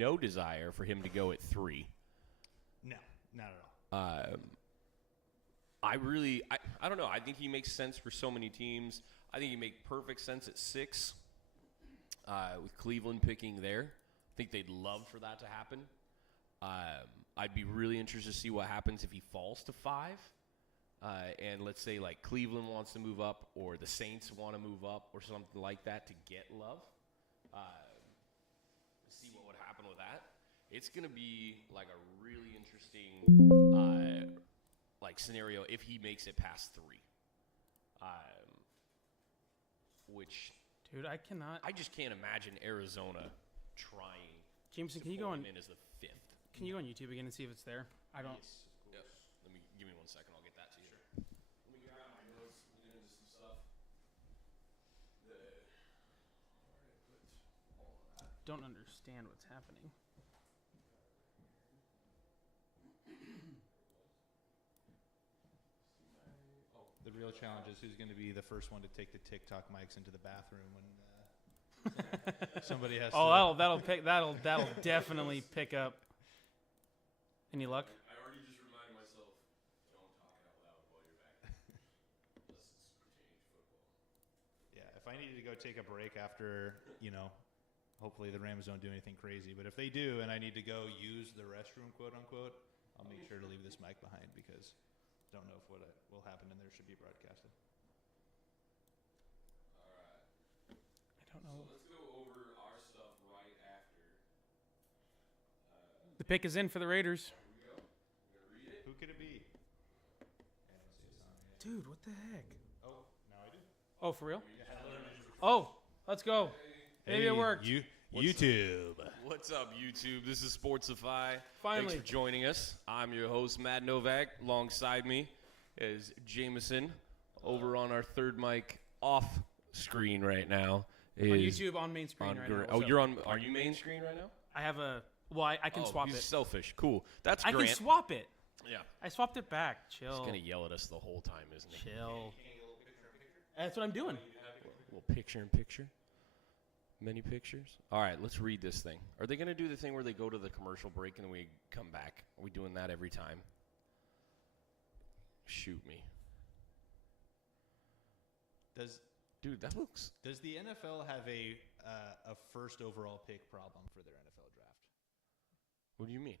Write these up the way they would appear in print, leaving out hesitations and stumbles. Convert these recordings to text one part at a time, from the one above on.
no desire for him to go at 3. No, not at all. I don't know. I think he makes sense for so many teams. I think he makes perfect sense at 6 with Cleveland picking there. I think they'd love for that to happen. I'd be really interested to see what happens if he falls to 5. And let's say like Cleveland wants to move up or the Saints want to move up or something like that to get Love. See what would happen with that. It's going to be like a really interesting scenario if he makes it past 3. Which, dude, I just can't imagine Arizona trying. Jameson, to can you go him on? in as the 5th? Can you go on YouTube again and see if it's there? I don't. Yes, of course. Yep. Give me 1 second. I'll get that to you. Sure. Let me grab my notes. We'll get into some stuff. Don't understand what's happening. The real challenge is who's going to be the first one to take the TikTok mics into the bathroom when somebody has. Oh, that'll definitely pick up. Any luck? I already just reminded myself, don't talk out loud while you're back. Unless it's pertaining to football. Yeah, if I needed to go take a break after, hopefully the Rams don't do anything crazy. But if they do and I need to go use the restroom, quote unquote, I'll make sure to leave this mic behind because I don't know if what will happen in there should be broadcasted. All right. I don't know. So let's go over our stuff right after. The pick is in for the Raiders. Here we go. You gonna read it? Who could it be? Dude, what the heck? Oh, now I do. Oh, for real? Oh, let's go. Maybe it worked. YouTube. What's up, YouTube? This is Sportsify. Finally. Thanks for joining us. I'm your host, Matt Novak. Alongside me is Jameson. Over on our third mic off screen right now. On YouTube on main screen right now. Oh, you're on. Are you main screen right now? I have a. Well, I can swap he's it. selfish. Cool. That's I Grant. can swap it. Yeah. I swapped it back. Chill. He's gonna yell at us the whole time, isn't he? Chill. That's what I'm doing. A little picture-in-picture. Many pictures. All right, let's read this thing. Are they gonna do the thing where they go to the commercial break and then we come back? Are we doing that every time? Shoot me. Dude, that looks. Does the NFL have a first overall pick problem for their NFL draft? What do you mean?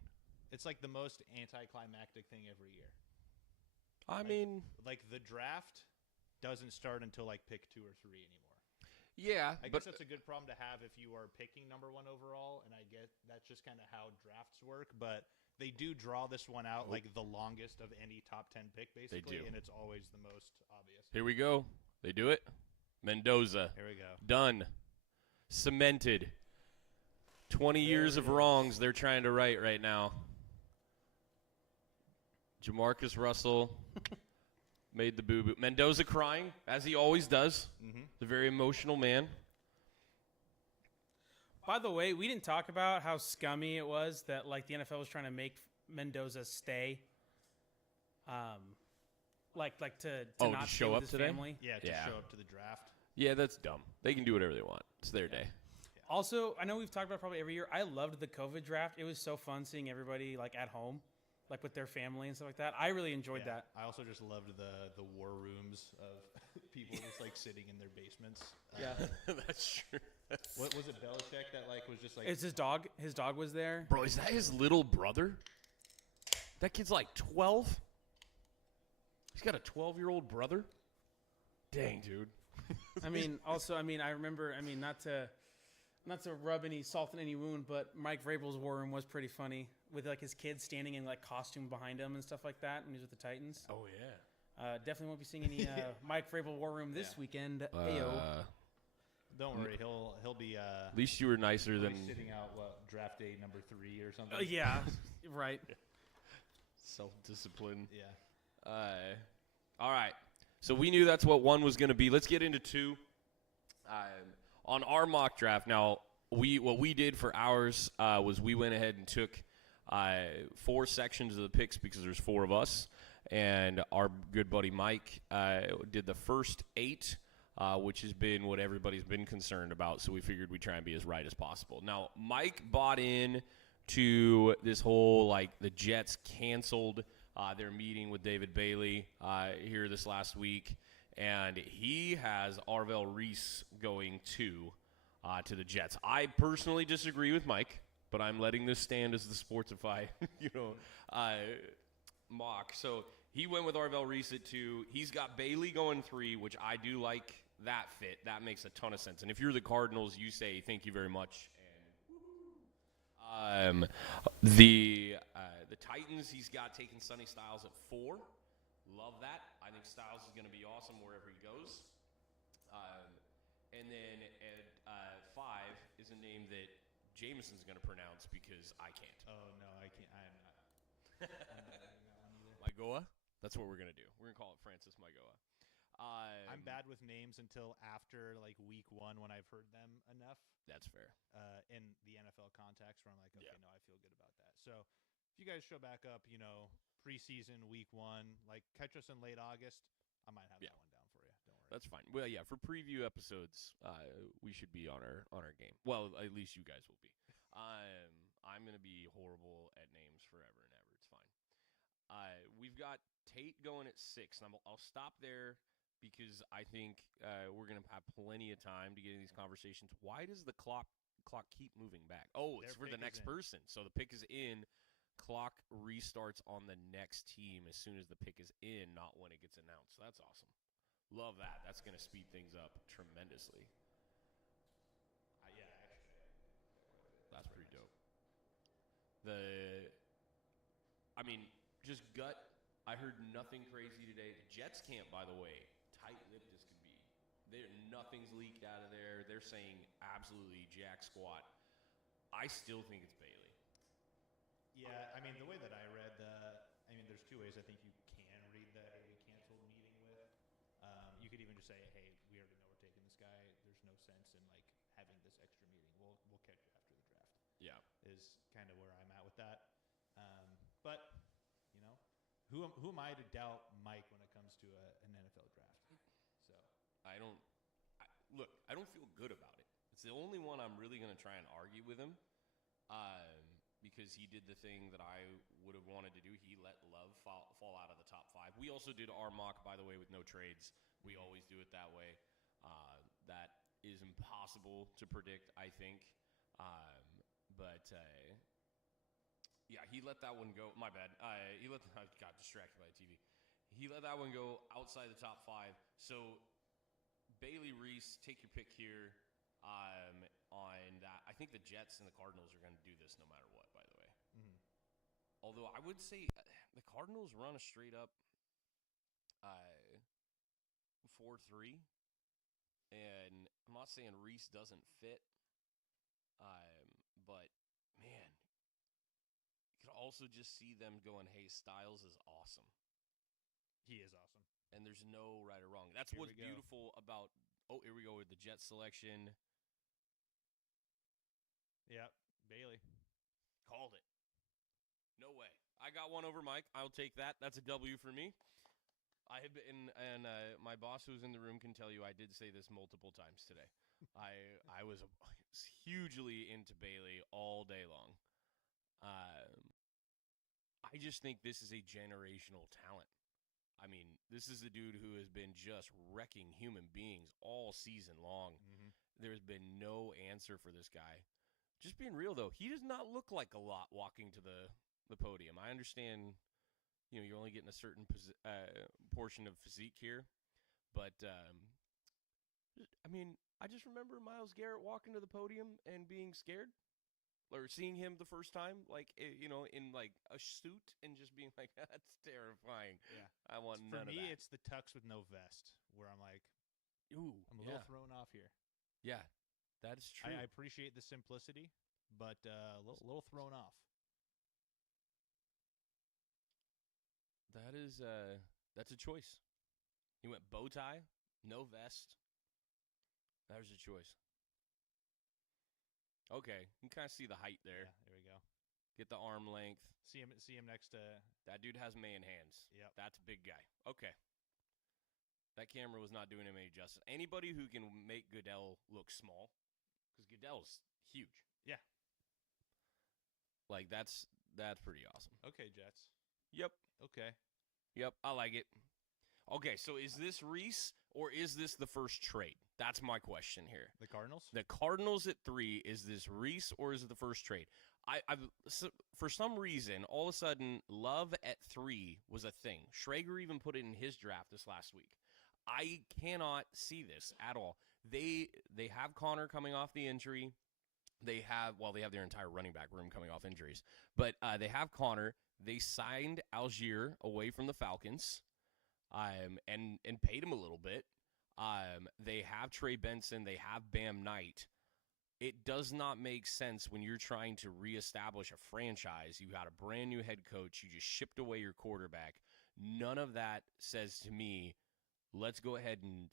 It's like the most anticlimactic thing every year. I mean, like the draft doesn't start until like pick 2 or 3 anymore. yeah, I guess that's a good problem to have if you are picking number 1 overall, and I get that's just kind of how drafts work. But they do draw this one out like the longest of any top 10 pick, basically, do. and it's always the most obvious. here we go. They do it. Mendoza. Here we go. Done. Cemented. 20 years of wrongs they're trying to right now. Jamarcus Russell made the boo-boo. Mendoza crying, as he always does. Mm-hmm. He's a very emotional man. By the way, we didn't talk about how scummy it was that like the NFL was trying to make Mendoza stay. To not show stay with up his today? family. Yeah, to Yeah. show up to the draft. Yeah, that's dumb. They can do whatever they want. It's their day. Also, I know we've talked about it probably every year. I loved the COVID draft. It was so fun seeing everybody like at home, like with their family and stuff like that. I really enjoyed that. I also just loved the war rooms of people just like sitting in their basements. Yeah. That's true. What was it, Belichick that like was just like? It's his dog. His dog was there. Bro, is that his little brother? That kid's like 12? He's got a 12-year-old brother? Dang, dude. I remember, not to rub any salt in any wound, but Mike Vrabel's war room was pretty funny with like his kids standing in like costume behind him and stuff like that when he was with the Titans. Oh, yeah. Definitely won't be seeing any Mike Vrabel war room this weekend. Ayo. Don't worry, he'll be. At least you were nicer than sitting out draft day number 3 or something. Yeah, right. Self-discipline. Yeah. All right. So we knew that's what 1 was going to be. Let's get into 2. On our mock draft, now what we did for ours was we went ahead and took 4 sections of the picks because there's 4 of us, and our good buddy Mike did the first 8 which has been what everybody's been concerned about. So we figured we'd try and be as right as possible. Now, Mike bought in to this whole, like, the Jets canceled their meeting with David Bailey here this last week, and he has Arvell Reese going to the Jets. I personally disagree with Mike, but I'm letting this stand as the Sportsify, mock. So he went with Arvell Reese at 2. He's got Bailey going 3, which I do like that fit. That makes a ton of sense. And if you're the Cardinals, you say thank you very much. And the Titans, he's got taking Sonny Styles at 4. Love that. I think Styles is going to be awesome wherever he goes. And then at 5 is a name that Jameson's going to pronounce because I can't. Oh, no, I can't. I'm not. Magoa? That's what we're going to do. We're going to call it Francis Magoa. I'm bad with names until after, like, week 1 when I've heard them enough. That's fair. In the NFL context where I'm like, okay, Yeah. no, I feel good about that. So if you guys show back up, preseason week 1, like catch us in late August, I might have that one down for you. Don't worry. That's fine. Well, yeah, for preview episodes, we should be on our game. Well, at least you guys will be. I'm going to be horrible at names forever and ever. It's fine. We've got Tate going at 6, and I'll stop there because I think we're going to have plenty of time to get in these conversations. Why does the clock keep moving back? Oh, it's for the next person. So the pick is in. Clock restarts on the next team as soon as the pick is in, not when it gets announced. So that's awesome. Love that. That's going to speed things up tremendously. Yeah, actually. That's pretty dope. Just gut. I heard nothing crazy today. The Jets camp, by the way, tight-lipped as could be. Nothing's leaked out of there. They're saying absolutely jack squat. I still think it's Bailey. Yeah, I mean, the way that I read there's 2 ways I think you can read that, hey, we canceled meeting with. You could even just say, hey, we already know we're taking this guy. There's no sense in, like, having this extra meeting. We'll catch you after the draft. Yeah. Is kind of where I'm at with that. But, who am I to doubt Mike when it comes to an NFL draft? So I don't feel good about it. It's the only one I'm really going to try and argue with him. Because he did the thing that I would have wanted to do. He let Love fall out of the top 5. We also did our mock, by the way, with no trades. We always do it that way. That is impossible to predict, I think. Yeah, he let that one go. My bad. I got distracted by the TV. He let that one go outside the top 5. So Bailey Reese, take your pick here. On that, I think the Jets and the Cardinals are going to do this no matter what, by the way. Mm-hmm. Although I would say the Cardinals run a straight up 4-3, and I'm not saying Reese doesn't fit, but man, you could also just see them going, hey, Styles is awesome. He is awesome. And there's no right or wrong. That's what's beautiful about, here we go with the Jets selection. Yeah, Bailey. Called it. No way. I got one over Mike. I'll take that. That's a W for me. I have been, and my boss who's in the room can tell you I did say this multiple times today. I was hugely into Bailey all day long. I just think this is a generational talent. I mean, this is a dude who has been just wrecking human beings all season long. Mm-hmm. There's been no answer for this guy. Just being real, though, he does not look like a lot walking to the podium. I understand, you're only getting a certain portion of physique here. But, I just remember Myles Garrett walking to the podium and being scared. Or seeing him the first time, in, like, a suit and just being like, that's terrifying. Yeah. I want none of that. For me, it's the tux with no vest where I'm like, ooh, I'm a little thrown off here. Yeah. That is true. I appreciate the simplicity, but a little thrown off. That's a choice. He went bow tie, no vest. That was a choice. Okay, you can kind of see the height there. Yeah, there we go. Get the arm length. See him next to. That dude has man hands. Yep. That's a big guy. Okay. That camera was not doing him any justice. Anybody who can make Goodell look small, because Goodell's huge. Yeah. Like, that's pretty awesome. Okay, Jets. Yep. Okay. Yep, I like it. Okay, so is this Reese or is this the first trade? That's my question here. The Cardinals? The Cardinals at 3, is this Reese or is it the first trade? For some reason, all of a sudden, Love at 3 was a thing. Schrager even put it in his draft this last week. I cannot see this at all. They have Connor coming off the injury. They have their entire running back room coming off injuries. But they have Connor. They signed Algier away from the Falcons and paid him a little bit. They have Trey Benson. They have Bam Knight. It does not make sense when you're trying to reestablish a franchise. You got a brand new head coach. You just shipped away your quarterback. None of that says to me, let's go ahead and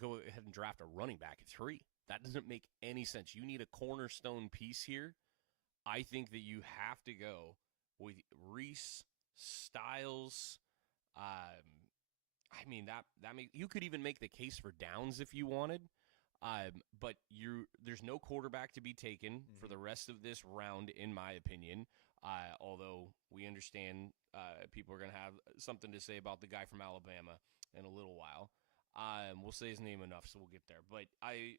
go ahead and draft a running back at 3. That doesn't make any sense. You need a cornerstone piece here. I think that you have to go with Reese, Styles. You could even make the case for Downs if you wanted. But there's no quarterback to be taken for the rest of this round, in my opinion. Although we understand people are going to have something to say about the guy from Alabama in a little while. We'll say his name enough, so we'll get there. But I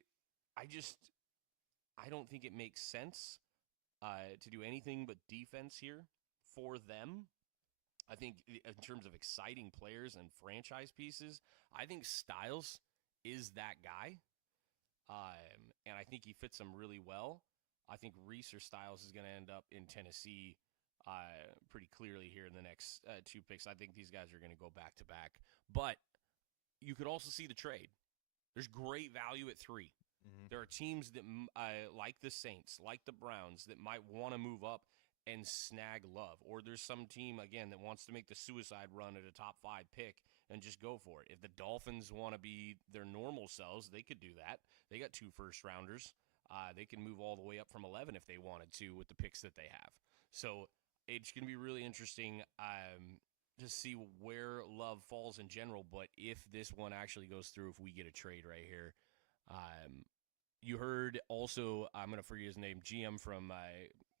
don't think it makes sense to do anything but defense here for them. I think in terms of exciting players and franchise pieces, I think Styles is that guy. And I think he fits them really well. I think Reese or Styles is going to end up in Tennessee pretty clearly here in the next 2 picks. I think these guys are going to go back to back. But you could also see the trade. There's great value at 3. There are teams that like the Saints, like the Browns, that might want to move up and snag Love. Or there's some team, again, that wants to make the suicide run at a top 5 pick and just go for it. If the Dolphins want to be their normal selves, they could do that. They got 2 first-rounders. They can move all the way up from 11 if they wanted to with the picks that they have. So it's going to be really interesting to see where Love falls in general. But if this one actually goes through, if we get a trade right here, you heard also, I'm going to forget his name, GM from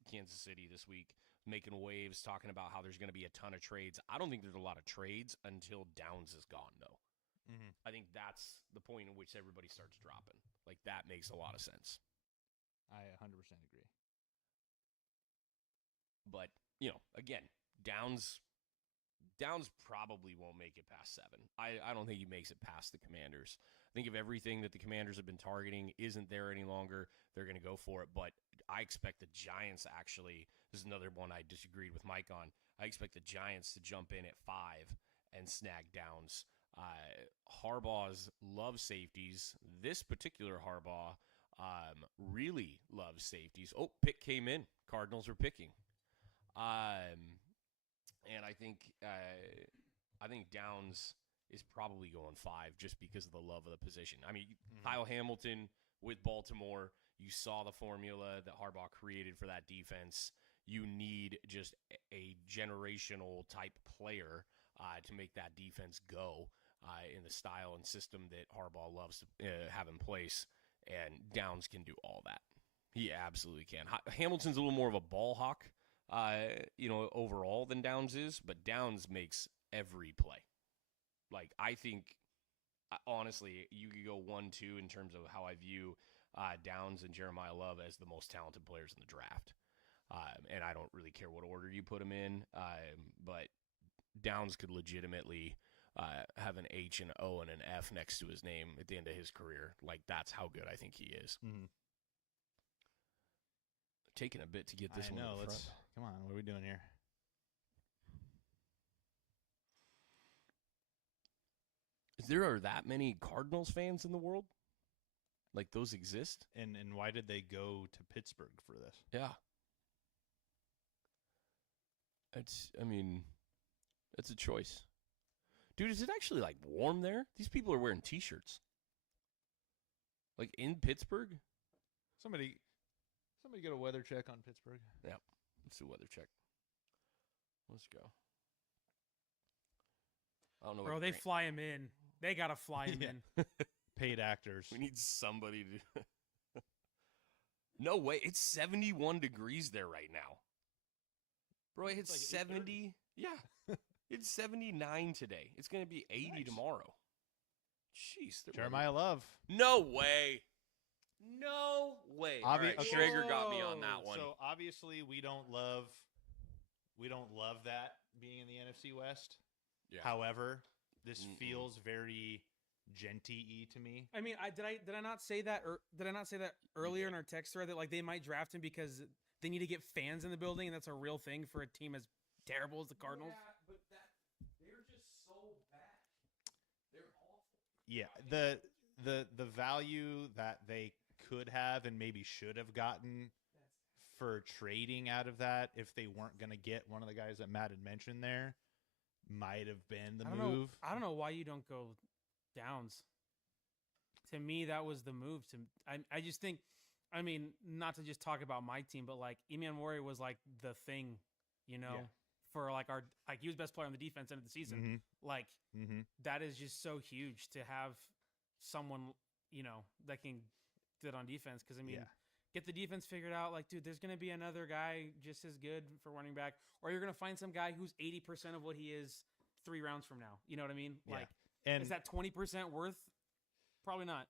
Kansas City this week, making waves, talking about how there's going to be a ton of trades. I don't think there's a lot of trades until Downs is gone, though. I think that's the point in which everybody starts dropping. Like, that makes a lot of sense. I 100% agree. But, again, Downs probably won't make it past 7. I don't think he makes it past the Commanders. I think if everything that the Commanders have been targeting isn't there any longer, they're going to go for it. But I expect the Giants actually, this is another one I disagreed with Mike on, I expect the Giants to jump in at 5 and snag Downs. Harbaugh's love safeties. This particular Harbaugh really loves safeties. Oh, pick came in. Cardinals are picking. And I think Downs is probably going 5 just because of the love of the position. I mean, Kyle Hamilton with Baltimore, you saw the formula that Harbaugh created for that defense. You need just a generational type player to make that defense go in the style and system that Harbaugh loves to have in place. And Downs can do all that. He absolutely can. Hamilton's a little more of a ball hawk, overall than Downs is, but Downs makes every play. Like, I think, honestly, you could go 1-2 in terms of how I view Downs and Jeremiah Love as the most talented players in the draft. And I don't really care what order you put them in, but Downs could legitimately have an H, an O, and an F next to his name at the end of his career. Like, that's how good I think he is. Taking a bit to get this one. I know. Come on. What are we doing here? There are that many Cardinals fans in the world? Like, those exist? And why did they go to Pittsburgh for this? Yeah. It's a choice. Dude, is it actually, like, warm there? These people are wearing T-shirts. Like, in Pittsburgh? Somebody get a weather check on Pittsburgh. Yeah. Let's do a weather check. Let's go. I don't know. Bro, they fly him in. They gotta fly him Yeah. in. Paid actors. We need somebody to. No way. It's 71 degrees there right now. Bro, it's like 70. Yeah. It's 79 today. It's going to be 80 Nice. tomorrow. Jeez. they're Jeremiah Love. No way. No way. All right, okay. Schrager got me on that one. So obviously we don't love that being in the NFC West. Yeah. However, this feels very genty-y to me. I mean, did I not say that? Or did I not say that earlier in our text thread that like they might draft him because they need to get fans in the building, and that's a real thing for a team as terrible as the Cardinals? Yeah, but they're just so bad. They're awful. Yeah, the value that they could have and maybe should have gotten for trading out of that, if they weren't going to get one of the guys that Matt had mentioned there, might have been the move. I don't know why you don't go Downs. To me, that was the move. I just think, I mean, not to just talk about my team, but like Emian Warrior was like the thing, for like he was best player on the defense end of the season. Mm-hmm. Like Mm-hmm. that is just so huge to have someone, that can do it on defense. Cause I mean, get the defense figured out. Like, dude, there's going to be another guy just as good for running back, or you're going to find some guy who's 80% of what he is 3 rounds from now. You know what I mean? Yeah. Like, And is that 20% worth? Probably not.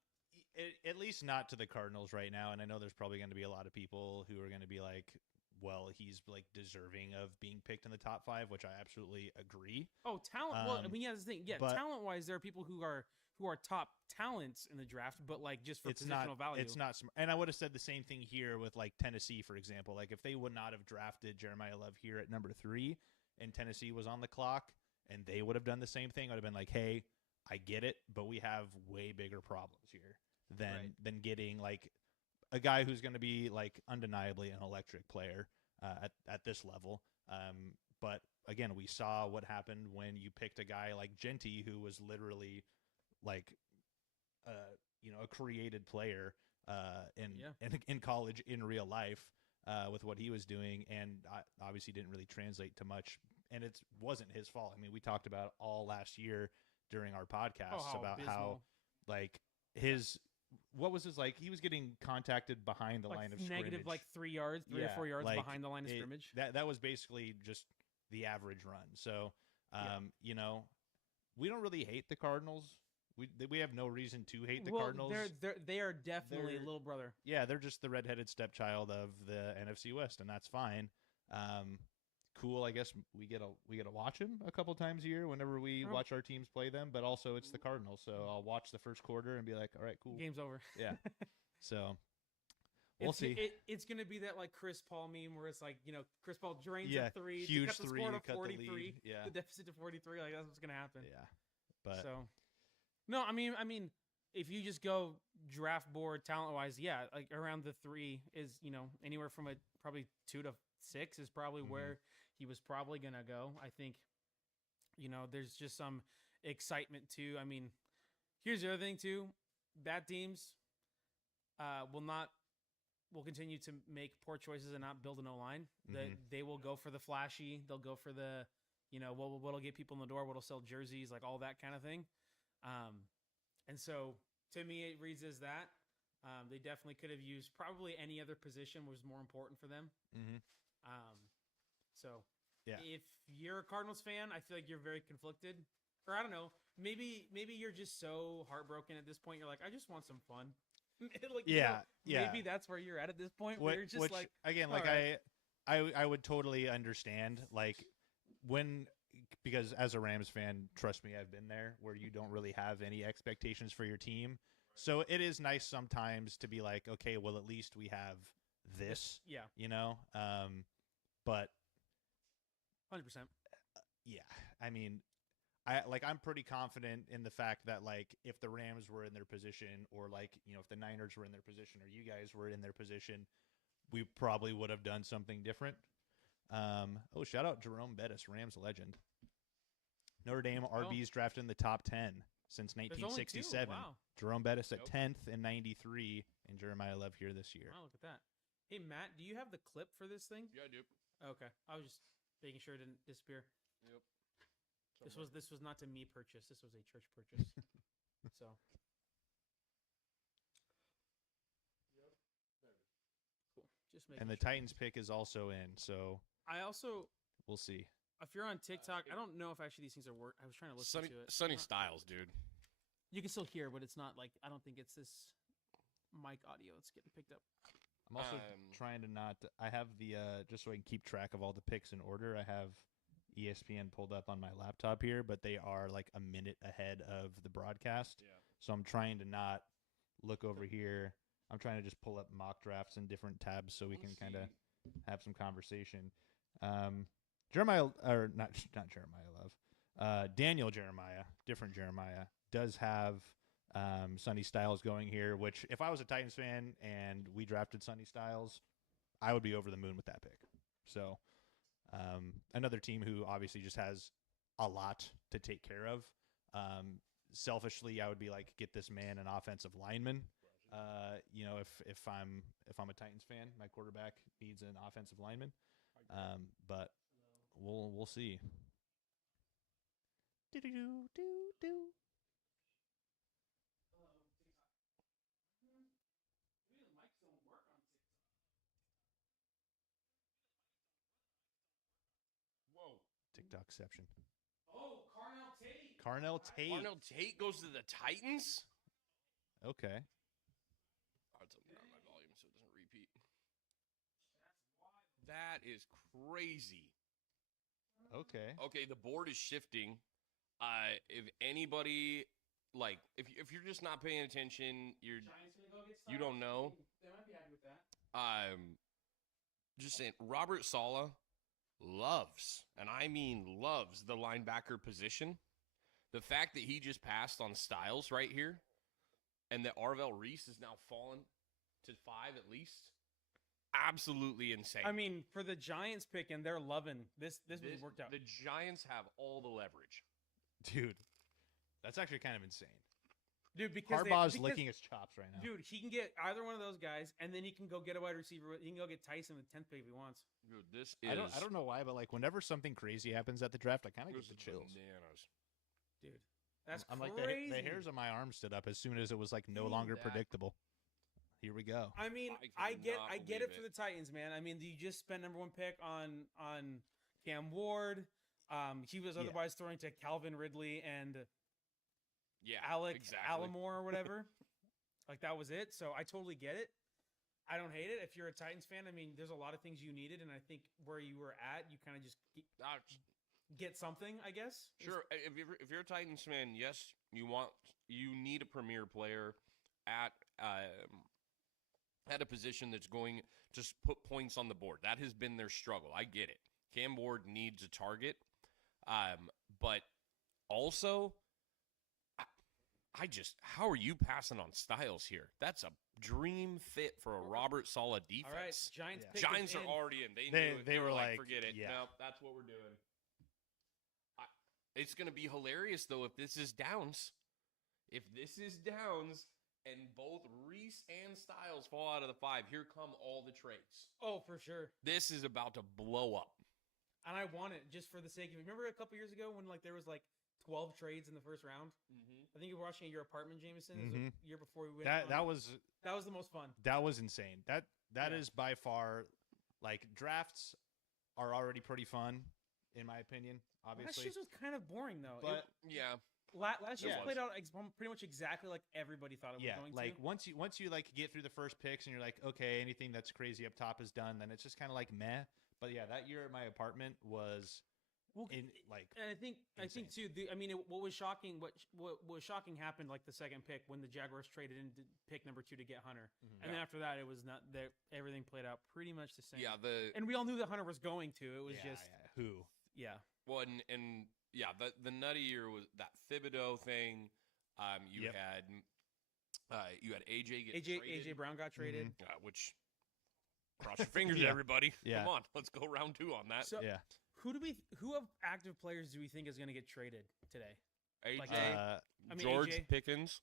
at least not to the Cardinals right now. And I know there's probably going to be a lot of people who are going to be like, well, he's like deserving of being picked in the top 5, which I absolutely agree. Oh, talent. Well, I mean, yeah, that's the thing. Yeah, but- talent-wise, there are people who are top talents in the draft, but like just for positional value. It's not smart. And I would have said the same thing here with like Tennessee, for example. Like if they would not have drafted Jeremiah Love here at number 3 and Tennessee was on the clock and they would have done the same thing, I would have been like, hey, I get it, but we have way bigger problems here than getting like a guy who's going to be like undeniably an electric player at this level. But again, we saw what happened when you picked a guy like Genty, who was literally like a created player in college in real life with what he was doing, and obviously didn't really translate to much. And it wasn't his fault. I mean, we talked about all last year during our podcasts about how like what was his like he was getting contacted behind the like line of scrimmage. negative like 3 yards, 3 or 4 yards like, behind the line of scrimmage. That was basically just the average run. So we don't really hate the Cardinals. We have no reason to hate the Cardinals. They are definitely a little brother. Yeah, they're just the redheaded stepchild of the NFC West, and that's fine. Cool, I guess we get to watch them a couple times a year whenever we watch our teams play them. But also, it's the Cardinals, so I'll watch the first quarter and be like, "All right, cool, Game's over." Yeah. So we'll see. It's gonna be that like Chris Paul meme where it's like Chris Paul drains Yeah, a 3, huge to cut the three, score to cut the 43, lead. Yeah. the deficit to 43. Like that's what's gonna happen. Yeah, but So, no, I mean, if you just go draft board talent wise, yeah, like around the 3 is anywhere from probably 2 to 6 is probably where he was probably gonna go. I think, there's just some excitement too. I mean, here's the other thing too: bad teams will continue to make poor choices and not build an O-line. They will go for the flashy. They'll go for the what'll get people in the door, what'll sell jerseys, like all that kind of thing. And so to me, it reads as that. They definitely could have used probably any other position was more important for them. So yeah, if you're a Cardinals fan, I feel like you're very conflicted. Or I don't know, maybe you're just so heartbroken at this point. You're like, I just want some fun. Like, maybe that's where you're at this point. Where you're just which, like, again, like right. I would totally understand like because as a Rams fan, trust me, I've been there where you don't really have any expectations for your team. So it is nice sometimes to be like, okay, well, at least we have this, but 100%. Yeah. I mean, I'm pretty confident in the fact that like if the Rams were in their position or like, if the Niners were in their position or you guys were in their position, we probably would have done something different. Shout out Jerome Bettis, Rams legend. Notre Dame RBs drafted in the top 10 since 1967. Wow. Jerome Bettis at 10th in 93 and Jeremiah Love here this year. Wow, look at that. Hey, Matt, do you have the clip for this thing? Yeah, I do. Okay. I was just making sure it didn't disappear. Yep. This was not a me purchase. This was a church purchase. So. Cool. Just making And the sure. Titans pick is also in, so I also, we'll see. if you're on TikTok, I don't know if actually these things are work. I was trying to listen to it. Sunny Not- Styles, dude. You can still hear, but it's not like I don't think it's this mic audio that's getting picked up. I'm also trying to not. I have the just so I can keep track of all the picks in order. I have ESPN pulled up on my laptop here, but they are like a minute ahead of the broadcast. Yeah. So I'm trying to not look over here. I'm trying to just pull up mock drafts in different tabs so we can kind of have some conversation. Jeremiah, or not Jeremiah Love, Daniel Jeremiah, different Jeremiah, does have Sonny Styles going here, which if I was a Titans fan and we drafted Sonny Styles, I would be over the moon with that pick. So another team who obviously just has a lot to take care of. Selfishly, I would be like, get this man an offensive lineman. You know, if I'm a Titans fan, my quarterback needs an offensive lineman. But we'll see. Do. Whoa. TikTokception. Oh, Carnell Tate. Carnell Tate. Carnell Tate goes to the Titans? Okay. I'll turn down my volume so it doesn't repeat. That is crazy. Okay. Okay, the board is shifting. If anybody, like, if you're just not paying attention, you don't know. They might be happy with that. Just saying, Robert Saleh loves, and I mean loves, the linebacker position. The fact that he just passed on Styles right here, and that Arvell Reese is now fallen to 5 at least, absolutely insane. I mean, for the Giants pick, and they're loving this. This was worked out. The Giants have all the leverage. Dude, that's actually kind of insane. Dude, because Harbaugh's licking his chops right now. Dude, he can get either one of those guys, and then he can go get a wide receiver. He can go get Tyson with 10th pick if he wants. Dude, this is. I don't know why, but like whenever something crazy happens at the draft, I kind of get the chills. Bananas. Dude, that's I'm crazy. like the hairs on my arm stood up as soon as it was like no longer predictable. Here we go. I mean, I I get it believe for the Titans, man. I mean, you just spent number 1 pick on Cam Ward. He was otherwise throwing to Calvin Ridley and Alec Allamore or whatever. Like that was it. So I totally get it. I don't hate it. If you're a Titans fan, I mean, there's a lot of things you needed, and I think where you were at, you kind of just get something, I guess. Sure. If you're a Titans fan, yes, you need a premier player at a position that's going to put points on the board. That has been their struggle. I get it. Cam Ward needs a target, but also, how are you passing on Styles here? That's a dream fit for a Robert Saleh defense. All right, Giants. Yeah. Pick Giants is are in. already in. They were like, forget it. yeah. No, that's what we're doing. It's going to be hilarious, though, if this is Downs. If this is Downs and both Reese and Styles fall out of the 5, here come all the trades. Oh, for sure. This is about to blow up. And I want it just for the sake of it. Remember a couple years ago when like there was like 12 trades in the first round? Mm-hmm. I think you were watching at your apartment, Jameson. It was Mhm. a year before we went. That was the most fun. That was insane. That Yeah. is by far, like, drafts are already pretty fun, in my opinion. Last Obviously, year's was kind of boring though. but Yeah. Last year's Yeah. played out pretty much exactly like everybody thought it was yeah, going like to. once you like get through the first picks and you're like, okay, anything that's crazy up top is done. Then it's just kind of like meh. But yeah, that year at my apartment was And I think too. What was shocking? What was shocking happened like the second pick when the Jaguars traded in pick number 2 to get Hunter, and then after that it was not there. Everything played out pretty much the same. Yeah. And we all knew that Hunter was going to. It was just who. Well, and yeah, the nutty year was that Thibodeau thing. You Yep. had AJ get traded, AJ Brown got traded. which cross your fingers, Yeah. everybody. Yeah. Come on, let's go round 2 on that. So Yeah. who of active players do we think is going to get traded today? AJ, like, I mean, George AJ. Pickens.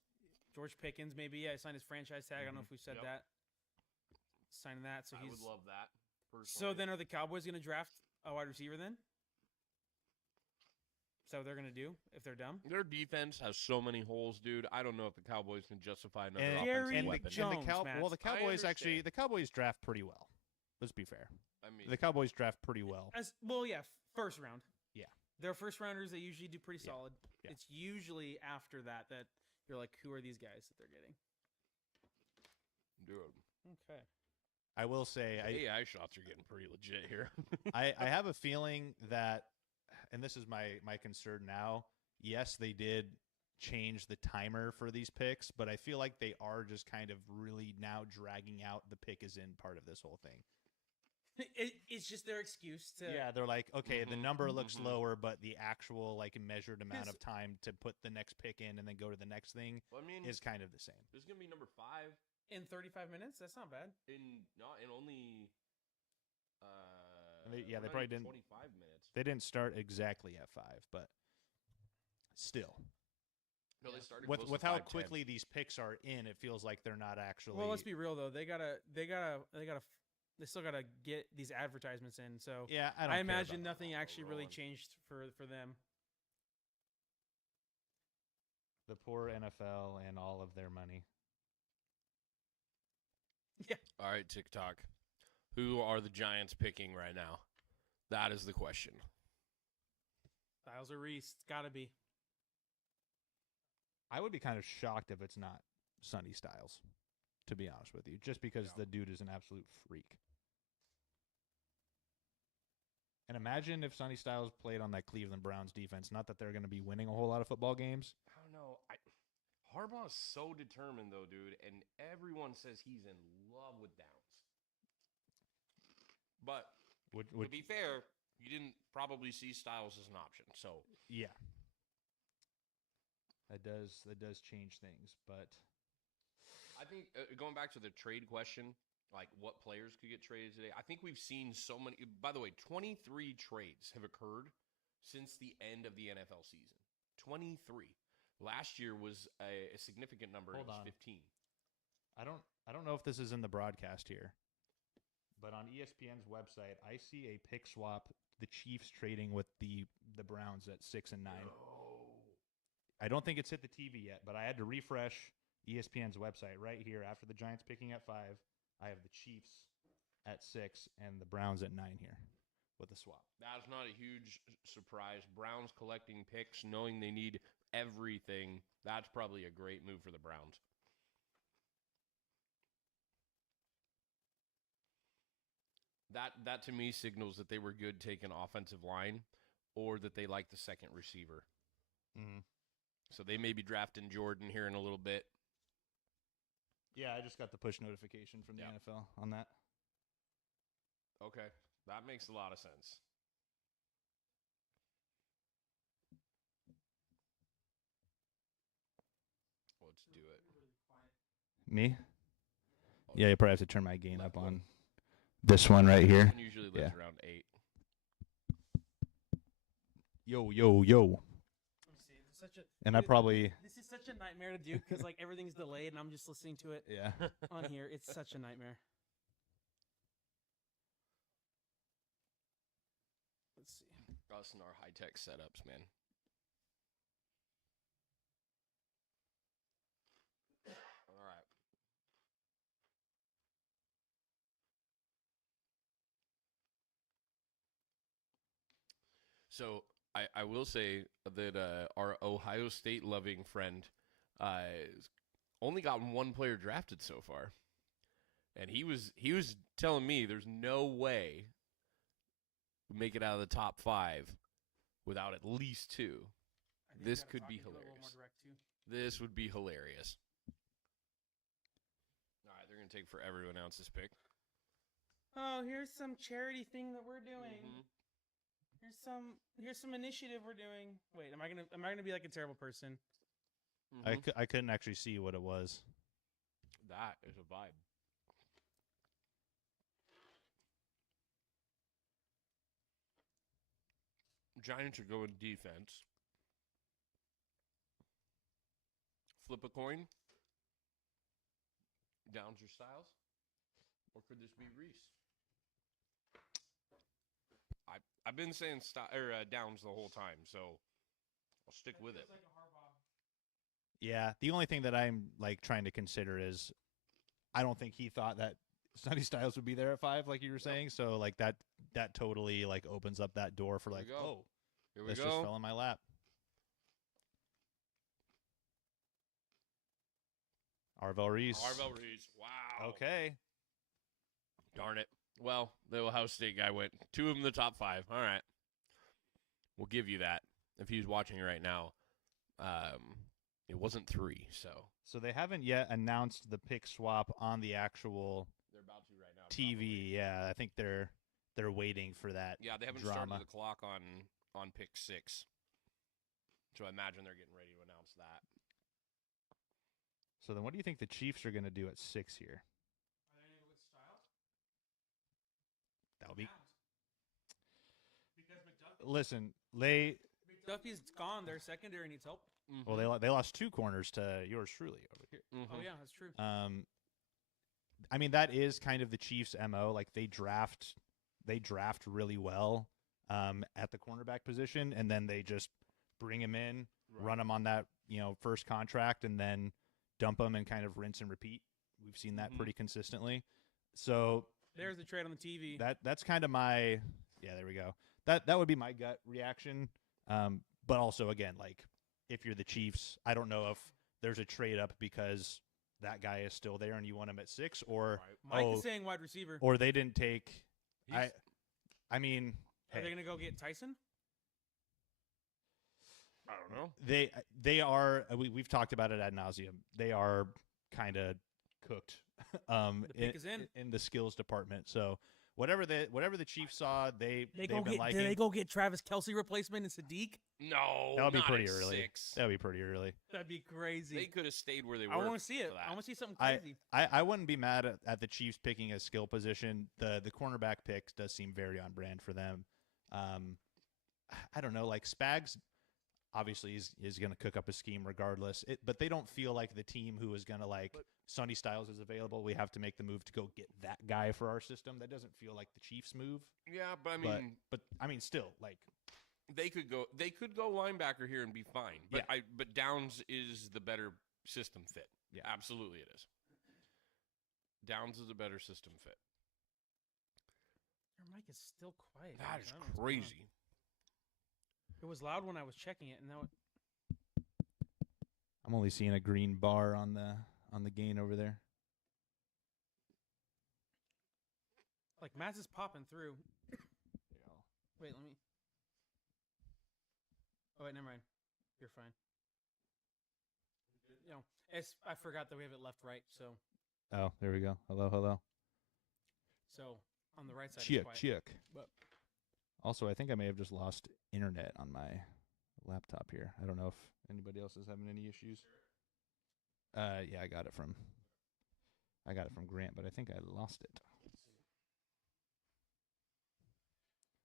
George Pickens, maybe. Yeah, he signed his franchise tag. I don't know if we said Yep. that. Signing that, so I he's. would love that. So then, are the Cowboys going to draft a wide receiver then? Is that what they're gonna do if they're dumb? Their defense has so many holes, dude. I don't know if the Cowboys can justify another And, Jerry offensive and, weapon. the Cowboys I actually, understand. the Cowboys draft pretty well. Let's be fair. I mean, The Cowboys draft pretty well. First round. Yeah. Their first rounders, they usually do pretty Yeah. solid. Yeah. It's usually after that you're like, who are these guys that they're getting? dude, Okay. I will say, AI shots are getting pretty legit here. I have a feeling that, and this is my concern now. Yes, they did change the timer for these picks, but I feel like they are just kind of really now dragging out the pick is in part of this whole thing. It's just their excuse to. Yeah, they're like, okay, the Mhm, number looks mhm. lower, but the actual like measured amount Because- of time to put the next pick in and then go to the next thing Well, I mean, is kind of the same. this is gonna be number 5 In 35 minutes, that's not bad. in only. They not probably even didn't- 25 minutes. They didn't start exactly at 5, but still, No, they started with close with to how 5:10. quickly these picks are in, it feels like they're not actually. Well, let's be real though. They still gotta get these advertisements in. So Yeah, I don't. I care imagine about nothing actually really rolling. changed for them. the poor NFL and all of their money. All right, TikTok. Who are the Giants picking right now? That is the question. Styles or Reese, it's gotta be. I would be kind of shocked if it's not Sonny Styles, to be honest with you, just because Yeah. the dude is an absolute freak. And imagine if Sonny Styles played on that Cleveland Browns defense. Not that they're going to be winning a whole lot of football games. I don't know. Harbaugh's so determined, though, dude, and everyone says he's in love with Downs. But to be fair, you didn't probably see Styles as an option. So yeah, that does change things. But I think going back to the trade question, like what players could get traded today, I think we've seen so many. By the way, 23 trades have occurred since the end of the NFL season. 23. Last year was a significant number. Hold It was on. 15. I don't know if this is in the broadcast here, but on ESPN's website, I see a pick swap. The Chiefs trading with the Browns at 6 and 9. I don't think it's hit the TV yet, but I had to refresh ESPN's website right here after the Giants picking at 5. I have the Chiefs at 6 and the Browns at 9 here with the swap. That's not a huge surprise. Browns collecting picks, knowing they need everything. That's probably a great move for the Browns. That to me signals that they were good taking offensive line or that they like the second receiver. Mm-hmm. So they may be drafting Jordan here in a little bit. Yeah, I just got the push notification from the Yeah. NFL on that. Okay, that makes a lot of sense. Let's do it. Me? Yeah, you probably have to turn my gain up on this one right here. It usually lives Yeah. around 8. Yo, yo, yo. Let me see. It's such a, And I dude, probably, This is such a nightmare to do because like everything's delayed and I'm just listening to it yeah. on here. It's such a nightmare. Let's see. Us and our high-tech setups, man. All right. So I will say that our Ohio State loving friend only gotten one player drafted so far, and he was telling me there's no way we make it out of the top 5 without at least 2. I think This you gotta could talk be into it a little hilarious. more direct, too. This would be hilarious. All right, they're gonna take forever to announce this pick. Oh, here's some charity thing that we're doing. Mhm. Here's some initiative we're doing. Wait, am I gonna be like a terrible person? Mhm. I couldn't actually see what it was. That is a vibe. Giants are going defense. Flip a coin. Downs or Styles? Or could this be Reese? I've been saying Downs the whole time, so I'll stick with it. Yeah, the only thing that I'm like trying to consider is I don't think he thought that Sonny Styles would be there at 5, like you were saying. So like that totally like opens up that door for Here we like, go. oh, Here we this go. just fell in my lap. Arvel Reese. Arvel Reese. Wow. Okay. Darn it. Well, the Ohio State guy went 2 of them in the top 5. All right. We'll give you that. If he's watching right now, it wasn't 3, so. So they haven't yet announced the pick swap on the actual They're about to right now. TV. Probably. Yeah, I think they're waiting for that. Yeah, they haven't drama. started the clock on pick 6. So I imagine they're getting ready to announce that. So then what do you think the Chiefs are going to do at 6 here? Are they going to go with Styles? That would be. Because Listen, they McDuffie's gone. Their secondary needs help. Mm-hmm. well they lost 2 corners to yours truly over here. Mm-hmm. Oh, yeah, that's true. I mean that is kind of the Chiefs' MO. Like they draft really well at the cornerback position, and then they just bring him in, run him on that first contract, and then dump him and kind of rinse and repeat. We've seen that pretty consistently. So there's the trade on the TV. That's kind of my there we go. That would be my gut reaction. But also again, like if you're the Chiefs, I don't know if there's a trade up because that guy is still there and you want him at 6, or Mike is saying wide receiver. or they didn't take. I mean, are they going to go get Tyson? I don't know. They are. We've talked about it ad nauseum. They are kind of cooked. The pick is in the skills department. So whatever the Chiefs saw, they've been liking. Did they go get Travis Kelce replacement and Sadiq? No, that would be not pretty at early. 6. That would be pretty early. That'd be crazy. They could have stayed where they were. I want to see it. for that. I want to see something crazy. I wouldn't be mad at the Chiefs picking a skill position. The cornerback pick does seem very on brand for them. I don't know, like Spags obviously is going to cook up a scheme regardless. But they don't feel like the team who is going to like Sonny Styles is available. We have to make the move to go get that guy for our system. That doesn't feel like the Chiefs move. Yeah, but I mean, but I mean, still like they could go linebacker here and be fine. But but Downs is the better system fit. Yeah, absolutely it is. Downs is a better system fit. Your mic is still quiet. That is crazy. It was loud when I was checking it, and now I'm only seeing a green bar on the gain over there. Like Matt's is popping through. Wait, let me. Oh wait, never mind. You're fine. I forgot that we have it left, right. So. Oh, there we go. Hello. So on the right side. Chick. But also, I think I may have just lost internet on my laptop here. I don't know if anybody else is having any issues. Yeah, I got it from Grant, but I think I lost it.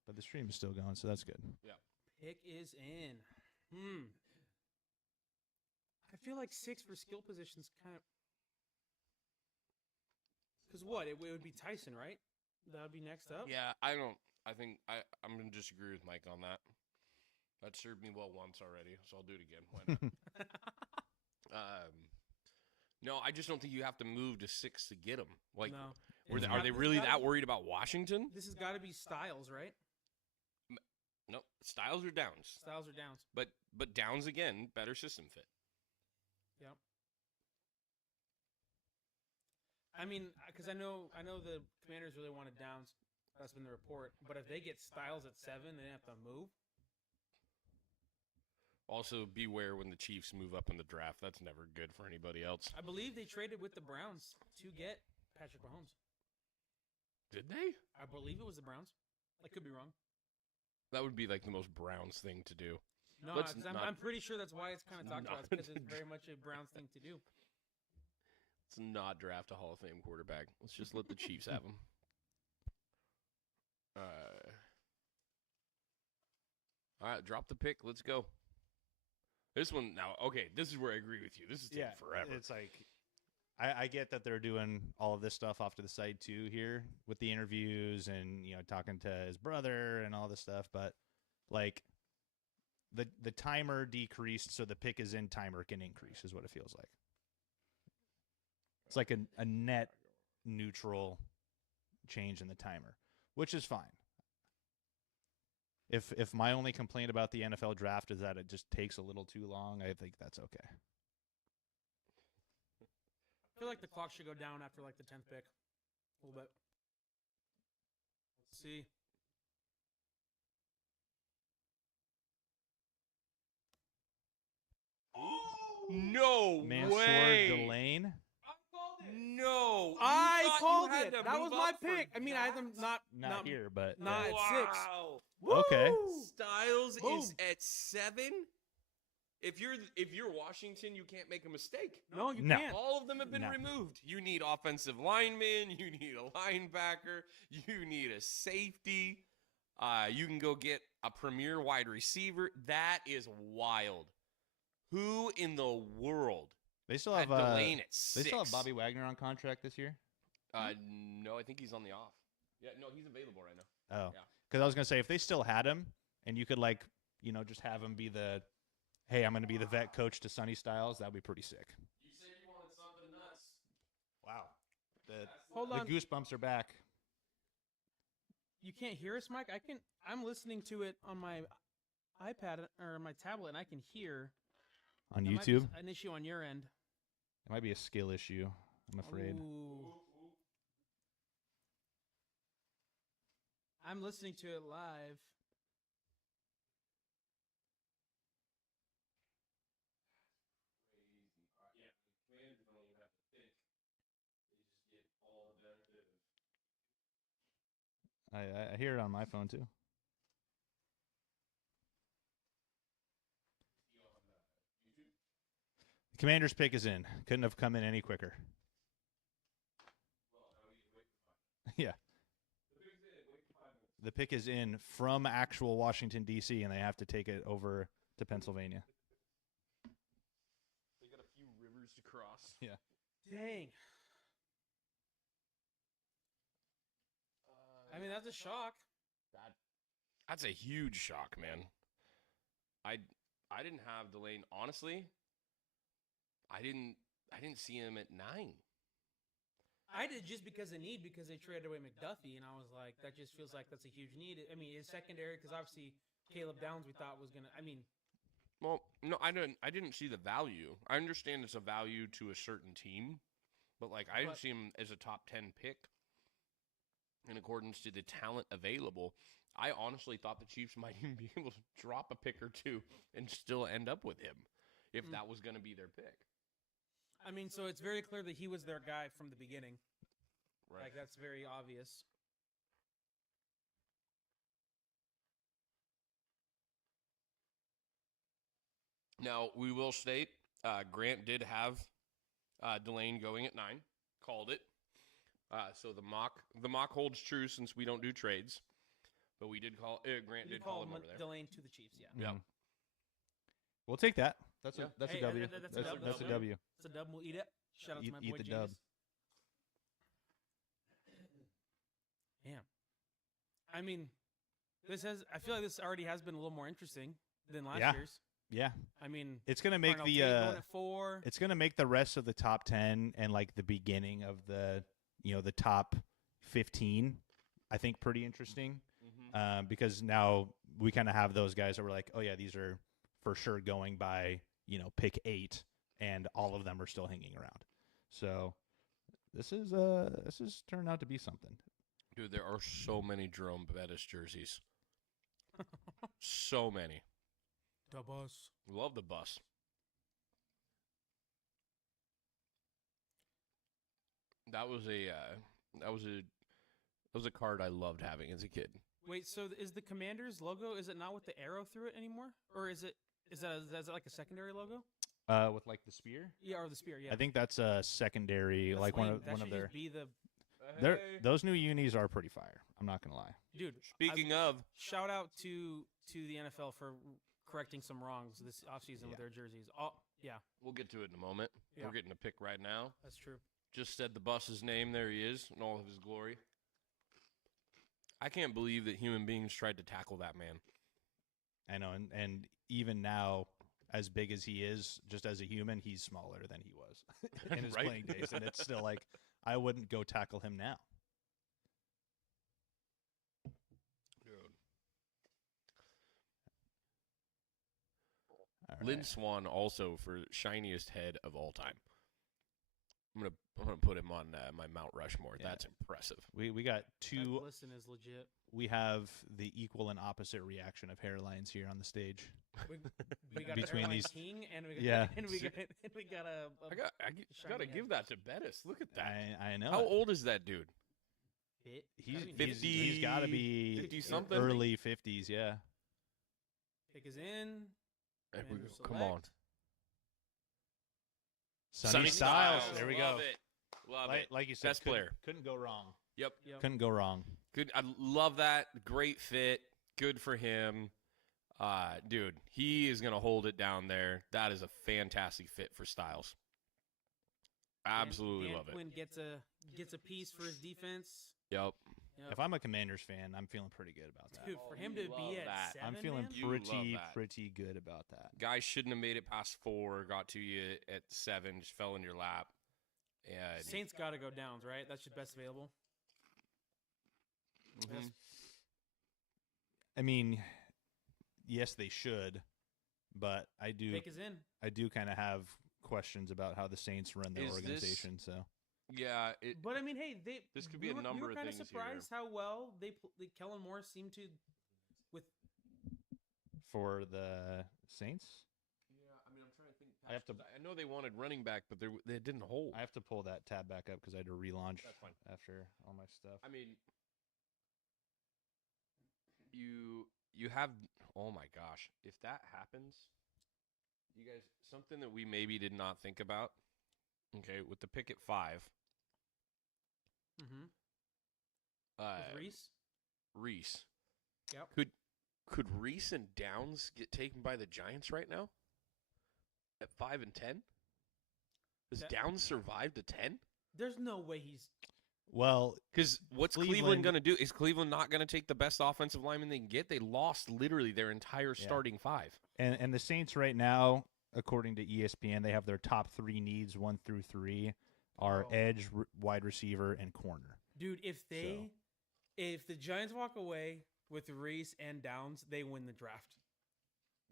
But the stream is still going, so that's good. Yeah. Pick is in. I feel like 6 for skill positions kind of. Because what? It would be Tyson, right? That would be next up? Yeah, I think I'm going to disagree with Mike on that. That served me well once already, so I'll do it again. Why not? No, I just don't think you have to move to 6 to get him. Like, no. Are they really that worried about Washington? This has got to be Styles, right? No, Styles or Downs. Styles or Downs. But Downs again, better system fit. Yep. I mean, because I know the Commanders really wanted Downs. That's been the report. But if they get Styles at 7, they have to move. Also, beware when the Chiefs move up in the draft. That's never good for anybody else. I believe they traded with the Browns to get Patrick Mahomes. Did they? I believe it was the Browns. I could be wrong. That would be like the most Browns thing to do. No, I'm pretty sure that's why it's kind of talked about, because it's very much a Browns thing to do. Let's not draft a Hall of Fame quarterback. Let's just let the Chiefs have him. All right, drop the pick. Let's go. This one now, okay, this is where I agree with you. This is taking forever. It's like, I get that they're doing all of this stuff off to the side too here with the interviews and talking to his brother and all this stuff, but like the timer decreased, so the pick is in timer can increase, is what it feels like. It's like a net neutral change in the timer, which is fine. If my only complaint about the NFL draft is that it just takes a little too long, I think that's okay. I feel like the clock should go down after like the 10th pick. A little bit. Let's see. No Mansour way. Delane. No. I called had it. to That move was my up for pick. I mean, I am not Not here, but not yeah. at 6. Wow. Okay. Styles Boom. is at 7. If you're Washington, you can't make a mistake. No, you No. can't. All of them have been No. removed. You need offensive linemen. You need a linebacker. You need a safety. You can go get a premier wide receiver. That is wild. Who in the world They still had have Delane at 6? they still have Bobby Wagner on contract this year. No, I think he's on the off. Yeah, no, he's available right now. Oh, Yeah. because I was gonna say if they still had him and you could just have him be the, hey, I'm gonna be the vet coach to Sonny Styles, that'd be pretty sick. You said you wanted something nuts. Wow, Hold the on. goosebumps are back You can't hear us, Mike? I'm listening to it on my iPad or my tablet, and I can hear. on That might be YouTube. an issue on your end. It might be a skill issue. I'm afraid. Ooh. I'm listening to it live. I hear it on my phone too. The Commander's pick is in. Couldn't have come in any quicker. Yeah. The pick is in from actual Washington, D.C., and they have to take it over to Pennsylvania. They got a few rivers to cross. Yeah. Dang. I mean, that's a shock. That's a huge shock, man. I didn't have Delane. Honestly, I didn't see him at 9. I did just because of need, because they traded away McDuffie, and I was like, that just feels like that's a huge need. I mean, his secondary, because obviously Caleb Downs we thought was gonna. I mean, Well, no, I didn't see the value. I understand it's a value to a certain team, but like I didn't see him as a top 10 pick in accordance to the talent available. I honestly thought the Chiefs might even be able to drop a pick or two and still end up with him if that was going to be their pick. I mean, so it's very clear that he was their guy from the beginning. Right. Like that's very obvious. Now, we will state Grant did have Delane going at 9, called it. So the mock holds true since we don't do trades, but we did call Grant did call him over there. Delane to the Chiefs. Yeah. Yeah. We'll take that. That's Yeah. a Hey, W. that's a dub. That's a W. It's a dub. We'll eat it. Shout out to my Eat boy the James. dub. Damn. I mean, I feel like this already has been a little more interesting than last Yeah. year's. Yeah, I mean, it's gonna make Darnell the Tate going at 4. it's gonna make the rest of the top 10 and like the beginning of the the top 15, I think, pretty interesting. Because now we kind of have those guys that were like, oh yeah, these are for sure going by pick 8, and all of them are still hanging around. So this is turned out to be something. Dude, there are so many Jerome Bettis jerseys. So many. The bus. Love the bus. That was a card I loved having as a kid. Wait, so is the Commanders logo? Is it not with the arrow through it anymore, or is that like a secondary logo? With like the spear. Yeah, or the spear. Yeah. I think that's a secondary, That's like lame. one of their. Just be the Those new unis are pretty fire. I'm not gonna lie. dude. Speaking of, Shout out to the NFL for correcting some wrongs this offseason with their jerseys. Oh, yeah, we'll get to it in a moment. Yeah. We're getting a pick right now. that's true. Just said the bus's name. There he is in all of his glory. I can't believe that human beings tried to tackle that man. I know, and even now, as big as he is, just as a human, he's smaller than he was in his Right? playing days, and it's still like I wouldn't go tackle him now. Dude. All Lynn right. Swan also for shiniest head of all time. I'm gonna put him on my Mount Rushmore. Yeah. That's impressive. We got That two. listen is legit. We have the equal and opposite reaction of hairlines here on the stage. We got Between Airline these- King and we got, Yeah. and we got a I gotta shiny give head. that to Bettis. Look at that. I know. How it. old is that dude? bit. He's I mean, 50 he's got to be 50 something? early 50s. Yeah. Pick is in. There we And go. Come on. select. Sunny Styles. There we Love go. it. Love it. Like you said, Best player. Couldn't go wrong. Yep. Yep. Couldn't go wrong. Good. I love that. Great fit. Good for him. Dude, he is going to hold it down there. That is a fantastic fit for Styles. Absolutely Dan love it. Quinn gets a piece for his defense. Yep. Yep. If I'm a Commanders fan, I'm feeling pretty good about that. Dude, for him to you be love at that. 7, I'm feeling man? You love that. pretty good about that. Guys shouldn't have made it past 4. Got to you at 7. Just fell in your lap. And Saints got to go Downs, right? That's your best available. Mhm. Best- I mean, yes, they should, but I Pick is in. do kind of have questions about how the Saints run their Is this- organization. So Yeah. But I mean, hey, This could be a number we were of kind of things surprised how well Kellen Moore seemed to with. for the Saints, Yeah, I mean, I'm trying to think. I have to- I know they wanted running back, but they didn't hold. I have to pull that tab back up because I had to relaunch That's fine. after all my stuff. I mean, you have. Oh my gosh, if that happens, you guys, something that we maybe did not think about. Okay, with the pick at 5, Mm-hmm. uh, With Reese. Reese. Yep. Could Reese and Downs get taken by the Giants right now? At 5 and 10? Does That- Downs survive to 10? There's no way he's. Well, Because what's Cleveland Cleveland- going to do? Is Cleveland not going to take the best offensive lineman they can get? They lost literally their entire Yeah. starting 5. and the Saints right now, according to ESPN, they have their top 3 needs 1 through 3 are Oh. edge, wide receiver, and corner. Dude, if the Giants walk away with Reese and Downs, they win the draft.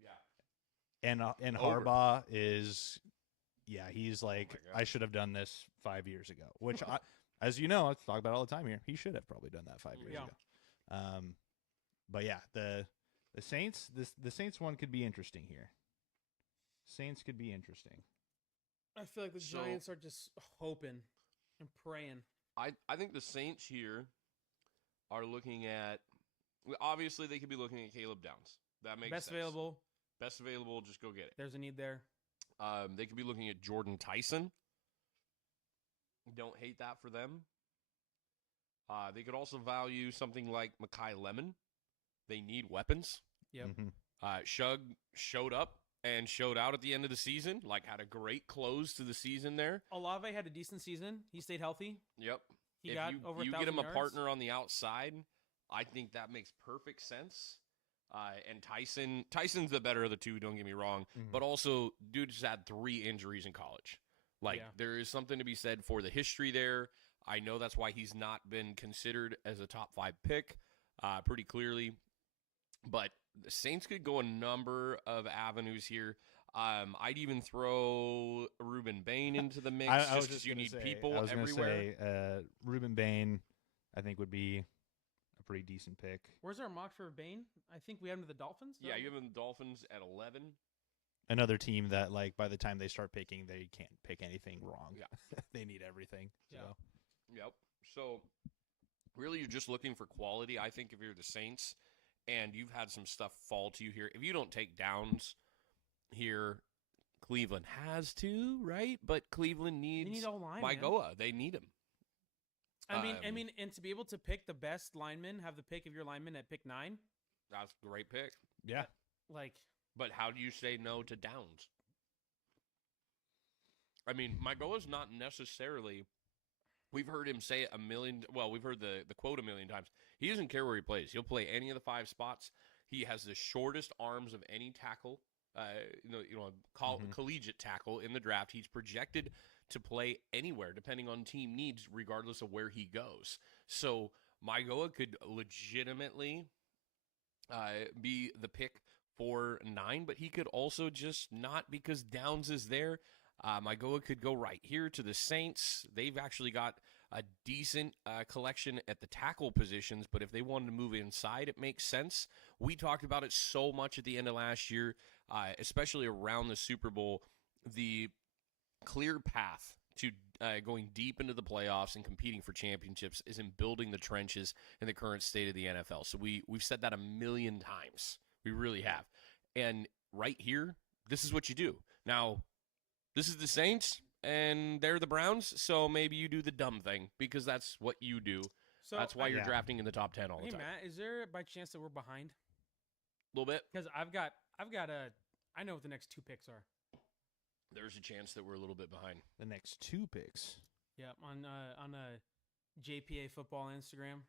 Yeah. And Over. Harbaugh is, yeah, he's like, my I should have done this 5 years ago. Which, as you know, I talk about it all the time here. He should have probably done that 5 years Yeah. ago. But yeah, the Saints, the Saints one could be interesting here. Saints could be interesting. I feel like the So- Giants are just hoping and praying. I think the Saints here are looking at. Obviously, they could be looking at Caleb Downs. That makes Best sense. available. Best available. Just go get it. There's a need there. They could be looking at Jordan Tyson. Don't hate that for them. They could also value something like Mekhi Lemon. They need weapons. Yep. Mhm. Shug showed up and showed out at the end of the season. Like, had a great close to the season there. Olave had a decent season. He stayed healthy. Yep. He if got you, over you 1,000 get him a yards. partner on the outside, I think that makes perfect sense. And Tyson's the better of the two, don't get me wrong. Mhm. But also, dude just had 3 injuries in college. Like, Yeah. there is something to be said for the history there. I know that's why he's not been considered as a top 5 pick pretty clearly. But the Saints could go a number of avenues here. I'd even throw Reuben Bain into the mix I just was because just you gonna need say, people I was gonna everywhere. say, Reuben Bain, I think would be a pretty decent pick. Where's our mock for Bain? I think we have him to the Dolphins. Yeah, no? you have the Dolphins at 11. Another team that, like, by the time they start picking, they can't pick anything wrong. Yeah. They need everything. Yeah. So. Yep. So, really, you're just looking for quality. I think if you're the Saints and you've had some stuff fall to you here, if you don't take Downs here, Cleveland has to, right? But Cleveland They needs need all line. man. Mygoa. They need him. I mean, Um, and to be able to pick the best lineman, have the pick of your lineman at pick 9, That's a great pick. Yeah. like But how do you say no to Downs? I mean, Mygoa's not necessarily. We've heard him say it a million. Well, we've heard the quote a million times. He doesn't care where he plays. He'll play any of the 5 spots. He has the shortest arms of any tackle, collegiate tackle in the draft. He's projected to play anywhere, depending on team needs, regardless of where he goes. So Maigoa could legitimately be the pick for 9, but he could also just not, because Downs is there. Maigoa could go right here to the Saints. They've actually got a decent collection at the tackle positions, but if they wanted to move inside, it makes sense. We talked about it so much at the end of last year, especially around the Super Bowl, the clear path to going deep into the playoffs and competing for championships is in building the trenches in the current state of the NFL. So we've said that a million times. We really have. And right here, this is what you do. Now, this is the Saints, and they're the Browns, so maybe you do the dumb thing, because that's what you do. So That's why you're Yeah. drafting in the top 10 all the Hey time. Matt, is there by chance that we're behind? A little bit. Because I know what the next 2 picks are. There's a chance that we're a little bit behind. The next 2 picks. Yeah, on JPA football Instagram,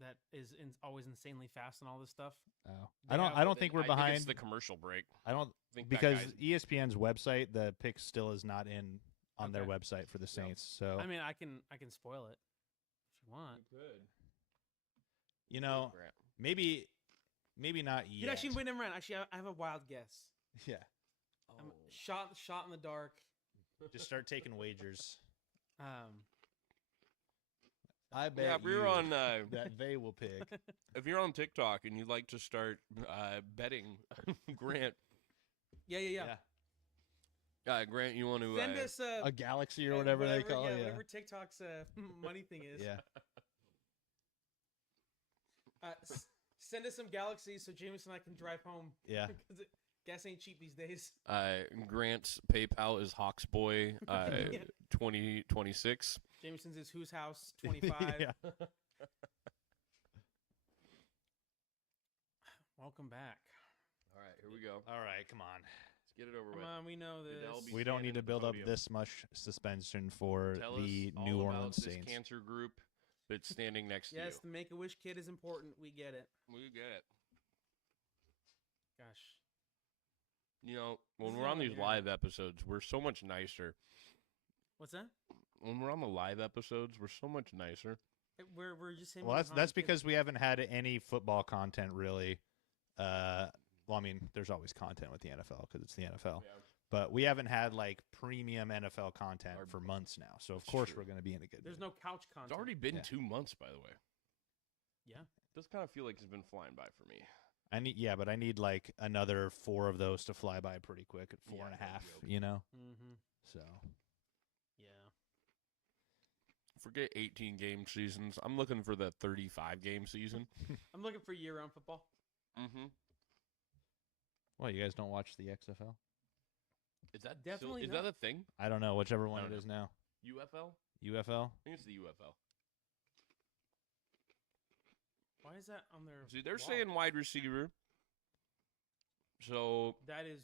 that is always insanely fast and all this stuff. Oh, They I don't. have- I don't think we're I think behind. it's the commercial break. I don't I think that because guy's- ESPN's website, the pick still is not in on their Okay. website for the Saints. So I mean, I can spoil it if you want. Good. you know, Grant. maybe not You yet. actually wait a minute. Actually, I have a wild guess. Yeah, I'm shot in the dark. just start taking wagers. I bet Yeah, if you're on that they will pick. if you're on TikTok and you'd like to start betting Grant, Yeah. Grant, you want to Send us A galaxy or whatever they call it. whatever TikTok's money thing is. Yeah. Send us some galaxies so Jameson and I can drive home. Yeah. Because gas ain't cheap these days. Grant's PayPal is Hawksboy 2026. Jameson's is whose house 25. Yeah. Welcome back. All right, here we go. All right, come on. Let's get it over Come with. on, we know Goodell this. be- We don't standing need to at the build up podium. this much suspension for Tell the us New all Orleans about this Saints. cancer group that's standing next to Yes, the Make-A-Wish kid is important. We get it. you. We get it. Gosh. You know, This when is we're on all these here. live episodes, we're so much nicer. What's that? When we're on the live episodes, we're so much nicer. We're just saying. Well, that's because we haven't had any football content really. Well, I mean, there's always content with the NFL because it's the NFL, but we haven't had like premium NFL content Our- for months now. So of That's course true. we're going to be in a good. There's mood. no couch content. It's already been Yeah. 2 months, by the way. Yeah. It does kind of feel like it's been flying by for me. but I need like another 4 of those to fly by pretty quick at four Yeah, and a no half. joke. You know, Mm-hmm. so Yeah. Forget 18-game seasons. I'm looking for the 35-game season. I'm looking for year-round football. Mm-hmm. well, you guys don't watch the XFL? Is that Definitely is not. that a thing? I don't know, whichever one don't it know. is now. UFL? UFL. I think it's the UFL. Why is that on their? See, they're wall? saying wide receiver. So that is.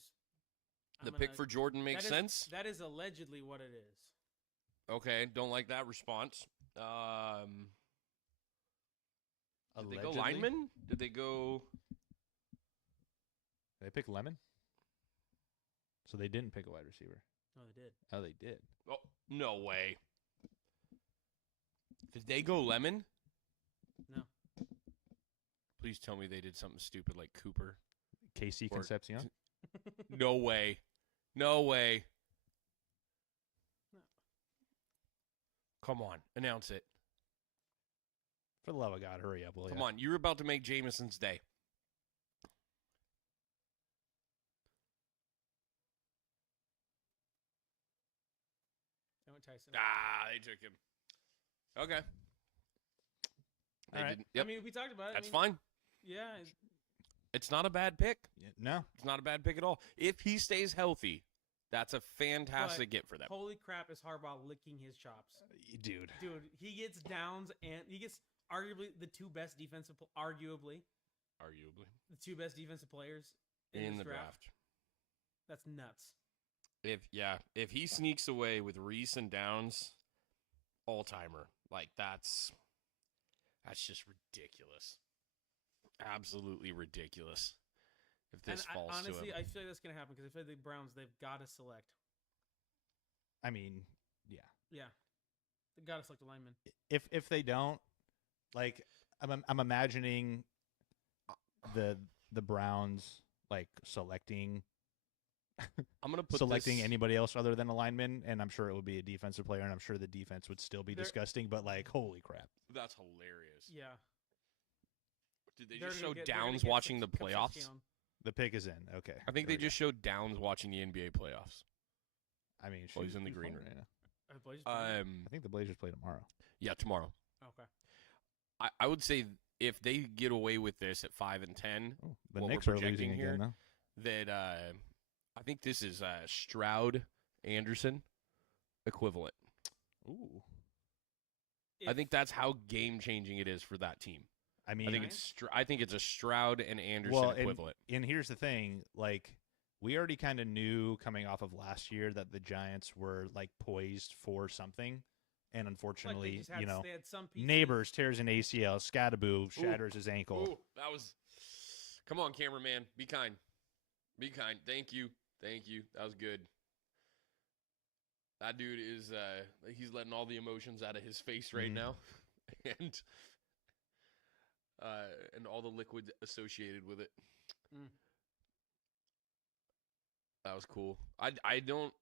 the I'm pick gonna- for Jordan makes that is- sense. That is allegedly what it is. Okay, don't like that response. Did they go Allegedly? lineman? Did they go? They pick Lemon. So they didn't pick a wide receiver. No, they did. Oh, they did. Oh, no way. Did they go lemon? No. Please tell me they did something stupid like Cooper. KC Or- Concepcion. No way. No way. No. Come on, announce it. For the love of God, hurry up, will Come ya? on, you're about to make Jameson's day. They went Tyson. Ah, they took him. Okay. They All right. didn't. Yep, I mean, we talked about it. that's I mean, fine. Yeah. It's not a bad pick. Yeah, no. It's not a bad pick at all. If he stays healthy, that's a fantastic get for them. Holy crap! Is Harbaugh licking his chops, Dude. dude? He gets downs and he gets arguably the two best defensive, arguably Arguably. the two best defensive players in, In this the draft. draft. That's nuts. If he sneaks away with Reese and Downs, all timer, like that's just ridiculous. Absolutely ridiculous. if this falls honestly, to him. I feel like that's gonna happen because I feel like the Browns they've got to select. I mean, yeah. Yeah, they got to select a lineman. If they don't, like, I'm imagining the Browns like selecting I'm gonna put selecting this, anybody else other than a lineman, and I'm sure it would be a defensive player, and I'm sure the defense would still be They're- disgusting. But like, holy crap! That's hilarious. Yeah, Did they They're just gonna show they're gonna Downs get watching the playoffs? Concepcion. The pick is in. Okay, I think there they we just showed Downs watching the NBA playoffs. go. I mean, Well, he's in the who's green playing room. right now? Blazers playing? I think the Blazers play tomorrow. Yeah, tomorrow. Okay. I would say if they get away with this at 5 and 10, Oh, the What Knicks we're are losing projecting here? again, though. that I think this is Stroud Anderson equivalent. Ooh, I think that's how game changing it is for that team. I mean, I think it's a Stroud and Anderson well, equivalent. And here's the thing, like, we already kind of knew coming off of last year that the Giants were like poised for something, and unfortunately, they had some pieces. Neighbors tears an ACL, Scadaboo shatters his ankle. Ooh, that was. Come on, cameraman, be kind. Be kind. Thank you. That was good. That dude is he's letting all the emotions out of his face right now, and all the liquid associated with it. Mm. That was cool. I don't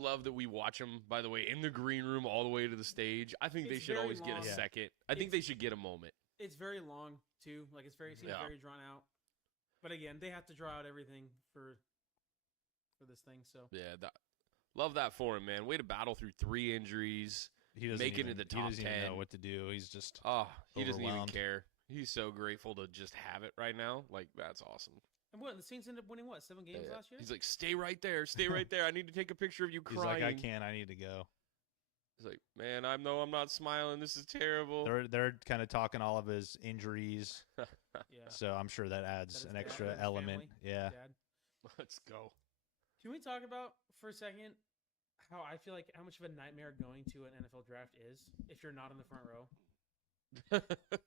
love that we watch them, by the way, in the green room all the way to the stage. I think they It's should very always get long. a Yeah. second. I think It's- they should get a moment. It's very long too. Like it seems Yeah. very drawn out. But again, they have to draw out everything for this thing. So Yeah, love that for him, man. Way to battle through 3 injuries. He doesn't Make it even, into the he top doesn't even 10. know what to do. He's just Oh, he doesn't even Overwhelmed. care. He's so grateful to just have it right now. Like, that's awesome. and what the Saints ended up winning 7 games Yeah. last year? He's like, stay right there. Stay right there. I need to take a picture of you he's crying. like, I can't. I need to go. He's like, man, I'm not smiling. This is terrible. They're kind of talking all of his injuries, Yeah. so I'm sure that adds his an dad extra or his element. family? Yeah. Dad. Let's go. Can we talk about for a second how I feel like how much of a nightmare going to an NFL draft is if you're not in the front row?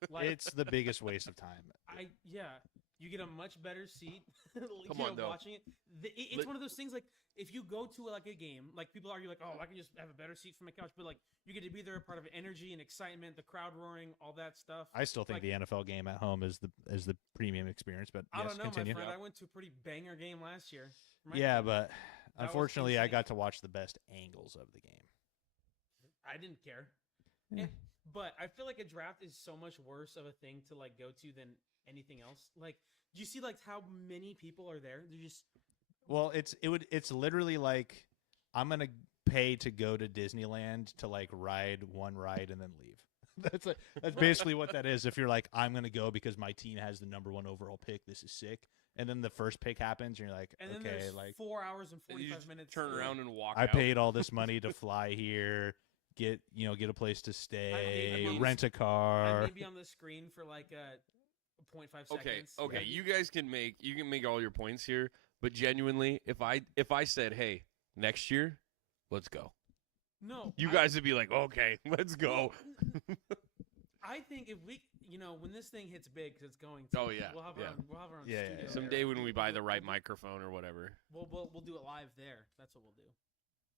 Like It's the biggest waste of time. you get a much better seat. Come on, though. Watching it. It's Let- one of those things like if you go to like a game, like people argue like, oh, I can just have a better seat from my couch, but like you get to be there, a part of energy and excitement, the crowd roaring, all that stuff. I still think Like- the NFL game at home is the premium experience. But I yes, don't know, continue. my friend. Yeah. I went to a pretty banger game last year. My Yeah, team. but was unfortunately, I insane. got to watch the best angles of the game. I didn't care. Yeah. But I feel like a draft is so much worse of a thing to like go to than anything else. Like, do you see like how many people are there? They're just Well, it's literally like I'm gonna pay to go to Disneyland to like ride one ride and then leave. That's basically what that is. If you're like, I'm gonna go because my team has the #1 overall pick, this is sick, and then the first pick happens, and you're like, and then okay, there's like 4 hours and And you 45 just minutes. turn to- around and walk I out. paid all this money to fly here, get a place to stay, maybe- rent a I car. may be on the screen for like 0.5 Okay, seconds. okay. You guys can make all your points here, but genuinely, if I said, hey, next year, let's go. No, You guys would be like, okay, let's go. I think if we, when this thing hits big, because it's going to. Oh, yeah, We'll have yeah. our own Yeah, yeah, studio. yeah. Someday there. when we buy the right We'll- microphone or whatever. we'll do it live there. That's what we'll do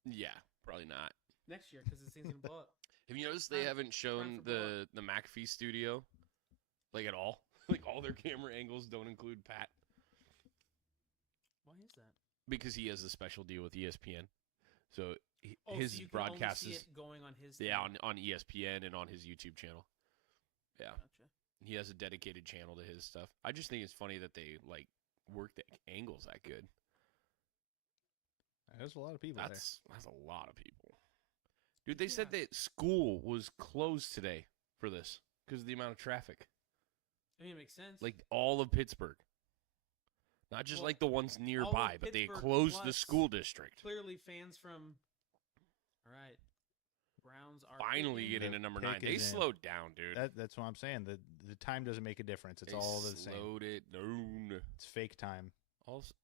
Yeah, probably not. next year because this thing's gonna blow up. Have you noticed they Time- haven't shown for blow the McAfee studio, like at all? Like all their camera angles don't include Pat Why is that? because he has a special deal with ESPN. So Oh, his so you can broadcast only see is it going on his. yeah thing. on ESPN and on his YouTube channel. Yeah, Gotcha. he has a dedicated channel to his stuff. I just think it's funny that they like work the angles that good. There's a lot of people That's a lot of people. Dude, they said Yeah. that school was closed today for this because of the amount of traffic. I mean, it makes sense. Like all of Pittsburgh. Not just Well, like the ones nearby, but they Pittsburgh closed the plus school district. clearly fans from. All right, Browns are Finally picking. getting The to number pick 9. They is in. slowed down, dude. there. That's what I'm saying. The time doesn't make a difference. It's They all the same. slowed it down. It's fake time. Also,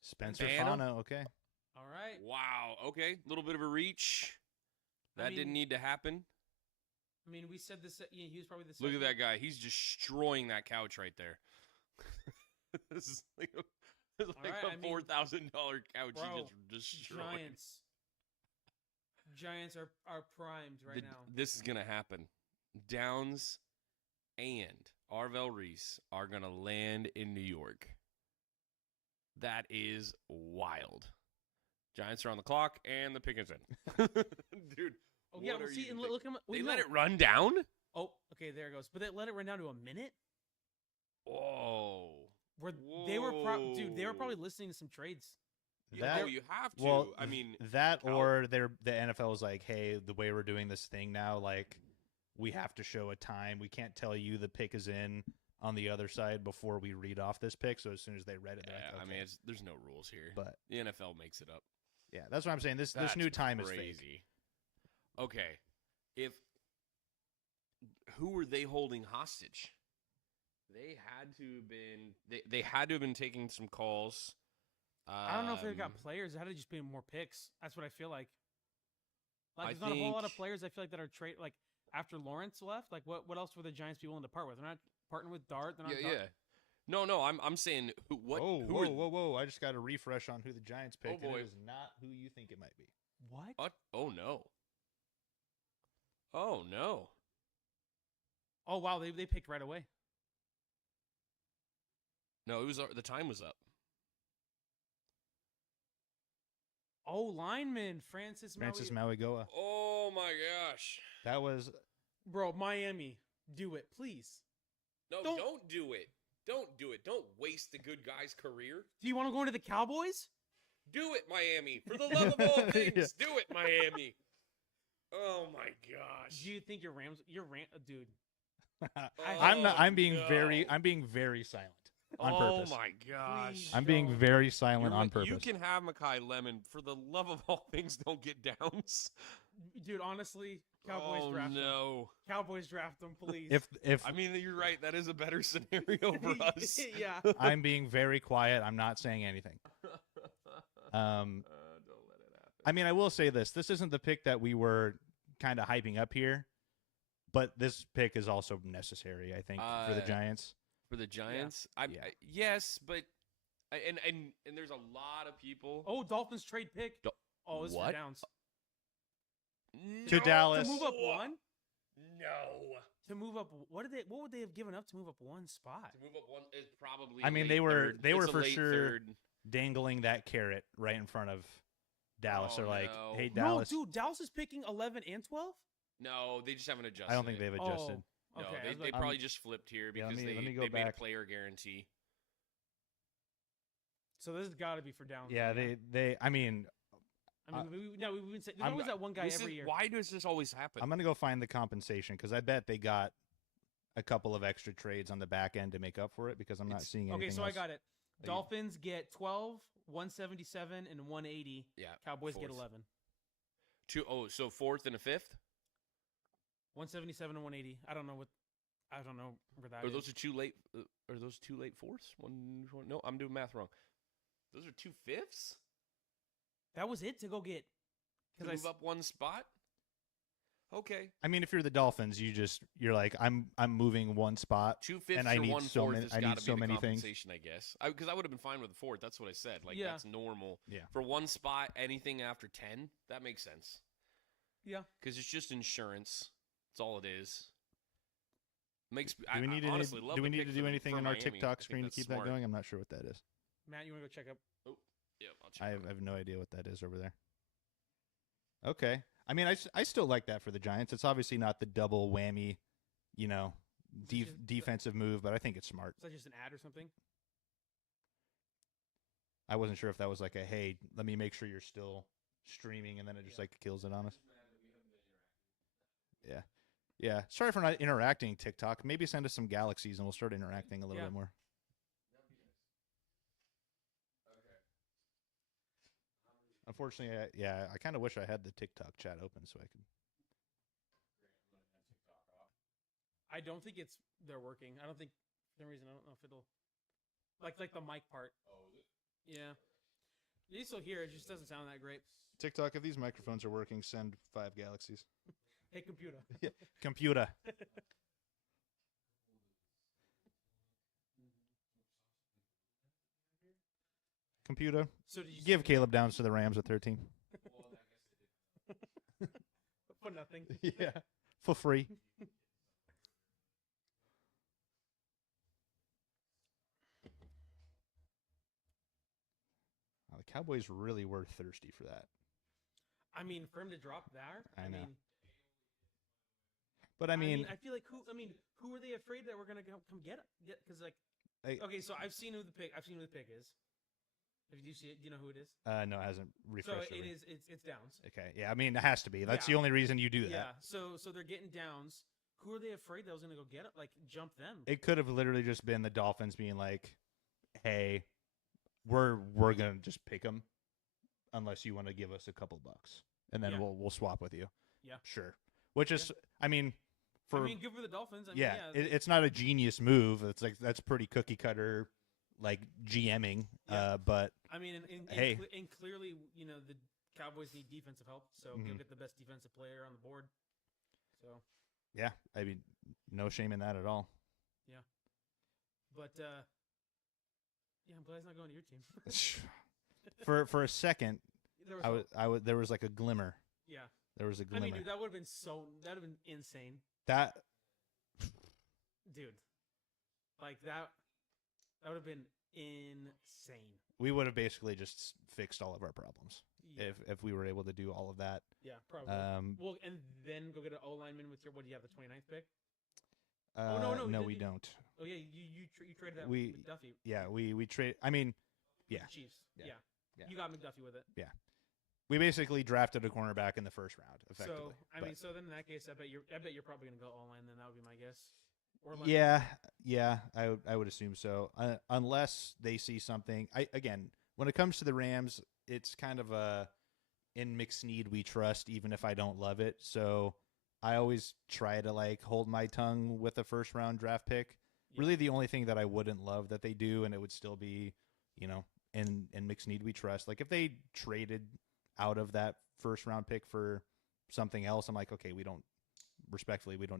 Spencer Bantam? Fano, okay. All right. wow. Okay, a little bit of a reach. That didn't mean, need to happen. I mean, we said this. He was probably the. Look at second- that guy. He's destroying that couch right there. This is like it's like right, I a mean, $4,000 couch bro, he just destroyed. Giants are primed right now. This is gonna happen. Downs and Arvell Reese are gonna land in New York. That is wild. Giants are on the clock and the pick is in. Dude. Oh yeah, well, see, and look at they let it run down. Oh, okay, there it goes. But they let it run down to a minute. Whoa. Where they were, they were probably listening to some trades. No, you have to. Well, I mean, that or the NFL is like, hey, the way we're doing this thing now, like, we have to show a time. We can't tell you the pick is in on the other side before we read off this pick. So as soon as they read it, they're like, okay. I mean, there's no rules here. But the NFL makes it up. Yeah, that's what I'm saying. This new time is crazy. Fake. Okay, who were they holding hostage? They had to have been. They had to have been taking some calls. I don't know if they got players. It had to just be more picks. That's what I feel like. Like, there's not a whole lot of players I feel like that are like after Lawrence left. Like, what else were the Giants be willing to part with? They're not partnering with Dart. They're not. No. I'm saying whoa! I just got a refresh on who the Giants picked. Oh boy. And it is not who you think it might be. What? Oh no. Oh no. Oh wow! They picked right away. No, it was the time was up. Oh, lineman Francis Mauigoa. Oh my gosh. That was, bro. Miami, do it, please. No, don't do it. Don't do it. Don't waste the good guy's career. Do you want to go into the Cowboys? Do it, Miami. For the love of all things, do it, Miami. Oh my gosh. Do you think your dude? I'm being very silent on purpose. Oh my gosh. Please I'm being very silent on purpose. You can have Mekhi Lemon. For the love of all things, don't get downs. Dude, honestly, Cowboys draft him. No. Cowboys draft him, please. If I mean, you're right. That is a better scenario for us. Yeah. I'm being very quiet. I'm not saying anything. Don't let it happen. I mean, I will say this. This isn't the pick that we were kind of hyping up here, but this pick is also necessary, I think, for the Giants. For the Giants? Yeah. Yes, but and there's a lot of people. Oh, Dolphins trade pick. Oh, this is What? for Downs. To Dallas. To move up one? No. To move up, what would they have given up to move up one spot? To move up one is probably. I mean, a they were third. they It's were a for late sure third. dangling that carrot right in front of Dallas. Oh, They're like, no. hey, Dallas. No, dude, Dallas is picking 11 and 12? No, they just haven't adjusted. I don't think they've adjusted. Oh, No, okay. they probably just flipped here Yeah, because let me go they made a back. player guarantee. So this has got to be for Downs. Yeah, they. I mean, we've been saying there's always that one guy every year. Why does this always happen? I'm gonna go find the compensation because I bet they got a couple of extra trades on the back end to make up for it because I'm not seeing anything. Okay, so else. I got it. Dolphins get 12, 177, and 180. Yeah. Cowboys fourth. get 11. So fourth and a fifth? 177 and 180. I don't know where that Are is. those two late? Are those two late fourths? One. No, I'm doing math wrong. Those are 2 fifths. That was it to go get. To move up one spot. Okay. I mean, if you're the Dolphins, you're like, I'm moving one spot, 2 fifths and I or need 1/4 many. has I gotta need be so the many things. compensation, I guess. Because I would have been fine with the fourth. That's what I said. Like Yeah. that's normal. Yeah. For one spot, anything after 10, that makes sense. Yeah. Because it's just insurance. That's all it is. Makes. Do we need honestly love do we the need pick to do for anything on Miami. our I think TikTok screen to that's keep smart. that going? I'm not sure what that is. Matt, you want to go check up? Yeah, I'll check. I have no idea what that is over there. Okay. I mean, I still like that for the Giants. It's obviously not the double whammy, defensive move, but I think it's smart. Is that just an ad or something? I wasn't sure if that was like a, hey, let me make sure you're still streaming, and then it just like kills it on us. Yeah. Yeah. Sorry for not interacting, TikTok. Maybe send us some galaxies and we'll start interacting a little bit more. Unfortunately, I kind of wish I had the TikTok chat open so I could. I don't think they're working. I don't think for some reason I don't know if it'll like the mic part. Oh, is it? Yeah. You still hear it, just doesn't sound that great. TikTok, if these microphones are working, send 5 galaxies. Hey computer. Yeah. Computer. Computer, So did you give Caleb Downs to the Rams with 13. for nothing? Yeah, for free. The Cowboys really were thirsty for that. I mean, for him to drop there, I know. mean, But I mean, I feel like who were they afraid that we're gonna come get because like okay, so I've seen who the pick is. Have you see it? Do you know who it is? no, it hasn't refreshed. So it's Downs. Okay, yeah, I mean it has to be. That's Yeah. the only reason you do that. Yeah. So they're getting Downs. Who are they afraid that was gonna go get it? Like jump them? It could have literally just been the Dolphins being like, "Hey, we're gonna just pick them, unless you want to give us a couple bucks, and then Yeah. we'll swap with you." Yeah. Sure. Which is, I mean, good for the Dolphins. It's not a genius move. It's like that's pretty cookie cutter, like GMing. Yeah. But I mean, hey. and clearly, the Cowboys need defensive help, so go get the best defensive player on the board. So yeah, I mean, no shame in that at all. yeah, but I'm glad he's not going to your team. for a second, there was like a glimmer. Yeah, there was a glimmer. I mean, dude, that would have been insane. That, dude, like that would have been insane. We would have basically just fixed all of our problems if we were able to do all of that. Yeah, probably. Well, and then go get an O lineman with your, what do you have, the 29th pick? No, we don't. Oh yeah, you traded that with McDuffie. Yeah, we trade. I mean, yeah, the Chiefs. Yeah. Yeah, you got McDuffie with it. Yeah, we basically drafted a cornerback in the first round, effectively. So then in that case, I bet you're probably gonna go all line. Then that would be my guess. Or yeah, I would assume so, unless they see something. Again, when it comes to the Rams, it's kind of a in McSnead we trust, even if I don't love it. So I always try to like hold my tongue with a first round draft pick. Yeah. Really, the only thing that I wouldn't love that they do, and it would still be, in McSnead we trust. Like if they traded out of that first round pick for something else, I'm like, okay, we don't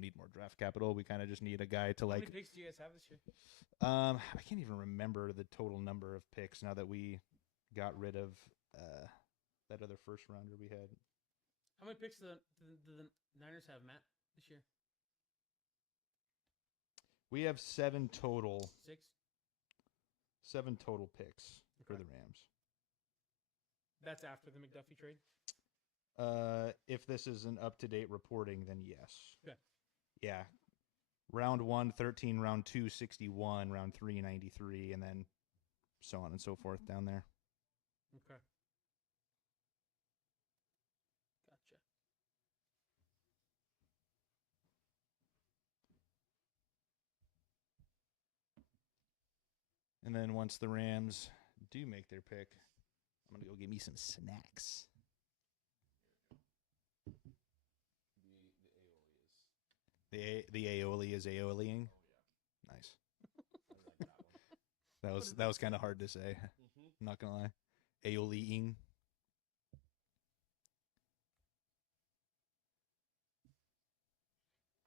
need more draft capital. We kind of just need a guy to like. How many picks do you guys have this year? I can't even remember the total number of picks now that we got rid of that other first rounder we had. How many picks do the Niners have, Matt, this year? We have 7 total. 6? 7 total picks for the Rams. That's after the McDuffie trade? If this is an up-to-date reporting, then yes. Okay. Yeah. Round 1, 13, round 2, 61, round 3, 93, and then so on and so forth down there. Okay. Gotcha. And then once the Rams do make their pick, I'm going to go get me some snacks. The aioli is aioling. Oh, yeah. Nice. I like that one. That was kind of hard to say. Mm-hmm. I'm not gonna lie. Aioliing.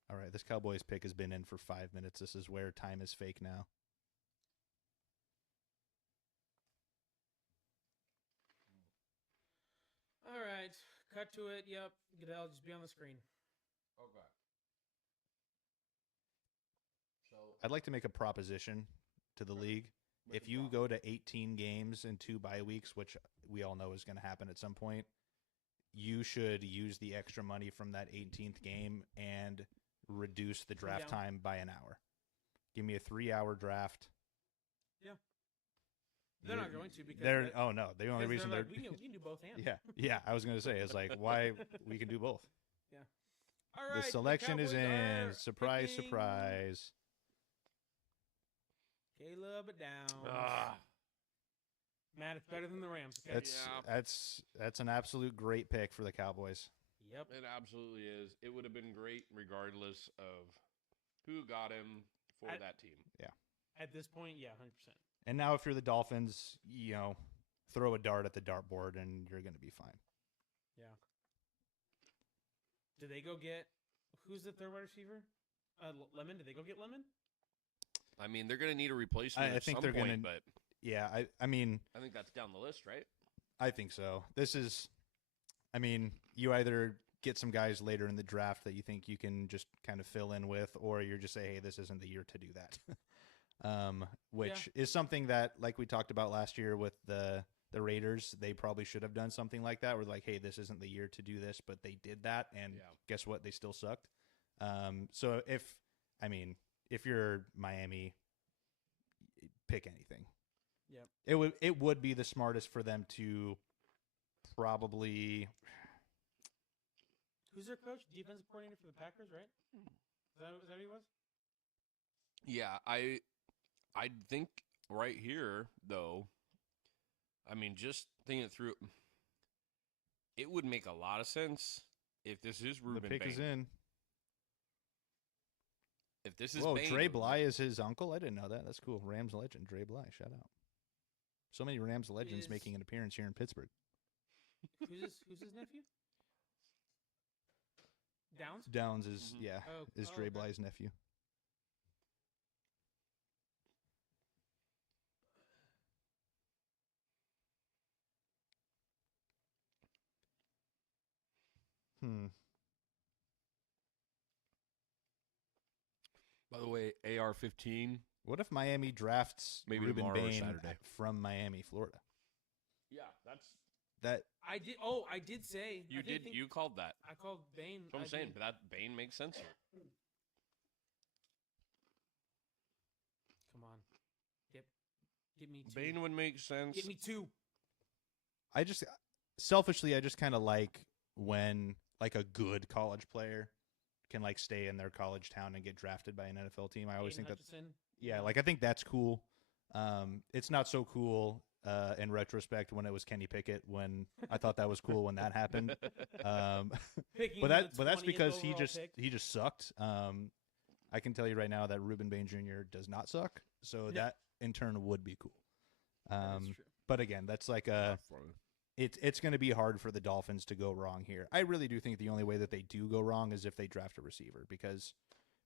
All right, this Cowboys pick has been in for 5 minutes. This is where time is fake now. All right, cut to it. Yep, Goodell, just be on the screen. Okay. So I'd like to make a proposition to the league. If you go to 18 games and 2 bye weeks, which we all know is going to happen at some point, you should use the extra money from that 18th game and reduce the draft time by an hour. Give me a 3-hour draft. Yeah. They're not going to because the only reason like, we can do both hands. Yeah. I was going to say is like why we can do both. Yeah. All right. The selection is in. Surprise, picking surprise. Caleb down. Matt, it's better than the Rams. Okay? That's an absolute great pick for the Cowboys. Yep. It absolutely is. It would have been great regardless of who got him for that team. Yeah. At this point, 100%. And now if you're the Dolphins, throw a dart at the dartboard and you're going to be fine. Yeah. Did they go get who's the third wide receiver? Lemon. Did they go get Lemon? I mean, they're going to need a replacement I at think some they're point, gonna, but Yeah, I mean, I think that's down the list, right? I think so. This is, I mean, you either get some guys later in the draft that you think you can just kind of fill in with, or you're just say, hey, this isn't the year to do that. Which is something that, like we talked about last year with the Raiders, they probably should have done something like that. Where like, hey, this isn't the year to do this, but they did that, and guess what? They still sucked. So if you're Miami, pick anything. Yep. It would be the smartest for them to probably. Who's their coach? Defensive coordinator for the Packers, right? Is that who he was? Yeah, I think right here though. I mean, just thinking it through, it would make a lot of sense if this is Ruben The pick Bain. is in. If this is Whoa, Bain, Dre Bly is his uncle? I didn't know that. That's cool. Rams legend, Dre Bly. Shout out. So many Rams legends making an appearance here in Pittsburgh. Who's his nephew? Downs? Downs is, is Dre okay. Bly's nephew. By the way, AR-15. What if Miami drafts Maybe Ruben tomorrow or Bain Saturday. from Miami, Florida? Yeah, that's That I did. Oh, I did say you I did. think You called that. I called Bain. That's what I'm saying, but that Bain makes sense here. Come on, get me two. Bain would make sense. Get me two. I just selfishly, I just kind of like when like a good college player can like stay in their college town and get drafted by an NFL team. I always think that, like I think that's cool. It's not so cool in retrospect when it was Kenny Pickett, when I thought that was cool when that happened. But that's because he just sucked. I can tell you right now that Ruben Bain Jr. does not suck, so that in turn would be cool. That's true. But again, that's like it's going to be hard for the Dolphins to go wrong here. I really do think the only way that they do go wrong is if they draft a receiver, because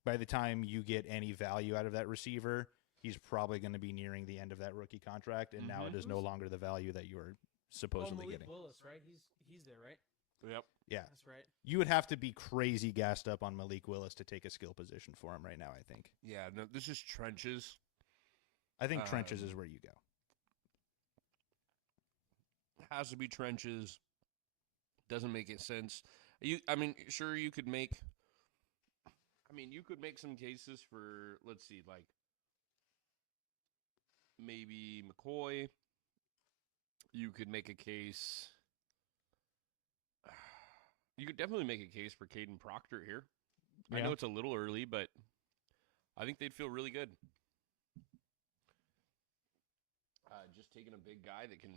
by the time you get any value out of that receiver, he's probably going to be nearing the end of that rookie contract, and now it is no longer the value that you were supposedly getting. Willis, right? He's there, right? Yep. Yeah, That's right. you would have to be crazy gassed up on Malik Willis to take a skill position for him right now, I think. Yeah. No, this is trenches. I think trenches is where you go. Has to be trenches. Doesn't make it sense. Sure, you could make. You could make some cases for, let's see, like maybe McCoy. You could make a case. You could definitely make a case for Caden Proctor here. Yeah. I know it's a little early, but I think they'd feel really good. Just taking a big guy that can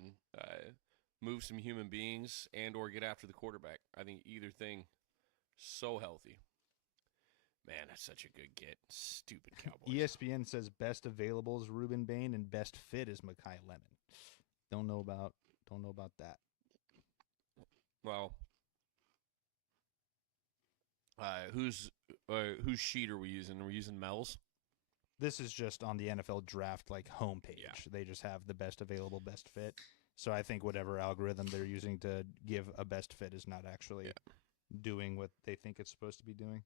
move some human beings and or get after the quarterback. I think either thing, so healthy. Man, that's such a good get. Stupid Cowboys. ESPN says best available is Ruben Bain and best fit is Mekhi Lemon. Don't know about that. Well, whose sheet are we using? Are we using Mel's? This is just on the NFL draft homepage. Yeah. They just have the best available, best fit. So I think whatever algorithm they're using to give a best fit is not actually doing what they think it's supposed to be doing.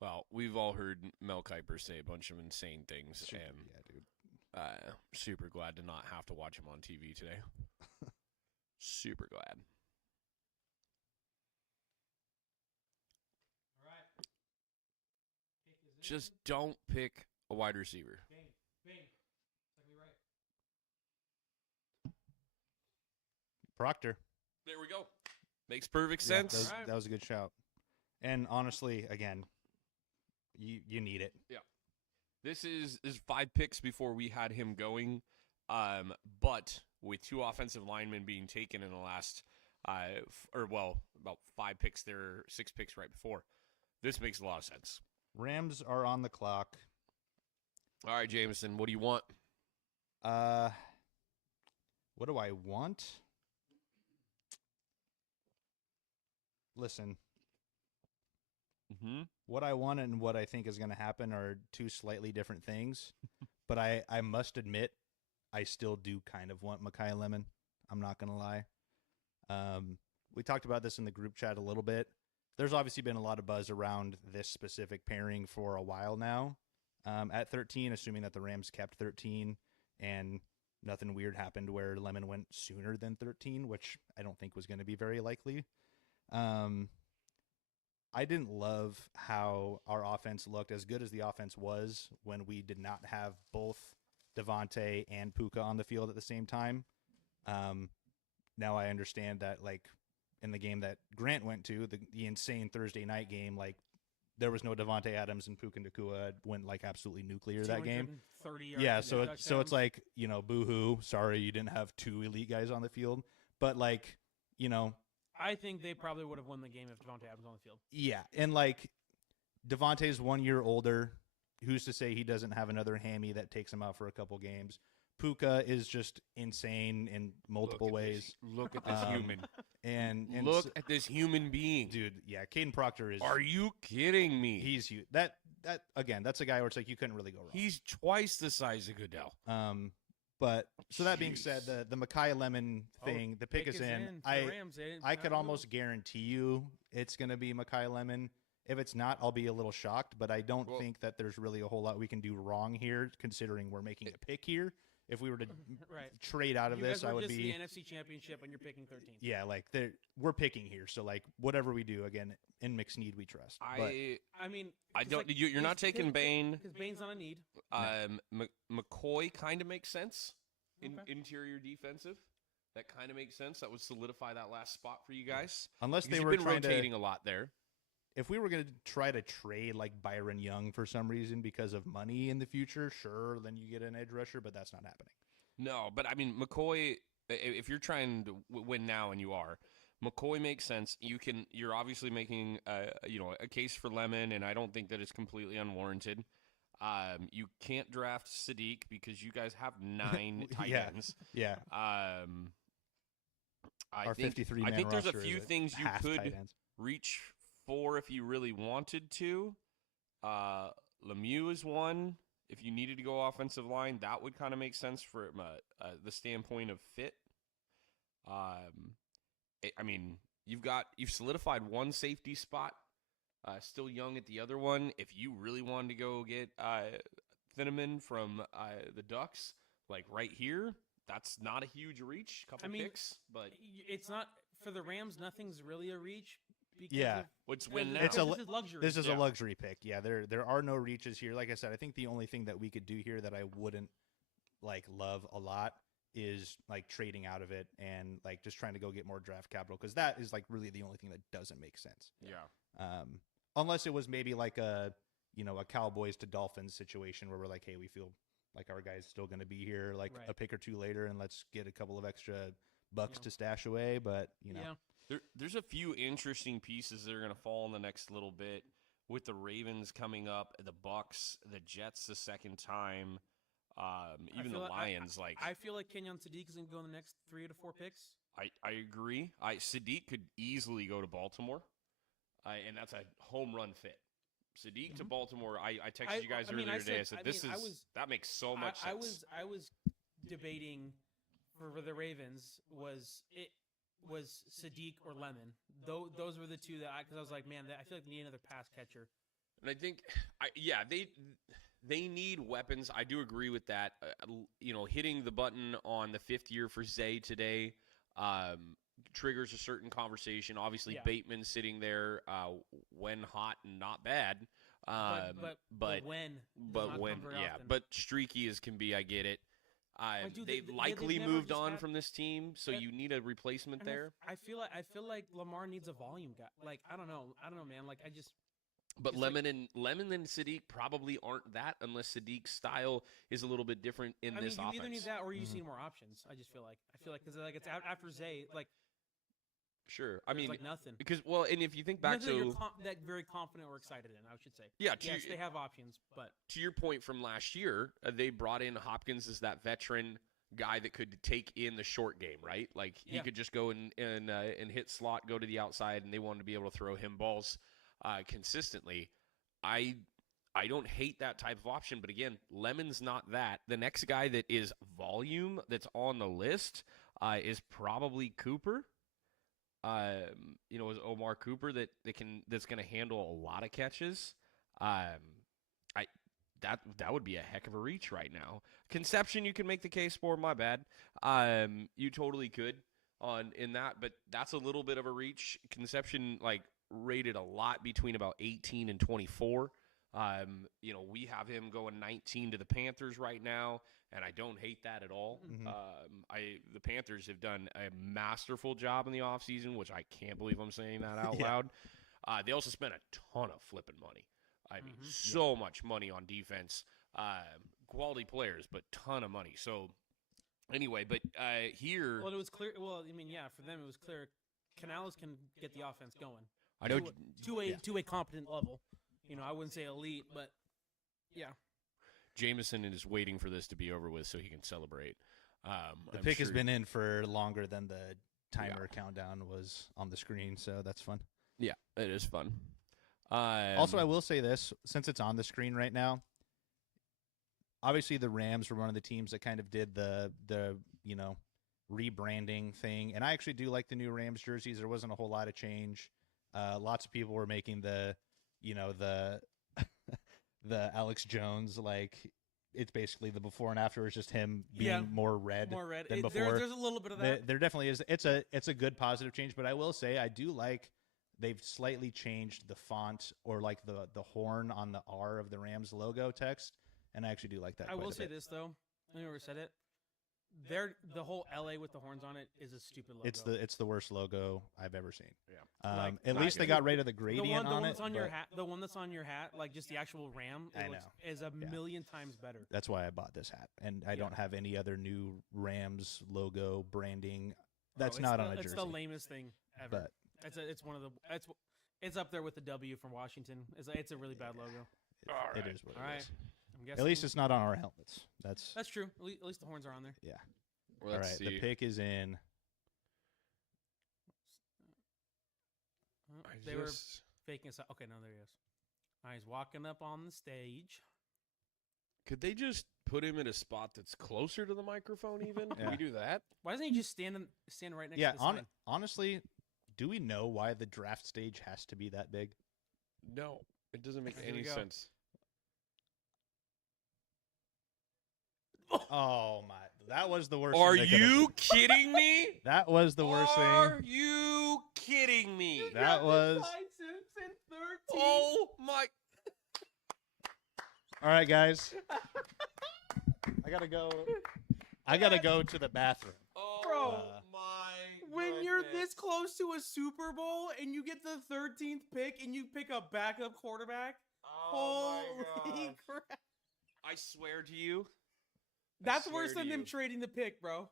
Well, we've all heard Mel Kiper say a bunch of insane things, and dude. Super glad to not have to watch him on TV today. Super glad. All right. Just don't pick a wide receiver. Bain. Exactly right. Proctor. There we go. Makes perfect Yeah, sense. that was a good shout. And honestly, again, you need it. Yeah. This is 5 picks before we had him going. But with 2 offensive linemen being taken in the last, about 5 picks there, 6 picks right before, this makes a lot of sense. Rams are on the clock. All right, Jameson, what do you want? What do I want? Listen. Mm-hmm. What I want and what I think is going to happen are 2 slightly different things. But I must admit I still do kind of want Mekhi Lemon. I'm not going to lie. We talked about this in the group chat a little bit. There's obviously been a lot of buzz around this specific pairing for a while now. At 13, assuming that the Rams kept 13 and nothing weird happened where Lemon went sooner than 13, which I don't think was going to be very likely. I didn't love how our offense looked, as good as the offense was when we did not have both Devontae and Puka on the field at the same time. Now I understand that, like, in the game that Grant went to, the insane Thursday night game, like, there was no Devontae Adams, and Puka Nacua went like absolutely nuclear that game. 30 Yeah, so it's like, you know, boo-hoo, sorry you didn't have two elite guys on the field. But, like, you know, I think they probably would have won the game if Devontae Adams was on the field. yeah, and like Devontae's 1 year older. Who's to say he doesn't have another hammy that takes him out for a couple games? Puka is just insane in multiple ways. Look at this human. And Look at this human being. dude. Yeah, Caden Proctor is. Are you kidding me? He's huge. That again, that's a guy where it's like you couldn't really go wrong. He's twice the size of Goodell. But so that being Jeez. said, the Mekhi Lemon thing, the pick is in. I could almost guarantee you it's going to be Mekhi Lemon. If it's not, I'll be a little shocked, but I don't think that there's really a whole lot we can do wrong here, considering we're making a pick here. If we were to trade out of this, I would be the NFC Championship, and you're picking 13th. Yeah, like we're picking here, so like whatever we do, again, in McSneed we trust. I mean, I don't. You're not taking Bain because Bain's on a need. McCoy kind of makes sense. Interior defensive, that kind of makes sense. That would solidify that last spot for you guys. Unless because they were you've been trying rotating a lot there. If we were going to try to trade like Byron Young for some reason because of money in the future, sure, then you get an edge rusher, but that's not happening. No, but I mean, McCoy, if you're trying to win now, and you are, McCoy makes sense. You're obviously making a case for Lemon, and I don't think that it's completely unwarranted. You can't draft Sadiq because you guys have 9 tight ends. Yeah. I think 53-man I think there's a roster few is things you half could tight ends. reach for if you really wanted to. Lemieux is one. If you needed to go offensive line, that would kind of make sense from the standpoint of fit. I mean, you've solidified one safety spot. Still young at the other one. If you really wanted to go get Thieneman from the Ducks, like right here, that's not a huge reach. Couple picks, but it's not for the Rams. Nothing's really a reach. Yeah, what's win now? This is luxury. This is a luxury pick. Yeah, there are no reaches here. Like I said, I think the only thing that we could do here that I wouldn't like love a lot is like trading out of it and like just trying to go get more draft capital, because that is like really the only thing that doesn't make sense. Yeah. Unless it was maybe like a Cowboys to Dolphins situation where we're like, hey, we feel like our guy's still going to be here like a pick or two later, and let's get a couple of extra bucks to stash away. But There's a few interesting pieces that are going to fall in the next little bit with the Ravens coming up, the Bucks, the Jets the second time, even the Lions. I feel like Kenyon Sadiq is going to go in the next 3 to 4 picks. I agree. Sadiq could easily go to Baltimore, and that's a home run fit. Sadiq to Baltimore. I texted you guys earlier today. I said that makes so much sense. I was debating for the Ravens was Sadiq or Lemon. Those were the two because I was like, man, I feel like they need another pass catcher. And I think, they need weapons. I do agree with that. Hitting the button on the 5th year for Zay today triggers a certain conversation. Obviously, Bateman sitting there when hot and not bad. But streaky as can be. I get it. They've likely moved on from this team, so you need a replacement there. I feel like Lamar needs a volume guy. Like I don't know, man. Like I just. But Lemon and Sadiq probably aren't that unless Sadiq's style is a little bit different in this offense. You either need that or you see more options. I just feel like because it's after Zay like. Sure, I mean like nothing because and if you think back to that very confident or excited in, I should say. Yeah, yes, they have options, but to your point from last year, they brought in Hopkins as that veteran guy that could take in the short game, right? Like he could just go and hit slot, go to the outside, and they wanted to be able to throw him balls consistently. I I don't hate that type of option, but again, Lemon's not that. The next guy that is volume that's on the list is probably Cooper. Is Omar Cooper that's going to handle a lot of catches. That would be a heck of a reach right now. Conception, you can make the case for. My bad. You totally could in that, but that's a little bit of a reach. Conception rated a lot between about 18 and 24. We have him going 19 to the Panthers right now, and I don't hate that at all. Mm-hmm. The Panthers have done a masterful job in the offseason, which I can't believe I'm saying that out loud. They also spent a ton of flipping money. I mean, so much money on defense. Quality players, but ton of money. So, anyway, but here... Well, it was clear. Well, I mean, for them it was clear. Canales can get the offense going. I know to a competent level. I wouldn't say elite, but yeah. Jameson is waiting for this to be over with so he can celebrate. The pick has been in for longer than the timer countdown was on the screen, so that's fun. Yeah, it is fun. Also, I will say this, since it's on the screen right now, obviously the Rams were one of the teams that kind of did the rebranding thing, and I actually do like the new Rams jerseys. There wasn't a whole lot of change. Lots of people were making the the Alex Jones, it's basically the before and after is just him being more red than before. There's a little bit of that. There definitely is. It's a good positive change, but I will say I do like they've slightly changed the font or the horn on the R of the Rams logo text, and I actually do like that. I will say this though, I never said it. The whole LA with the horns on it is a stupid logo. It's the worst logo I've ever seen. Yeah. At least they got rid of the gradient on it. The one that's on your hat, just the actual ram, is a million times better. That's why I bought this hat, and I don't have any other new Rams logo branding. That's not on a jersey. It's the lamest thing ever. But it's one of the it's up there with the W from Washington. It's a really bad logo. It is what it is. I'm guessing. At least it's not on our helmets. That's true. At least the horns are on there. Yeah. Well, all right. The pick is in. They were faking us out. Okay, no, there he is. He's walking up on the stage. Could they just put him in a spot that's closer to the microphone even? Can we do that? Why doesn't he just stand right next to the sign? Honestly, do we know why the draft stage has to be that big? No. It doesn't make any sense. Oh, my. That was the worst Are thing. You kidding me? That was the worst thing. Are you kidding me? That was. Oh, my. All right, guys. I got to go. I got to go to the bathroom. Oh, bro. My. When you're this close to a Super Bowl and you get the 13th pick and you pick a backup quarterback. Oh, holy crap. I swear to you. That's worse than them trading the pick, bro.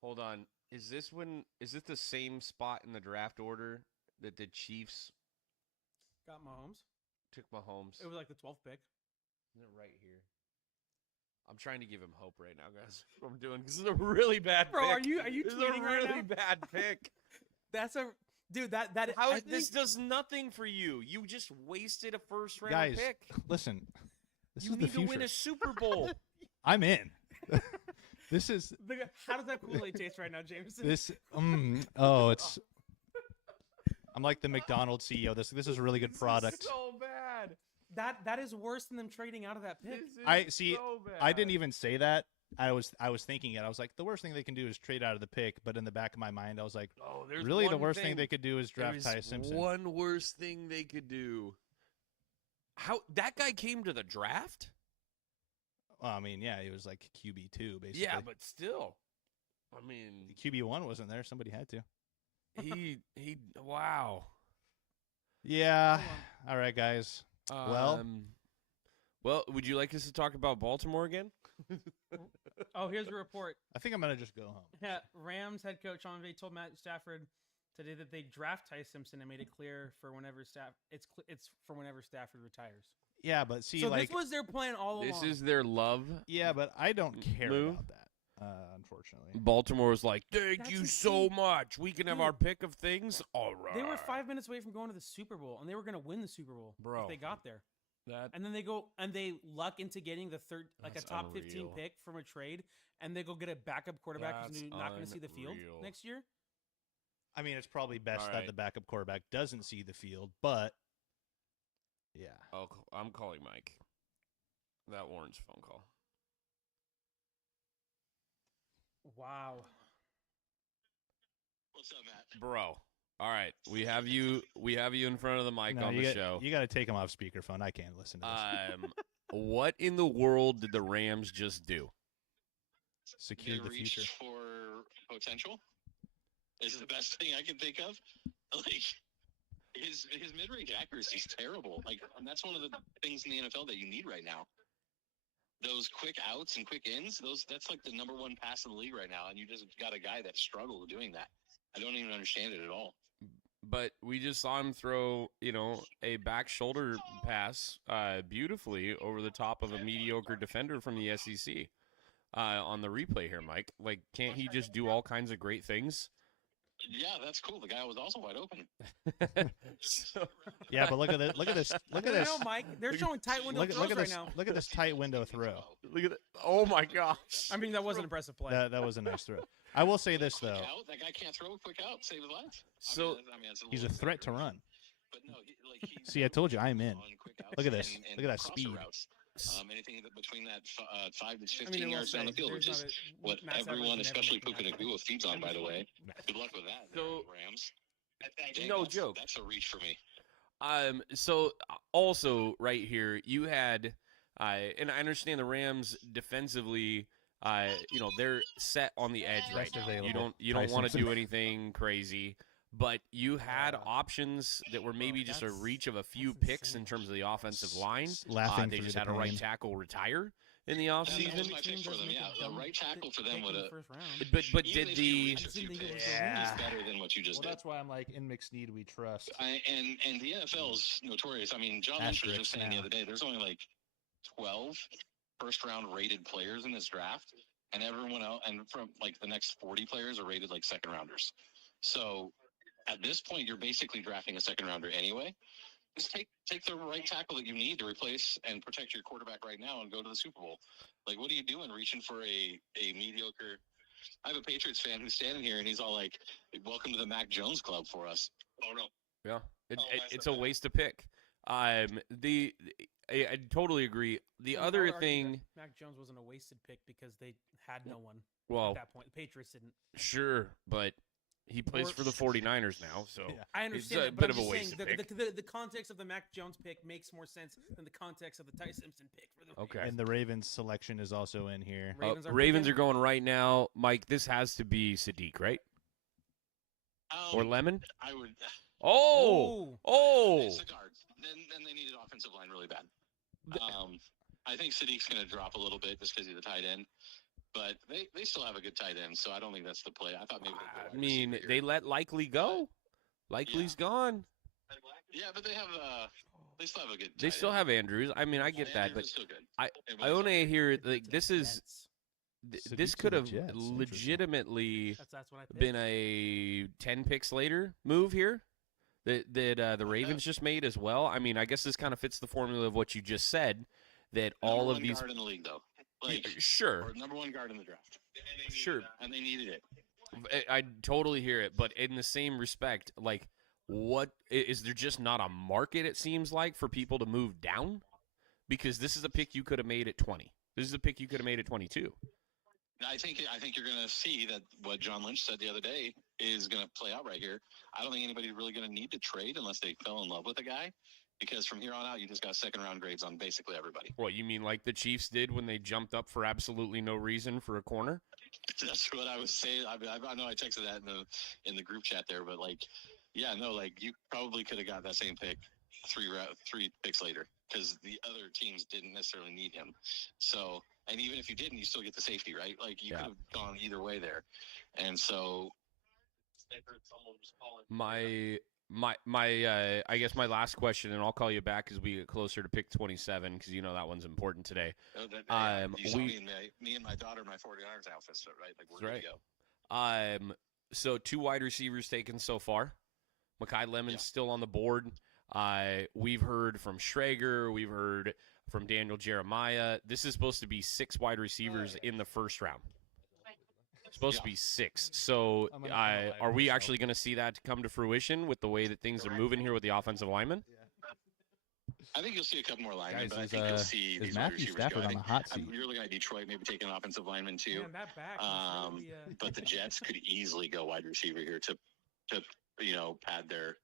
Hold on. Is it the same spot in the draft order that the Chiefs got Mahomes? Took Mahomes. It was like the 12th pick. Isn't it right here? I'm trying to give him hope right now, guys. What I'm doing. This is a really bad bro, pick. are you this tweeting is a right really now? bad pick. That's a dude. This does nothing for you. You just wasted a first round guys, pick. Listen, this you is the need future. to win a Super Bowl. I'm in. This is. How does that Kool-Aid taste right now, Jameson? It's. I'm like the McDonald's CEO. This is a really good product. Is so bad. That is worse than them trading out of that pick. I see. So bad. I didn't even say that. I was thinking it. I was like, the worst thing they can do is trade out of the pick. But in the back of my mind, I was like, really, the worst thing they could do is draft Ty Simpson. One worse thing they could do. How that guy came to the draft? Well, I mean, yeah, he was like QB2, basically. Yeah, but still, I mean, QB1 wasn't there. Somebody had to. He. Wow. Yeah. All right, guys. Well, would you like us to talk about Baltimore again? Oh, here's a report. I think I'm gonna just go home. Yeah, Rams head coach Sean McVay told Matt Stafford today that they draft Ty Simpson and made it clear for whenever it's for whenever Stafford retires. Yeah, but see, so this was their plan all along. This is their love. Yeah, but I don't care about that. Unfortunately, Baltimore was like, "Thank you so much. We can have our pick of things." All right. They were 5 minutes away from going to the Super Bowl, and they were going to win the Super Bowl if they got there. And then they go and they luck into getting the third, like That's a top 15 unreal. pick from a trade, and they go get a backup quarterback who's That's not going to see the field unreal. next year. I mean, it's probably best All that right. the backup quarterback doesn't see the field, but yeah. I'm calling Mike. That warrants a phone call. Wow. What's up, Matt? Bro. All right. We have you in front of the mic on the show. You got to take him off speakerphone. I can't listen to this. What in the world did the Rams just do? Secure the future. Reached for potential. Is the best thing I can think of. Like his mid-range accuracy is terrible. Like, and that's one of the things in the NFL that you need right now. Those quick outs and quick ins, that's like the number one pass in the league right now, and you just got a guy that struggled doing that. I don't even understand it at all. But we just saw him throw, a back shoulder pass beautifully over the top of a mediocre defender from the SEC on the replay here, Mike. Like, can't he just do all kinds of great things? Yeah, that's cool. The guy was also wide open. Yeah, but look at this. Look at this. Look at this. No, Mike. They're showing tight window throws Look at right this. now. Look at this tight window throw. Look at that. Oh, my gosh. I mean, that was an impressive play. That was a nice throw. I will say this Quick though. out. That guy can't throw a quick out, save his life. So that's He's a little threat to exaggeration. run. But no, he's See, I told you, I'm in. on quick outs Look at this. and Look at that crosser speed. Routes. Anything between that 5 to I 15 mean, I will yards down say, the field, which there's is not a- what Matt Stafford's everyone, never especially making that Puka Nacua, feeds on, by the way. Good luck with that, So- Rams. No joke. That's a reach for me. So also right here, you had, and I understand the Rams defensively, they're set on the edge right Best now. available. You don't Tyson. want to do anything crazy, but you had Yeah. options that were maybe just a that's- reach of a few that's picks insane. in terms of the offensive line. Laughing They through just the had a right pain. tackle retire in the That was offseason. my pick for them, yeah. The right tackle for them would have. But Even did if you the reach a few Didn't think it picks, was Yeah. it's better than what you just Well, did. that's why I'm like, in McSneed we trust. And the NFL is notorious. I mean, John Lynch was Asterisk just saying now. the other day, there's only like 12 first-round rated players in this draft, and everyone else, and from like the next 40 players are rated like second-rounders. So at this point, you're basically drafting a second-rounder anyway. Just take the right tackle that you need to replace and protect your quarterback right now and go to the Super Bowl. Like, what are you doing reaching for a mediocre? I have a Patriots fan who's standing here, and he's all like, welcome to the Mac Jones club for us. Oh, no. Yeah, it's a waste of pick. I totally agree. The other thing, Mac Jones wasn't a wasted pick because they had no one well, at that point. The Patriots didn't. sure, but he plays for the 49ers now, so Yeah. I it's understand a that, but bit I'm of a just saying wasted pick. the context of the Mac Jones pick makes more sense than the context of the Ty Simpson pick for the Okay. And the Ravens selection is also in here. Ravens are going right now. Mike, this has to be Sadiq, right? Or Lemon? I would. Oh! It's the guards. Then they needed offensive line really bad. I think Sadiq's going to drop a little bit just because he's the tight end. But they still have a good tight end, so I don't think that's the play. I thought maybe they'd go I wide mean, receiver they here. let Likely go. Likely's gone. Yeah, but they have they still have a good. They tight still end. have Andrews. I mean, I get that, Andrews but is still good. I Everyone's only hear They like took this the is Jets. this Sadiq to could the have Jets. Interesting. legitimately That's what I picked. been a 10 picks later move here that the Ravens just made as well. I mean, I guess this kind of fits the formula of what you just said, that all Number of one these guard in the league, though. Like, sure, or number one guard in the draft. sure. And they needed it. I totally hear it, but in the same respect, like, what is there just not a market? It seems like for people to move down, because this is a pick you could have made at 20. This is a pick you could have made at 22. I think you're going to see that what John Lynch said the other day is going to play out right here. I don't think anybody's really going to need to trade unless they fell in love with a guy, because from here on out, you just got second round grades on basically everybody. What you mean, like the Chiefs did when they jumped up for absolutely no reason for a corner? That's what I was saying. I mean, I know I texted that in the group chat there, but like, yeah, no, like you probably could have got that same pick three picks later, because the other teams didn't necessarily need him. So, and even if you didn't, you still get the safety, right? Like you could have gone either way there. And so, I guess my last question, and I'll call you back as we get closer to pick 27, because you know that one's important today. you saw me and my daughter, my 49ers outfits, right? Like we're That's good to go. So 2 wide receivers taken so far. Mekhi Lemon's still on the board. We've heard from Schrager. We've heard from Daniel Jeremiah. This is supposed to be 6 wide receivers in the first round. Supposed to be 6. So are we actually going to see that come to fruition with the way that things are moving here with the offensive linemen? I think you'll see a couple more linemen, Guys, but I think you'll see these wide Matthew receivers Stafford go. on the hot seat. You're looking at Detroit maybe taking an offensive lineman too. Man, that back. But the Jets could easily go wide receiver here to pad their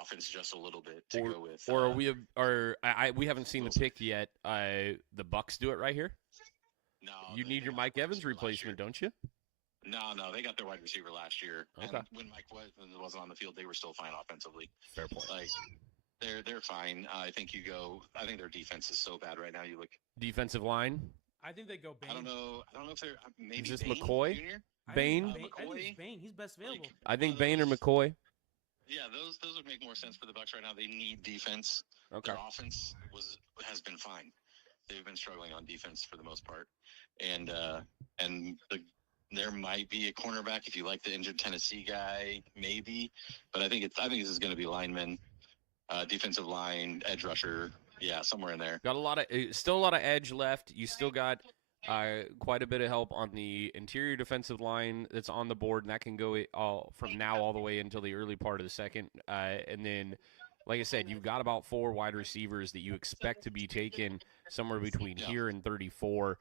offense just a little bit to go with. Or we haven't seen the pick yet. The Bucks do it right here. No, You need your Mike Evans replacement, don't you? No, they got their wide receiver last year. Okay. And when Mike wasn't on the field, they were still fine offensively. Fair point. Like they're fine. I think their defense is so bad right now. You look Defensive line. I think they go Bain. I don't know if they're maybe Is this Bain McCoy? Jr.? Bain? I think McCoy? it's Bain. He's best available. I think Bain or McCoy. Yeah, those would make more sense for the Bucks right now. They need defense. Okay. Their offense has been fine. They've been struggling on defense for the most part, and there might be a cornerback if you like the injured Tennessee guy, maybe. But I think this is going to be linemen, defensive line, edge rusher, somewhere in there. Got still a lot of edge left. You still got quite a bit of help on the interior defensive line that's on the board, and that can go from now all the way until the early part of the second. And then, like I said, you've got about 4 wide receivers that you expect to be taken somewhere between here and 34.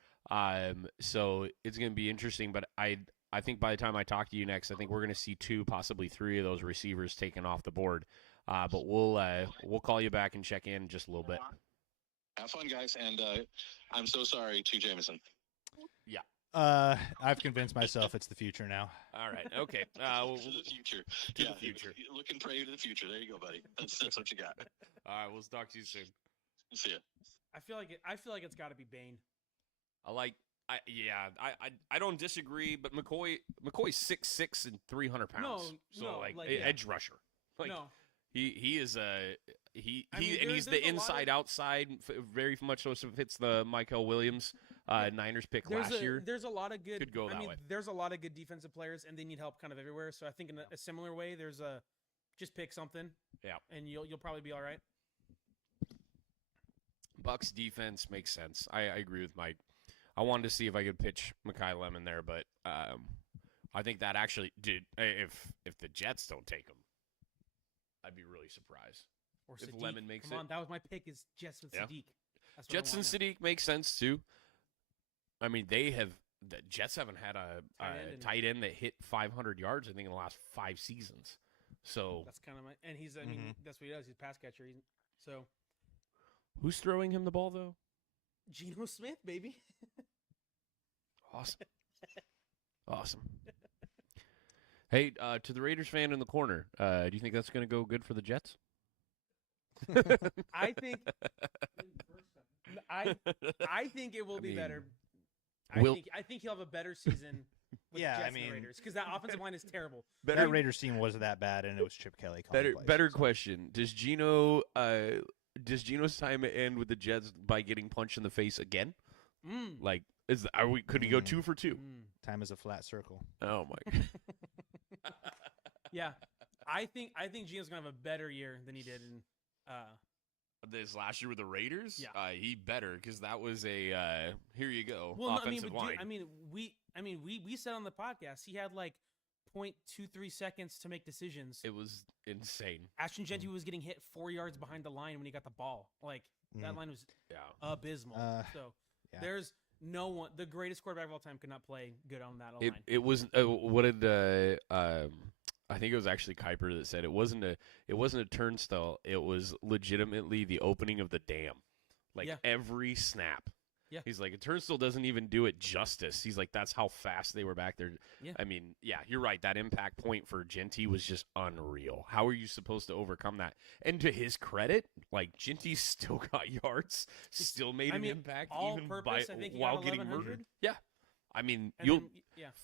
So it's going to be interesting, but I think by the time I talk to you next, I think we're going to see 2, possibly 3 of those receivers taken off the board. But we'll call you back and check in just a little bit. Have fun, guys, and I'm so sorry to Jameson. Yeah. I've convinced myself it's the future now. All right. Okay. To the future. To the future. Look and pray to the future. There you go, buddy. That's what you got. All right. We'll talk to you soon. See ya. I feel like it's got to be Bain. I don't disagree, but McCoy's 6'6" and 300 pounds. Edge rusher. He is he's the inside outside, very much so fits the Michael Williams Niners pick last year. There's a lot of good. Could go that way. There's a lot of good defensive players, and they need help kind of everywhere. So I think in a similar way, there's just pick something. Yeah, and you'll probably be all right. Bucks defense makes sense. I agree with Mike. I wanted to see if I could pitch Mekhi Lemon there, but I think that actually did. If the Jets don't take him, I'd be really surprised. Or if Sadiq. Lemon makes Come it. on, that was my pick. Is Jets with Sadiq. That's what Jets and Sadiq makes sense too. I mean, the Jets haven't had a tight end that hit 500 yards, I think, in the last 5 seasons. So that's kind of and he's. I mean, that's what he does. He's a pass catcher. So who's throwing him the ball though? Geno Smith, baby. Awesome. Hey, to the Raiders fan in the corner, do you think that's going to go good for the Jets? I think it will be better. I think he'll have a better season with the Jets and the Raiders because that offensive line is terrible. That Raiders team was that bad, and it was Chip Kelly. Better question: Does Gino's time end with the Jets by getting punched in the face again? Like, could he go 2 for 2? Time is a flat circle. Oh my! Yeah, I think Gino's gonna have a better year than he did in this last year with the Raiders. Yeah, he better because that was a here you go offensive line. We said on the podcast he had like 0.23 seconds to make decisions. It was insane. Ashton Genty was getting hit 4 yards behind the line when he got the ball. Like that line was abysmal. There's no one. The greatest quarterback of all time could not play good on that line. It was what did I think it was actually Kuiper that said it wasn't a turnstile. It was legitimately the opening of the dam. Like every snap. Yeah. He's like, a turnstile doesn't even do it justice. He's like, that's how fast they were back there. Yeah. I mean, you're right. That impact point for Genty was just unreal. How are you supposed to overcome that? And to his credit, like, Genty still got yards, still made an impact all even purpose, I think while getting murdered. Yeah. I mean,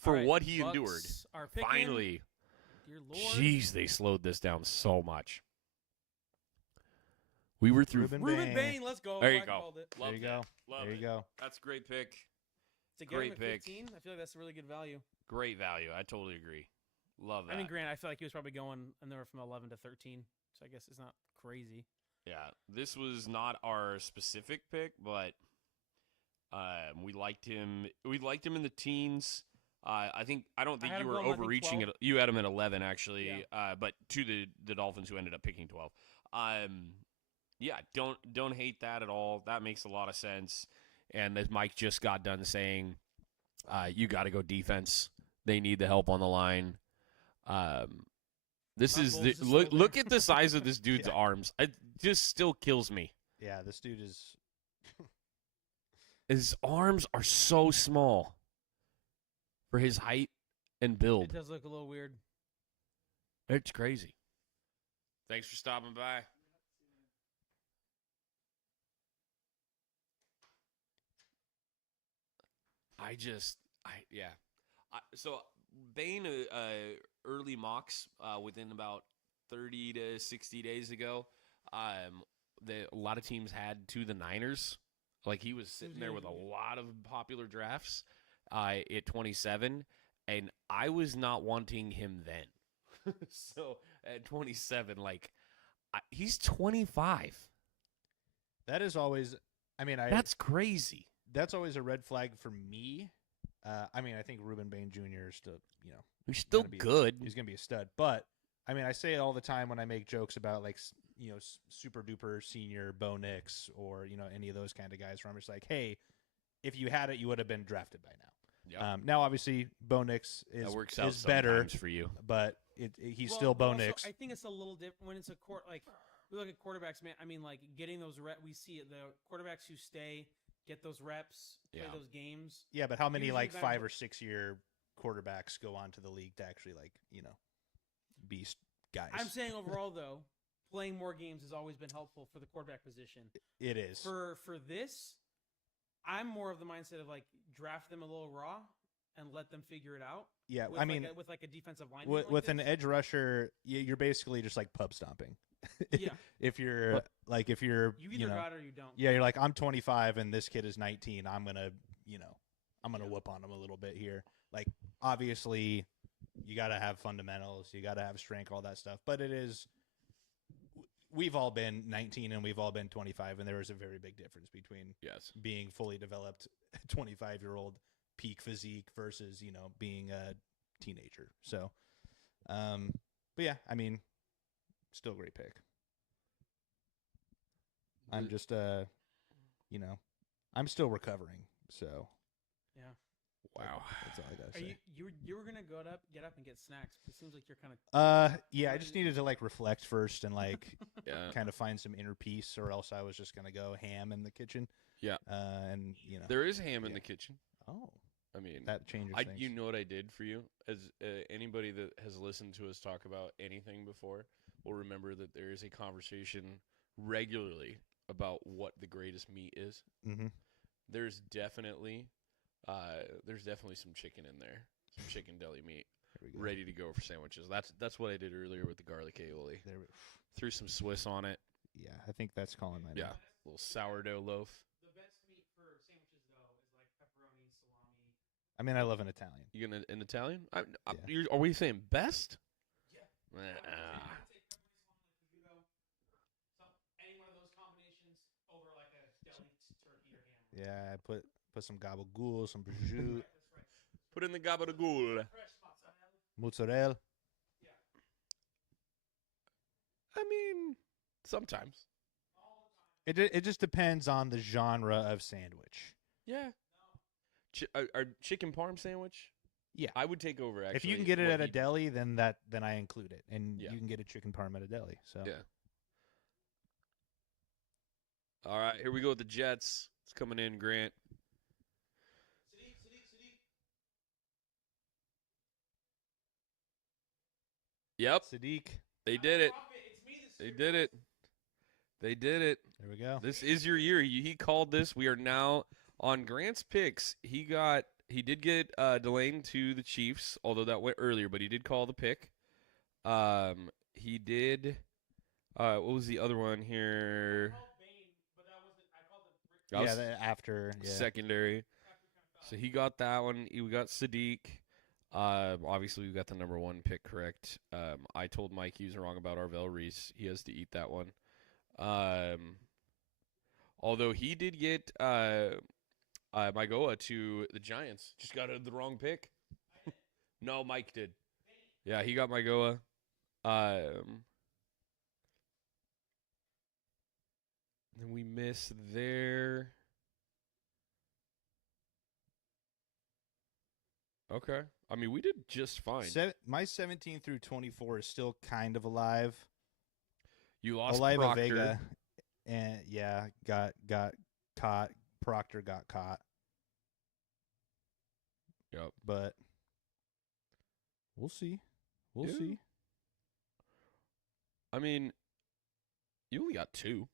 what he Bucks endured, are picking, finally, dear Lord. Jeez, they slowed this down so much. We were through Ruben Bain. Let's go. There you go. There you go. There you go. That's a great pick. To get him at 15, I feel like that's a really good value. Great value. I totally agree. Love that. I mean, Grant, I feel like he was probably going anywhere from 11 to 13, so I guess it's not crazy. Yeah, this was not our specific pick, but we liked him. We liked him in the teens. I don't think had you him were going, I think, overreaching 12. it. You had him at 11, actually, but to the Dolphins, who ended up picking 12. Yeah, don't hate that at all. That makes a lot of sense. And as Mike just got done saying, you got to go defense. They need the help on the line. This Our is Bulls is still look there. at the size of this dude's Yeah. arms. It just still kills me. Yeah, this dude is. His arms are so small for his height and It build. does look a little weird. It's crazy. Thanks for stopping by. So Bain early mocks within about 30 to 60 days ago. A lot of teams had to the Niners. Like, he was sitting there with a lot of popular drafts at 27, and I was not wanting him then. So at 27, he's 25. That is always. I mean, That's crazy. that's always a red flag for me. I mean, I think Reuben Bain Jr. is still, He's still gonna be- good. he's going to be a stud. But I mean, I say it all the time when I make jokes about super duper senior Bo Nix or any of those kind of guys. Where I'm just like, hey, if you had it, you would have been drafted by now. Yep. Now, obviously, Bo Nix That works out is better, sometimes for you. but he's Well, still but Bo also, Nix. I think it's a little different when it's a court. Like, we look at quarterbacks, man. I mean, like, getting those reps. We see it. The quarterbacks who stay, get those reps, play Yeah. those games. Yeah, but how many Usually like back 5 to- or 6 year quarterbacks go on to the league to actually be guys? I'm saying overall, though, playing more games has always been helpful for the quarterback position. It is. For this, I'm more of the mindset of like draft them a little raw and let them figure it out. Yeah, With I mean, with a defensive line. with an edge rusher, you're basically just like pub stomping. Yeah. if you're You either got it or you don't. yeah, you're like, I'm 25 and this kid is 19. I'm gonna whoop on him a little bit here. Like, obviously, you got to have fundamentals, you got to have strength, all that stuff. But it is. We've all been 19 and we've all been 25, and there is a very big difference between Yes. being fully developed 25-year-old peak physique versus being a teenager. So, but yeah, I mean, still a great pick. I'm just I'm still recovering. So Yeah. Wow. that's all I gotta Are say. you were gonna get up and get snacks? It seems like you're kind of. Yeah, I just needed to like reflect first and like Yeah. kind of find some inner peace, or else I was just gonna go ham in the kitchen. Yeah. And There is ham in Yeah. the kitchen. oh, I mean, that changes things. you know what I did for you? As anybody that has listened to us talk about anything before will remember that there is a conversation regularly about what the greatest meat is. Mm-hmm. There's definitely some chicken in there, some chicken deli meat, Here we go. ready to go for sandwiches. That's what I did earlier with the garlic aioli. There we, Threw some Swiss on it. yeah, I think that's calling my name. Yeah, little sourdough loaf. The best meat for sandwiches though is like pepperoni, salami. I mean, I love an Italian. You gonna an Italian? Yeah. Are we saying best? Yeah. Nah. Any one of those combinations over like a deli turkey or ham. Yeah, I put some gabagool, some prosciutto, Put in the gabagool. Fresh mozzarella. mozzarella. I mean, sometimes. It just depends on the genre of sandwich. Yeah. Our chicken parm sandwich. Yeah. I would take over. Actually, If you can get it what at a he- deli, then I include it, and Yeah. you can get a chicken parm at a deli. So Yeah. All right, here we go with the Jets. It's coming in, Grant. Sadiq. Yep, Sadiq, they did it. It's me this They year. did it. They did it. there we go. This is your year. He called this. We are now on Grant's picks. He did get Delane to the Chiefs, although that went earlier, but he did call the pick. He did. What was the other one here? I called Bane, but that wasn't. I called the That Yeah, was after secondary. So he got that one. We got Sadiq. Obviously, we got the number one pick correct. I told Mike he was wrong about Arvell Reese. He has to eat that one. Although he did get Mygoa to the Giants. Just got the wrong pick. No, Mike did. Yeah, he got Mygoa. And we miss there. Okay. I mean, we did just fine. My 17 through 24 is still kind of alive. You lost Oliva Proctor. Vega, and got caught. Proctor got caught. Yep. But we'll see. We'll Yeah. see. I mean, you only got 2.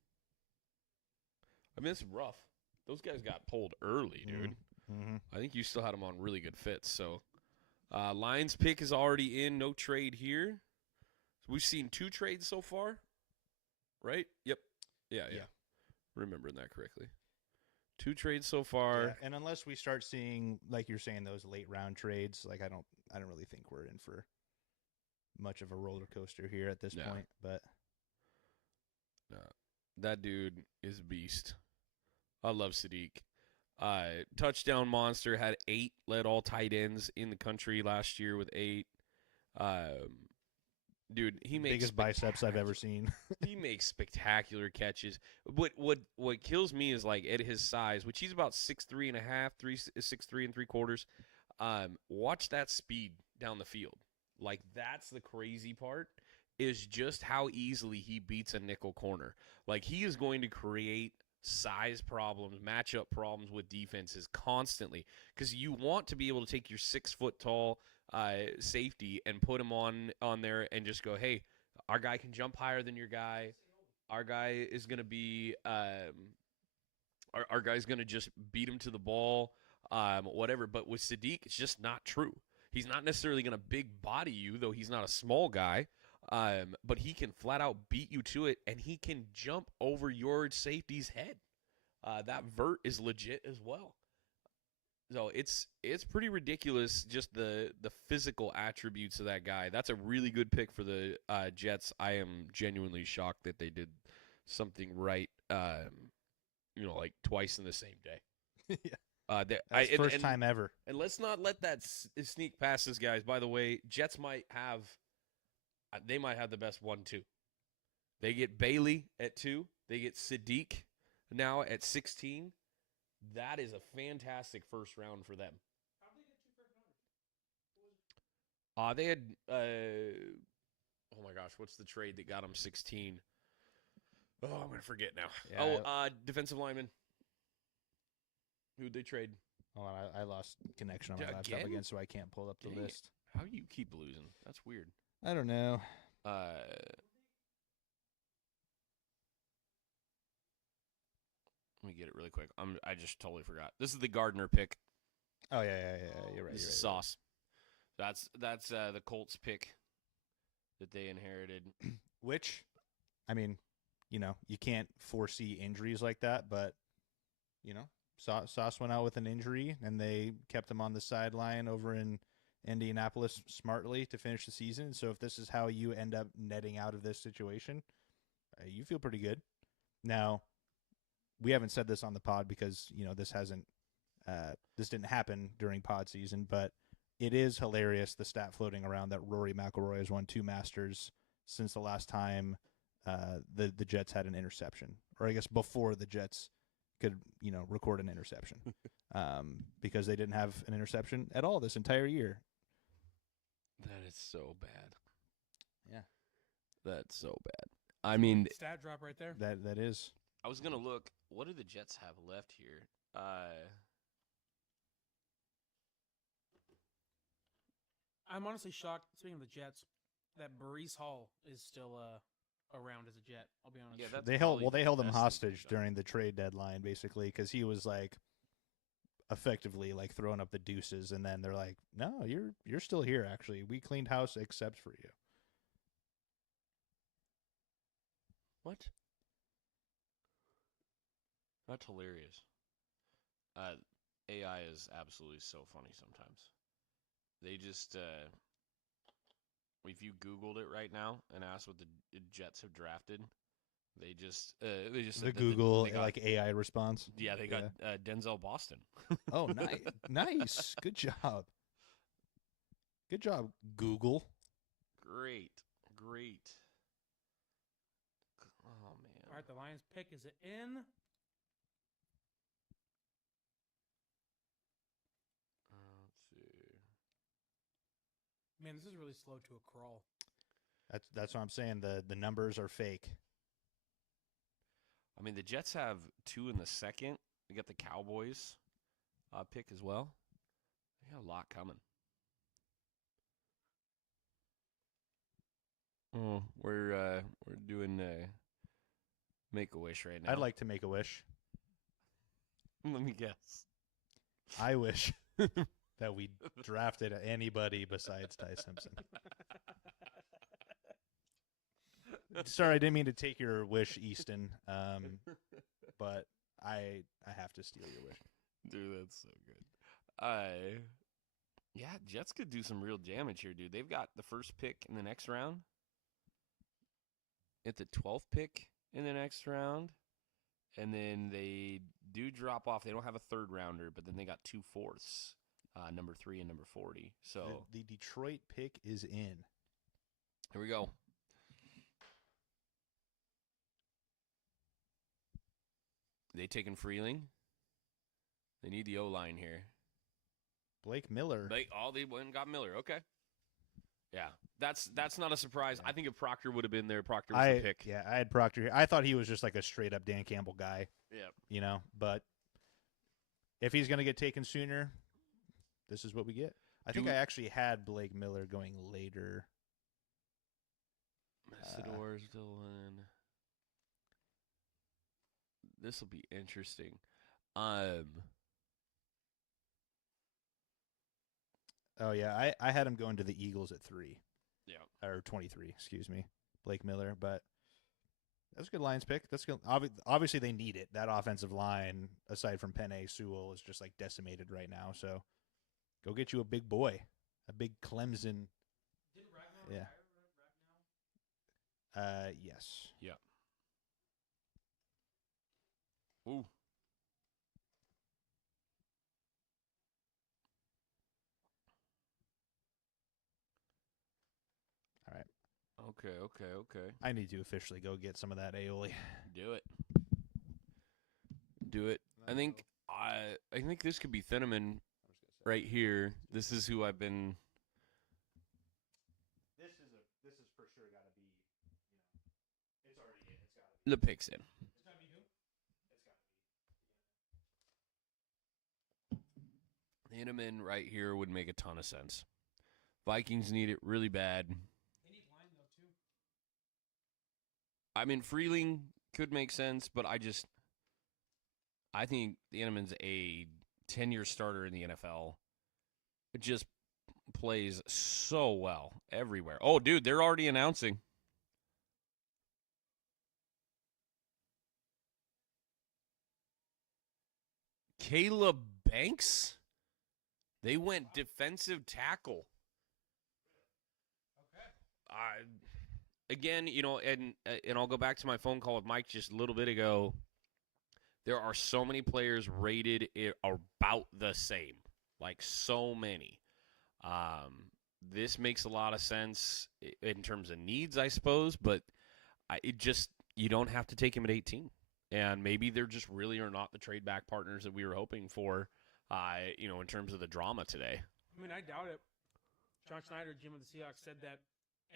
I mean, it's rough. Those guys got pulled early, dude. Mm-hmm. I think you still had them on really good fits. So, Lions pick is already in. No trade here. We've seen 2 trades so far, right? Yep. Yeah. Remembering that correctly. 2 trades so far. Yeah, and unless we start seeing, like you're saying, those late round trades, like I don't really think we're in for much of a roller coaster here at this point. But that dude is a beast. I love Sadiq. Touchdown monster, had 8, led all tight ends in the country last year with 8. Dude, he makes biggest biceps I've ever seen. He makes spectacular catches. What kills me is like at his size, which he's about 6'3 and a half, 6'3 3/4. Watch that speed down the field. Like that's the crazy part is just how easily he beats a nickel corner. Like he is going to create size problems, matchup problems with defenses constantly because you want to be able to take your 6 foot tall safety and put him on there and just go, hey, our guy can jump higher than your guy. Our guy is going to be our guy's going to just beat him to the ball, whatever. But with Sadiq, it's just not true. He's not necessarily going to big body you, though he's not a small guy. But he can flat out beat you to it, and he can jump over your safety's head. That vert is legit as well. So it's pretty ridiculous, just the physical attributes of that guy. That's a really good pick for the Jets. I am genuinely shocked that they did something right, like twice in the same day. Yeah. That's first time ever. And let's not let that sneak past us, guys. By the way, Jets might have the best 1-2. They get Bailey at 2. They get Sadiq now at 16. That is a fantastic first round for them. They had oh my gosh, what's the trade that got them 16? Oh, I'm gonna forget now. Yeah. Defensive lineman. Who'd they trade? Oh, I lost connection on my laptop Again? again, so I can't pull up the Dang it. list. How do you keep losing? That's weird. I don't know. Let me get it really quick. I just totally forgot. This is the Gardner pick. Oh yeah. You're right. This you're is right, Sauce. That's the Colts pick that they inherited. Which, I mean, you can't foresee injuries like that, but Sauce went out with an injury, and they kept him on the sideline over in Indianapolis smartly to finish the season. So if this is how you end up netting out of this situation, you feel pretty good. Now, we haven't said this on the pod because this didn't happen during pod season, but it is hilarious, the stat floating around that Rory McIlroy has won 2 Masters since the last time the Jets had an interception, or I guess before the Jets could record an interception, because they didn't have an interception at all this entire year. That is so bad. Yeah, that's so bad. I mean, Stat drop right there. that is. I was gonna look. What do the Jets have left here? I'm honestly shocked. Speaking of the Jets, that Breece Hall is still around as a Jet. I'll be honest. Yeah, that's They probably held the him best thing hostage they've done. during the trade deadline, basically, because he was like effectively like throwing up the deuces, and then they're like, "No, you're still here. Actually, we cleaned house except for you." What? That's hilarious. AI is absolutely so funny sometimes. They just, if you Googled it right now and asked what the Jets have drafted, They just The said that Google they got, like AI response. yeah, they got Denzel Boston. Oh, nice, nice, good job, Google. Great. Oh All man. right, the Lions pick, is it in? Let's see. Man, this is really slow to a crawl. That's what I'm saying. The numbers are fake. I mean, the Jets have 2 in the second. They got the Cowboys pick as well. They got a lot coming. Oh, we're doing Make a Wish right now. I'd like to make a wish. Let me guess. I wish that we drafted anybody besides Ty Simpson. Sorry, I didn't mean to take your wish, Easton. But I have to steal your wish. Dude, that's so good. Yeah, Jets could do some real damage here, dude. They've got the first pick in the next round. At the 12th pick in the next round. And then they do drop off. They don't have a third rounder, but then they got 2 fourths, number 3 and number 40. So The Detroit pick is in. here we go. They taking Freeling. They need the O-line here. Blake Miller. They went and got Miller. Okay. Yeah, that's not a surprise. I think if Proctor would have been there, Proctor was the pick. Yeah, I had Proctor here. I thought he was just like a straight up Dan Campbell guy. Yeah. But if he's going to get taken sooner, this is what we get. I think I actually had Blake Miller going later. Messidor's Dylan. This will be interesting. Oh yeah, I had him going to the Eagles at 3. Yeah. Or 23, excuse me. Blake Miller, but that's a good Lions pick. That's good. Obviously they need it. That offensive line, aside from Penei Sewell, is just like decimated right now. So go get you a big boy, a big Clemson. Did Ragnar Yeah. retire? Yes. Yeah. Ooh. All right. Okay. I need to officially go get some of that aioli. Do it. I think this could be Thieneman right here. This is who I've been. This is for sure got to be. It's already in. It's got to be. The pick's in. It's got to be who? It's got to be. Thieneman right here would make a ton of sense. Vikings need it really bad. They need line, though, too. I mean, Freeling could make sense, but I think Thieneman's a 10-year starter in the NFL. It just plays so well everywhere. Oh, dude, they're already announcing. Caleb Banks? They went defensive tackle. Again, and I'll go back to my phone call with Mike just a little bit ago. There are so many players rated about the same, like so many. This makes a lot of sense in terms of needs, I suppose, but you don't have to take him at 18. And maybe there just really are not the trade back partners that we were hoping for, in terms of the drama today. I mean, I doubt it. John Schneider, GM of the Seahawks, said that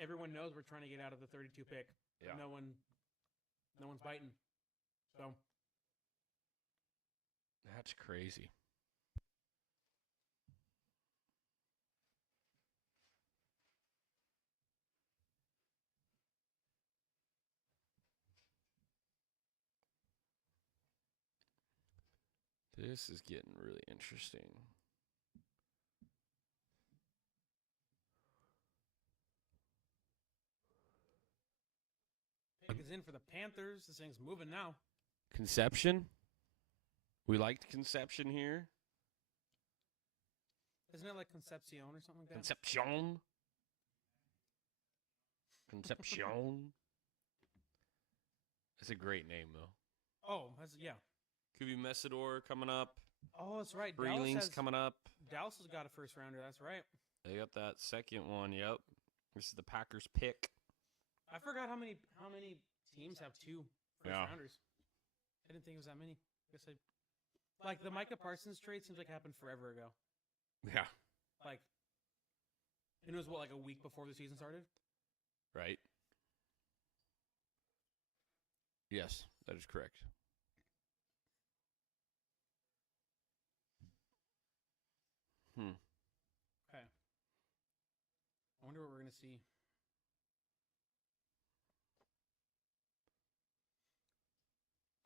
everyone knows we're trying to get out of the 32 pick. Yeah. No one's biting. So That's crazy. This is getting really interesting. pick is in for the Panthers. This thing's moving now. Conception? We liked Conception here. Isn't it like Concepcion or something like that? Conception. It's a great name, though. Oh, that's yeah. Could be Messidor coming up. Oh, that's right. Breeling's coming up. Dallas has got a first rounder. That's right. They got that second one. Yep. This is the Packers' pick. I forgot how many teams have 2 first rounders. I didn't think it was that many. Like the Micah Parsons trade seems like it happened forever ago. Yeah. Like, it was like a week before the season started. Right. Yes, that is correct. Okay. I wonder what we're gonna see.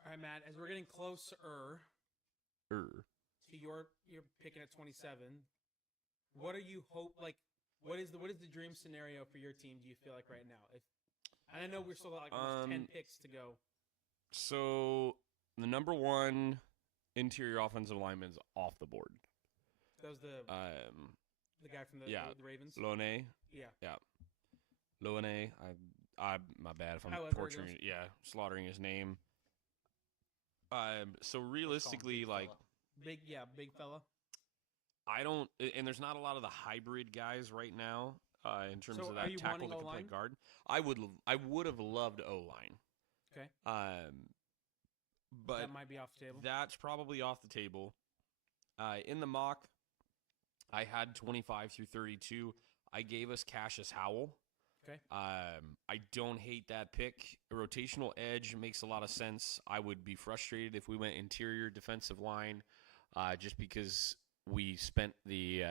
All right, Matt. As we're getting closer to your picking at 27, what are you what is the dream scenario for your team? Do you feel like right now? And I know we're still like almost 10 picks to go. So the number 1 interior offensive lineman's off the board. That was the guy from the Ravens. Lone. Yeah. Lone. I my bad if I'm torturing. Yeah, slaughtering his name. So realistically, like big fella. I don't, and there's not a lot of the hybrid guys right now in terms of that tackle that can play guard. I would have loved O-line. Okay. But that might be off the table. That's probably off the table. In the mock, I had 25 through 32. I gave us Cassius Howell. Okay. I don't hate that pick. A rotational edge makes a lot of sense. I would be frustrated if we went interior defensive line, just because we spent we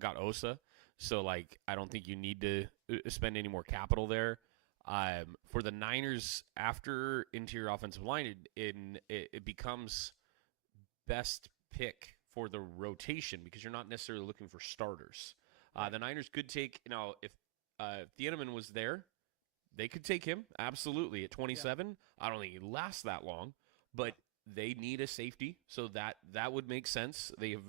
got Osa. So, like, I don't think you need to spend any more capital there. For the Niners, after interior offensive line, it becomes best pick for the rotation because you're not necessarily looking for starters. The Niners could take, if Thieneman was there, they could take him, absolutely, at 27. Yeah. I don't think he'd last that long, but they need a safety, so that would make sense. They've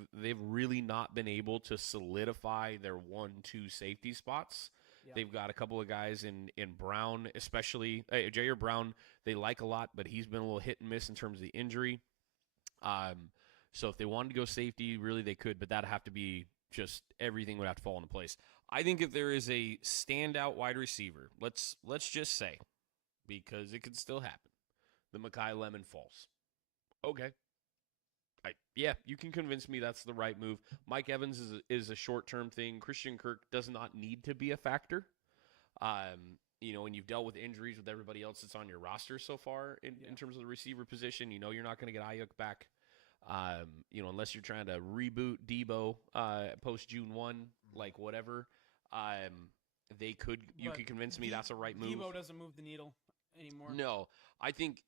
really not been able to solidify their 1-2 safety spots. Yeah. They've got a couple of guys in Brown, especially Jair Brown, they like a lot, but he's been a little hit and miss in terms of the injury. So if they wanted to go safety, really they could, but that'd have to be just everything would have to fall into place. I think if there is a standout wide receiver, let's just say, because it could still happen, the Mekhi Lemon falls. Okay. You can convince me that's the right move. Mike Evans is a short-term thing. Christian Kirk does not need to be a factor. And you've dealt with injuries with everybody else that's on your roster so far in terms of the receiver position. You're not going to get Ayuk back. Unless you're trying to reboot Debo post June 1, like whatever. You could convince me that's a right move. Debo doesn't move the needle anymore. No, I think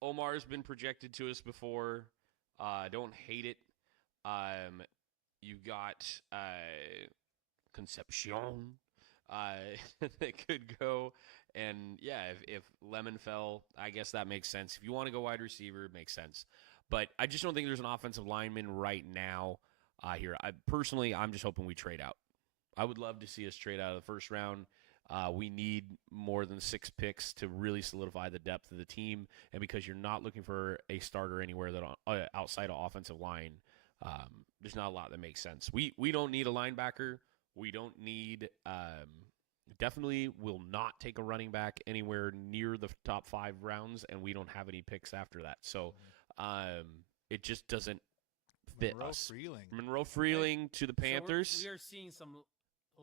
Omar's been projected to us before. Don't hate it. You've got Concepcion that could go. And, if Lemon fell, I guess that makes sense. If you want to go wide receiver, it makes sense. But I just don't think there's an offensive lineman right now here. I'm just hoping we trade out. I would love to see us trade out of the first round. We need more than 6 picks to really solidify the depth of the team. And because you're not looking for a starter anywhere that outside of offensive line, there's not a lot that makes sense. We don't need a linebacker. We don't need definitely will not take a running back anywhere near the top 5 rounds, and we don't have any picks after that. So it just doesn't fit us. Monroe Freeling to the Panthers. So we are seeing some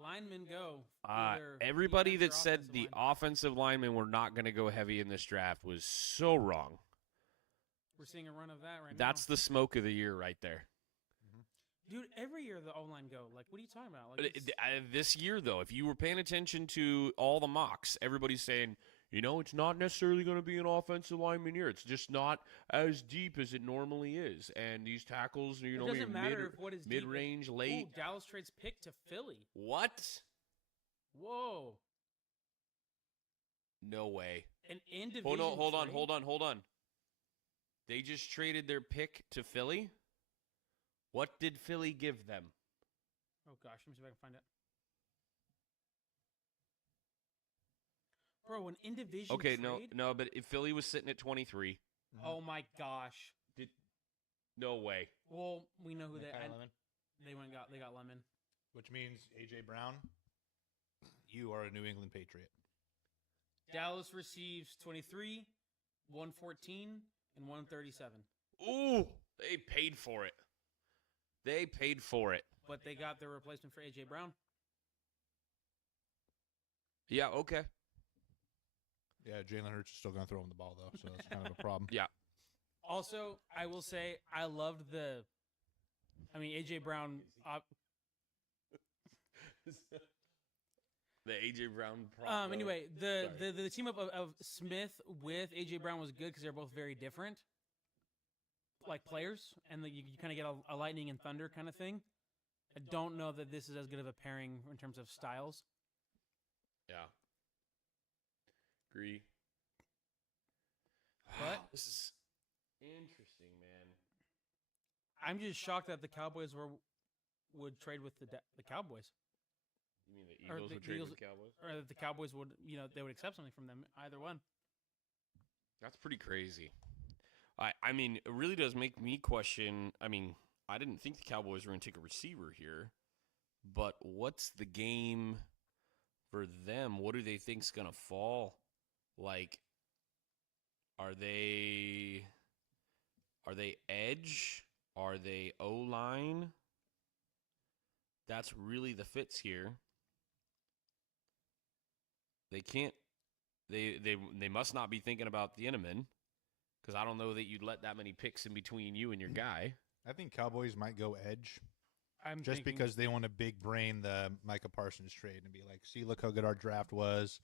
linemen go. Everybody that said the offensive linemen were not going to go heavy in this draft was so wrong. We're seeing a run of that right now. That's the smoke of the year right there. Dude, every year the O-line go. Like, what are you talking about? Like, this year, though, if you were paying attention to all the mocks, everybody's saying, it's not necessarily going to be an offensive lineman year. It's just not as deep as it normally is. And these tackles, it doesn't matter what is mid-range, late. Ooh, Dallas trades pick to Philly. What? Whoa. No way. An individual Hold on. They just traded their pick to Philly? What did Philly give them? Oh, gosh. Let me see if I can find it. Bro, an in division Okay, trade? no, but if Philly was sitting at 23, Oh my gosh. no way. Well, we know who Mackay Lemon, they got Lemon. which means AJ Brown, you are a New England Patriot. Dallas receives 23, 114, and 137. Ooh, they paid for it. They paid for it. But they got their replacement for AJ Brown. Yeah, okay. Yeah, Jalen Hurts is still going to throw him the ball, though, so that's kind of a problem. Yeah. Also, I will say I loved AJ Brown. The AJ Brown problem. Anyway, Sorry. the team up of Smith with AJ Brown was good because they're both very different, like players, and you kind of get a lightning and thunder kind of thing. I don't know that this is as good of a pairing in terms of styles. Yeah. Agree. But this is interesting, man. I'm just shocked that the Cowboys would trade with the Cowboys. You mean the Or Eagles the would trade Eagles- with the Cowboys? Or that the Cowboys would, they would accept something from them. Either one. That's pretty crazy. I mean, it really does make me question. I mean, I didn't think the Cowboys were going to take a receiver here, but what's the game for them? What do they think's going to fall? Like, are they edge? Are they O-line? That's really the fits here. They can't. They must not be thinking about the Inman, because I don't know that you'd let that many picks in between you and your guy. I think Cowboys might go edge I'm just thinking, because they want to big brain the Micah Parsons trade and be like, see, look how good our draft was.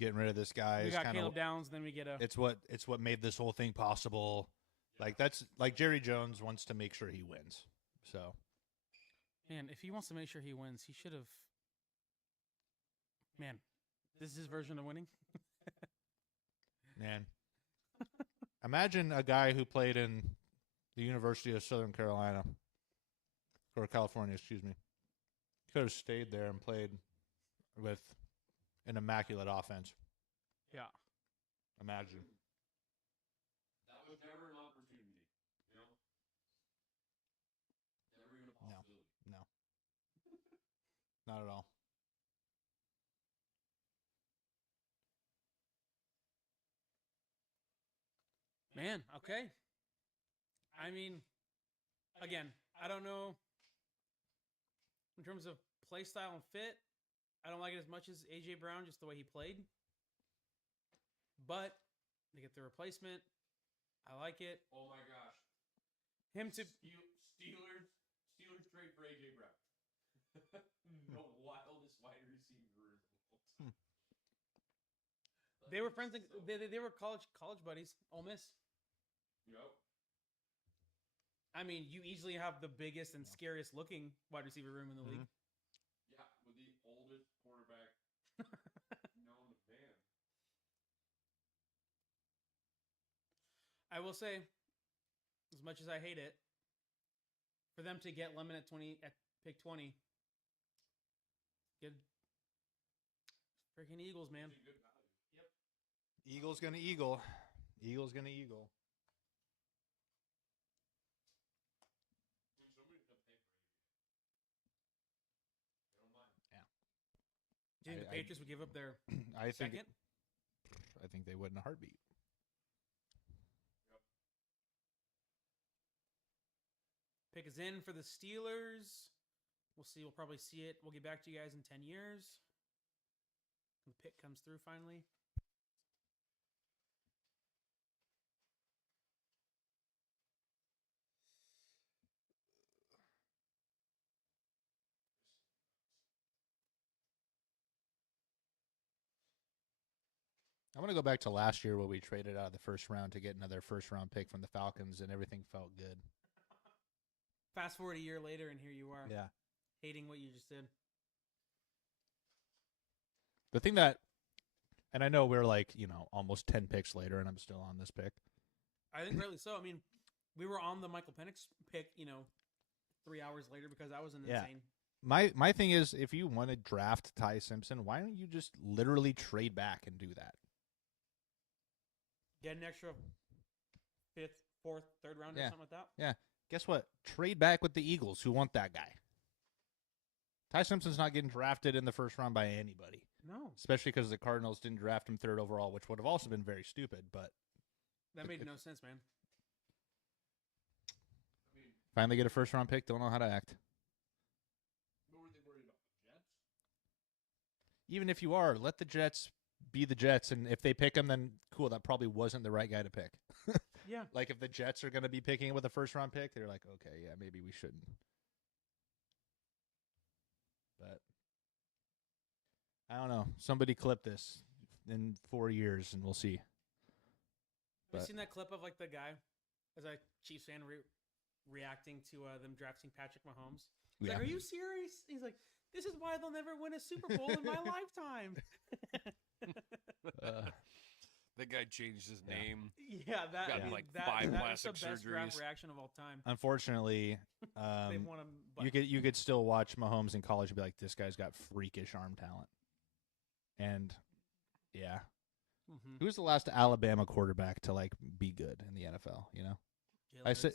Getting rid of this guy we is got kind Caleb of Downs, then we get a. it's what made this whole thing possible. Like that's like Jerry Jones wants to make sure he wins. So Man, if he wants to make sure he wins, he should have. Man, this is his version of winning. man, imagine a guy who played in the University of Southern Carolina or California, excuse me, could have stayed there and played with an immaculate offense. Yeah. Imagine. That was never an opportunity, you know? Never even a possibility. No. Not at all. Man, okay. I mean, again, I don't know. In terms of play style and fit, I don't like it as much as AJ Brown, just the way he played. But they get the replacement. I like it. Oh my gosh. Him to Steelers trade for AJ Brown. The wildest wide receiver in the world. they were friends. They were college buddies. Ole Miss. Yep. I mean, you easily have the biggest and scariest looking wide receiver room in the league. Yeah, with the oldest quarterback known to man. I will say, as much as I hate it, for them to get Lemon at pick 20, good freaking Eagles, man. Good value. Yep. Eagles gonna eagle. Eagles gonna eagle. Do you think the I- Patriots would give up their I think second? I think they would in a heartbeat. Pick is in for the Steelers. We'll see. We'll probably see it. We'll get back to you guys in 10 years. The pick comes through finally. I'm gonna go back to last year where we traded out of the first round to get another first round pick from the Falcons, and everything felt good. Fast forward a year later, and here you are, Yeah. hating what you just did. The thing that, and I know we're like almost 10 picks later, and I'm still on this pick. I think rightly so. I mean, we were on the Michael Penix pick, 3 hours later because that was an Yeah. insane my thing is, if you want to draft Ty Simpson, why don't you just literally trade back and do that? Get an extra 5th, 4th, 3rd round or Yeah. something like that. Yeah. Guess what? Trade back with the Eagles, who want that guy. Ty Simpson's not getting drafted in the first round by anybody, No, especially because the Cardinals didn't draft him 3rd overall, which would have also been very stupid. But that made no sense, man. finally get a first-round pick, don't know how to act. What were they worried about? The Jets? Even if you are, let the Jets be the Jets, and if they pick him, then cool, that probably wasn't the right guy to pick. Yeah. Like, if the Jets are going to be picking with a first-round pick, they're like, okay, yeah, maybe we shouldn't. But I don't know. Somebody clip this in 4 years, and we'll see. Have you But- seen that clip of like the guy as a Chiefs fan reacting to them drafting Patrick Mahomes? He's like, "Are you serious?" He's like, "This is why they'll never win a Super Bowl in my lifetime." That guy changed his Yeah. name. Yeah, that Got, I mean, like, that, 5 that was the plastic best draft surgeries. reaction of all time. Unfortunately, They've won them. you could still watch Mahomes in college and be like, this guy's got freakish arm talent. And yeah, Mm-hmm. who's the last Alabama quarterback to like be good in the NFL? You know, I said,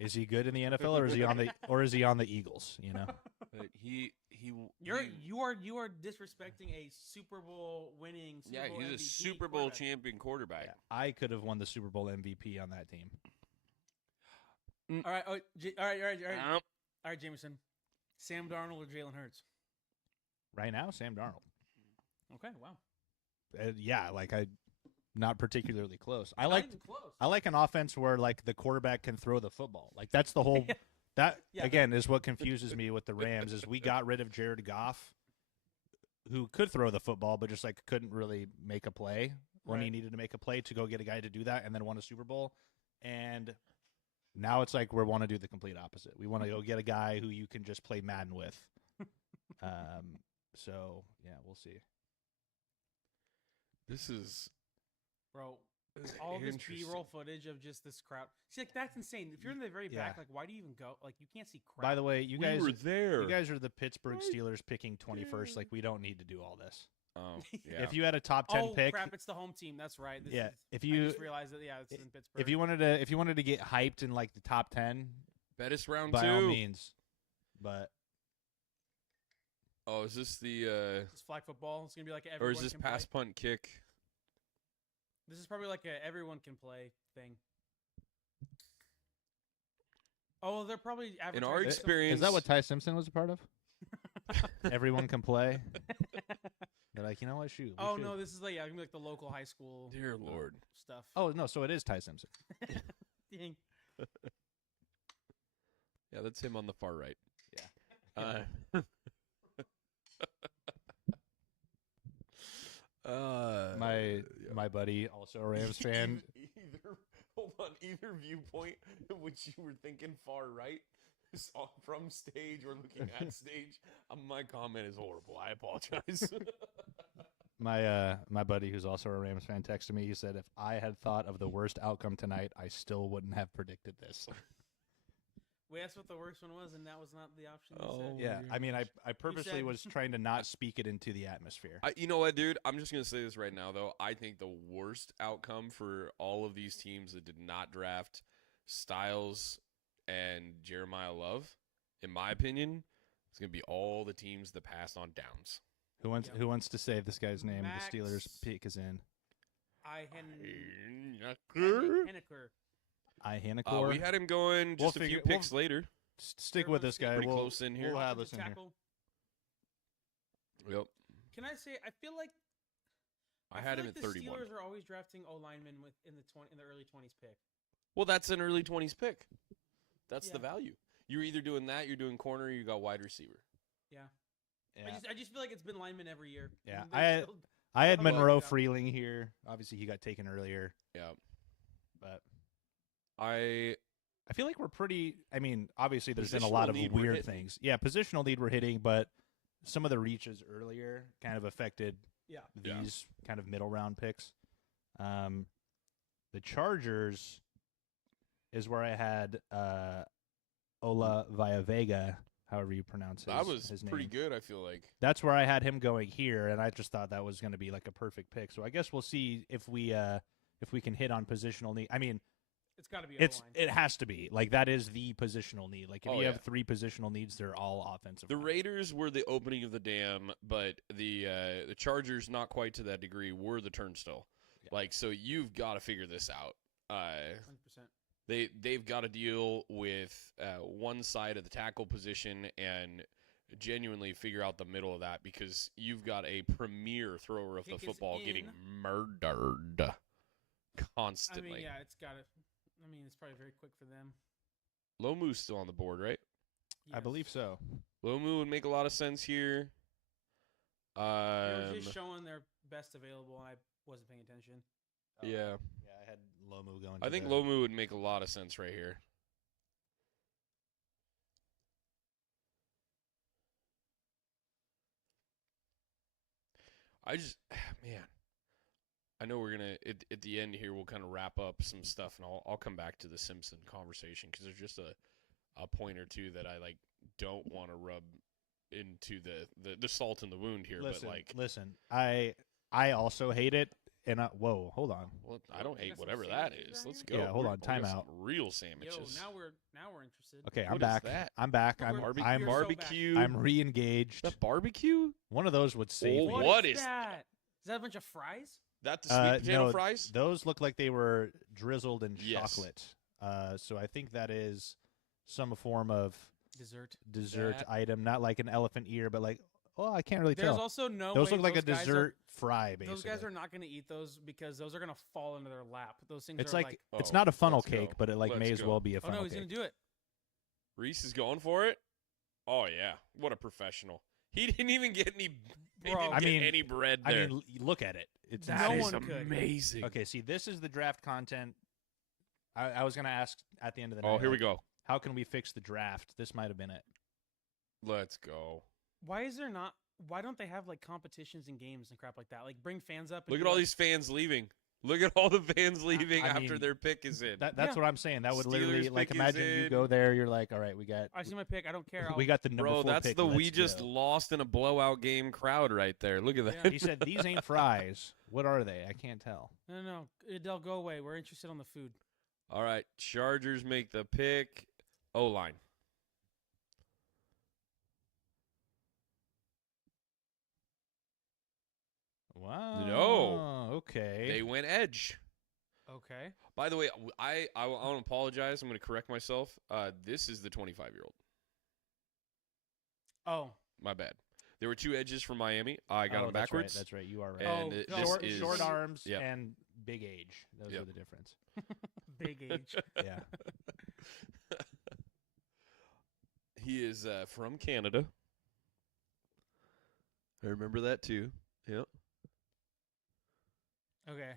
is he good in the NFL or is he on the Eagles? You know, But he you are disrespecting a Super Bowl winning. Super Bowl he's a MVP Super Bowl quarterback. champion quarterback. yeah, I could have won the Super Bowl MVP on that team. All right, all right, Um, all right, Jameson. Sam Darnold or Jalen Hurts? Right now, Sam Darnold. Okay, wow. Yeah, like not particularly close. I Not like even close. I like an offense where like the quarterback can throw the football. Like that's the whole. That Yeah. again is what confuses me with the Rams is we got rid of Jared Goff, who could throw the football but just like couldn't really make a play when he Right. needed to make a play to go get a guy to do that and then won a Super Bowl. And now it's like we want to do the complete opposite. We want to go get a guy who you can just play Madden with. So yeah, we'll see. this is Bro, This is all this interesting. B-roll footage of just this crowd. See, like that's insane. If you're in the very Yeah. back, like why do you even go? Like you can't see crowd. By the way, you we guys were there. you guys are the Pittsburgh Right Steelers picking 21st. Like we don't need to do all this. Oh, yeah. If you had a top 10 oh pick, crap! It's the home team. That's right. This yeah. is- If I you just realized that. Yeah, it's in Pittsburgh. if you wanted to get hyped in like the top 10, bet us round by 2. all means. But Oh, is this the it's flag football. It's gonna be like or everyone is this can pass play. punt kick? This is probably like a everyone can play thing. Oh, they're probably In advertising our some- experience, is that what Ty Simpson was a part of? Everyone can play. They're like, you know what? Shoot. we Oh should. no, this is like gonna be like the local high school. Dear Lord. Stuff. Oh no, so it is Ty Simpson. Dang. Yeah, that's him on the far right. Yeah. My buddy, also a Rams fan. Either hold on, either viewpoint in which you were thinking far right is from stage or looking at stage. My comment is horrible. I apologize. My buddy, who's also a Rams fan, texted me. He said, "If I had thought of the worst outcome tonight, I still wouldn't have predicted this." We asked what the worst one was, and that was not the option. You Oh, said. Yeah, I mean, I purposely said- was trying to not speak it into the atmosphere. You know what, dude? I'm just going to say this right now, though. I think the worst outcome for all of these teams that did not draft Styles and Jeremiah Love, in my opinion, is going to be all the teams that passed on Downs. Who wants to say this guy's name? Max- The Steelers pick is in. Henniker. Hanacor. We had him going We'll just a few figure- picks later. Stick with this guy. Pretty We'll, close in here. We'll have Offensive this in here. tackle. Yep. Can I say I feel like I had feel him like at the 31. Steelers are always drafting O linemen in the early 20s pick. Well, that's an early 20s pick. That's the Yeah. value. You're either doing that, you're doing corner, or you got wide receiver. Yeah. Yeah. I just feel like it's been linemen every year. Yeah, And they're still- I had Well, Monroe yeah. Freeling here. Obviously, he got taken earlier, Yeah. but I I feel like we're pretty. I mean, obviously, there's been a Positional lot of need we're weird hitting. things. Yeah, positional lead we're hitting, but some of the reaches earlier kind of affected Yeah. Yeah. these kind of middle round picks. The Chargers is where I had Ola Vega. however you pronounce his, That was his pretty name. good, I feel like. That's where I had him going here, and I just thought that was going to be like a perfect pick. So I guess we'll see if we can hit on positional need. I mean, It's got to be it has to be like that is the positional need. Like if Oh, you yeah. have 3 positional needs, they're all offensive. The line. Raiders were the opening of the dam, but the Chargers, not quite to that degree, were the turnstile. Yeah. Like, so you've got to figure this out. 100%. They've got to deal with one side of the tackle position and genuinely figure out the middle of that, because you've got a premier thrower of the Kick is football in. getting murdered constantly. I mean, yeah, it's got to. I mean, it's probably very quick for them. Lomu's still on the board, right? I believe so. Lomu would make a lot of sense here. They were just showing their best available, and I wasn't paying attention. Yeah. Yeah, I had Lomu going. I think Lomu would make a lot of sense right here. Man, I know we're going to, at the end here, we'll kind of wrap up some stuff, and I'll come back to the Simpson conversation, because there's just a point or two that I, like, don't want to rub into the salt in the wound here. Listen, but, like, listen, I also hate it. And whoa, hold on. well, I don't We hate got some whatever that sandwiches is. down Let's here? go. Yeah, hold on, We time got out. some real Yo, sandwiches. now we're interested. Okay, I'm What is back. that? I'm back. No, I'm we're- Barbecue. I'm you're so barbecue. I'm re-engaged. That barbecue? One of those would save Oh, me. what is that? Is that a bunch of fries? That the sweet potato no, fries? Those look like they were drizzled in Yes. chocolate. So I think that is some form of Dessert. dessert That- item, not like an elephant ear, but like, oh, I can't really There's tell. also no Those way look like a those guys dessert fry, basically. Those guys are not going to eat those because those are going to fall into their lap. Those things It's are like, it's Oh, not a funnel let's cake, go. but it like Let's may as go. well be a oh funnel no, he's cake. going to do it. Reese is going for it? Oh, yeah. What a professional. He didn't even get any, Bro. I mean- any bread I there. mean, look at it. It's No That is one could. amazing. Okay, see, this is the draft content. I was going to ask at the end of the night. Oh, here we like, go. How can we fix the draft? This might have been it. Let's go. Why is there not? Why don't they have like competitions and games and crap like that? Like bring fans up. And Look do, at all like- these fans leaving. Look at all the fans leaving I after mean, their pick is in. That's Yeah. what I'm saying. That would literally, Steelers like, pick is imagine you in. go there, you're like, all right, we got I see my pick. I don't care. we got the number Bro, 4 that's pick. the we let's just go. lost in a blowout game crowd right there. Look at that. Yeah. He said, these ain't fries. What are they? I can't tell. No. They'll go away. We're interested on the food. All right, Chargers make the pick. O-line. Wow. No. Okay. They went edge. Okay. By the way, I want to apologize. I'm going to correct myself. This is the 25-year-old. Oh. My bad. There were 2 edges from Miami. I got them backwards. That's right. You are right. And Oh, it- no, this short, is short arms Yep. and big age. Those Yep. are the difference. Big age. Yeah. He is from Canada. I remember that too. Yep. Okay.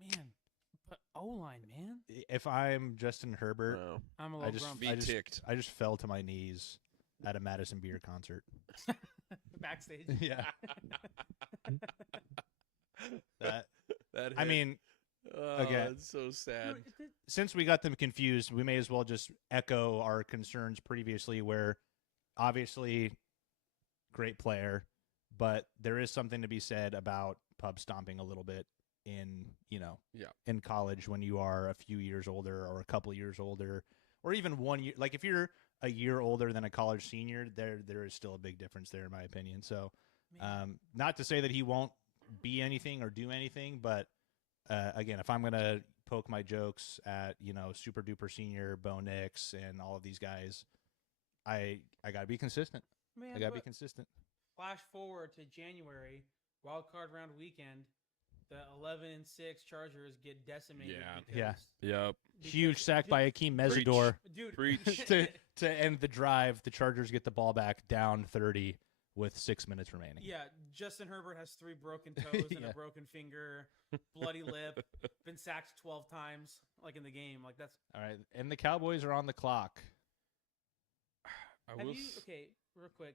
Man, but O-line, man. If I'm Justin Herbert, Wow. I'm a I little just grumpy. Be ticked. I just fell to my knees at a Madison Beer concert. Backstage. Yeah. That That I hit. mean, Oh, okay. it's so sad. since we got them confused, we may as well just echo our concerns previously where obviously great player, but there is something to be said about pub stomping a little bit in, Yeah. in college when you are a few years older or a couple years older or even 1 year. Like if you're a year older than a college senior, there is still a big difference there in my opinion. So Man. not to say that he won't be anything or do anything, but again, if I'm going to poke my jokes at, super duper senior Bo Nix and all of these guys, I got to be consistent. Man, I got to be but consistent. flash forward to January, wild card round weekend. The 11-6 Chargers get decimated. Yeah. Because, Yeah. Yep. Huge because- sack by Akeem Mesidor Dude, Preach. to end the drive. The Chargers get the ball back down 30 with 6 minutes remaining. Yeah, Justin Herbert has 3 broken toes and Yeah. a broken finger, bloody lip, been sacked 12 times, like in the game. Like that's. All right, and the Cowboys are on the clock. I Have will. you okay? Real quick,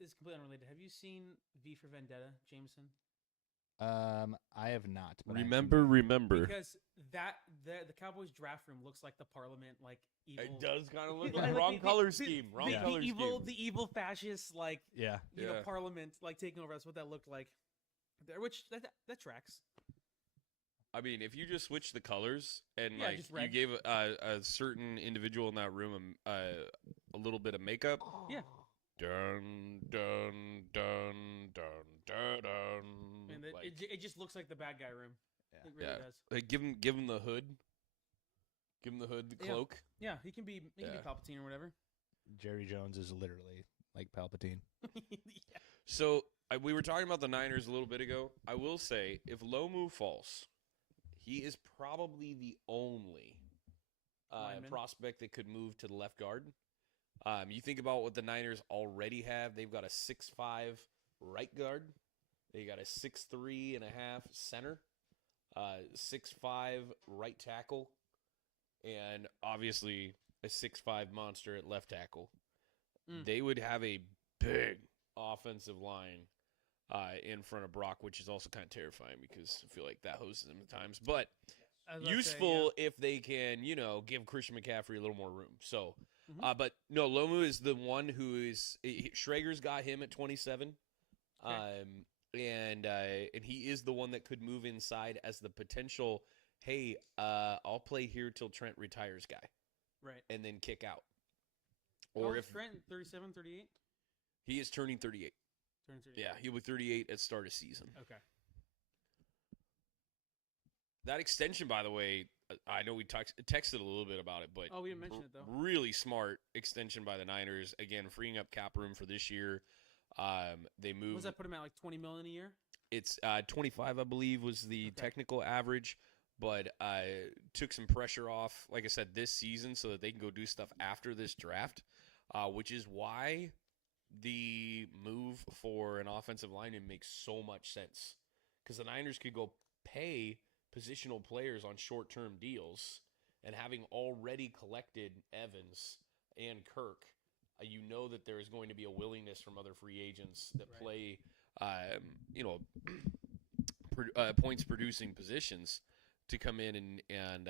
this is completely unrelated. Have you seen V for Vendetta, Jameson? I have not. But Remember. Because the Cowboys draft room looks like the Parliament, like evil. It does kind of look Like like wrong the- color the- scheme. Wrong the color evil, scheme. the evil fascist, like yeah. you know, Yeah. Parliament, like taking over. That's what that looked like. There, which that tracks. I mean, if you just switch the colors and Yeah, like just you red. gave a certain individual in that room a little bit of makeup. Yeah. Dun dun dun dun dun dun. And Like, it just looks like the bad guy room. Yeah. It really yeah. does. Like give him the hood. Give him the hood, the Yeah. cloak. Yeah, he can be Yeah. Palpatine or whatever. Jerry Jones is literally like Palpatine. Yeah. So we were talking about the Niners a little bit ago. I will say, if Lomu falls, he is probably the only Lineman. prospect that could move to the left guard. You think about what the Niners already have. They've got a 6'5" right guard. They got a 6'3.5" center, 6'5" right tackle, and obviously a 6'5" monster at left tackle. Mm. They would have a big offensive line in front of Brock, which is also kind of terrifying because I feel like that hoses him at times. But I was about to say, useful if they can, give Christian McCaffrey a little more room. So, Mhm. but no, Lomu is the one who is Schrager's got him at 27, Okay. and he is the one that could move inside as the potential. Hey, I'll play here till Trent retires, guy, right. and then kick out. Or Or if Trent 37, 38? he is turning 38, Turn 38. yeah, he'll be 38 at start of season. Okay. That extension, by the way, I know we texted a little bit about it, but Oh, we didn't mention it though. really smart extension by the Niners. Again, freeing up cap room for this year. They What moved. does that put him at, like 20 million a year? It's 25, I believe, was the Okay. technical average, but took some pressure off, like I said, this season so that they can go do stuff after this draft, which is why the move for an offensive lineman makes so much sense. Because the Niners could go pay positional players on short-term deals, and having already collected Evans and Kirk, you know that there is going to be a willingness from other free agents that Right. play points producing positions to come in and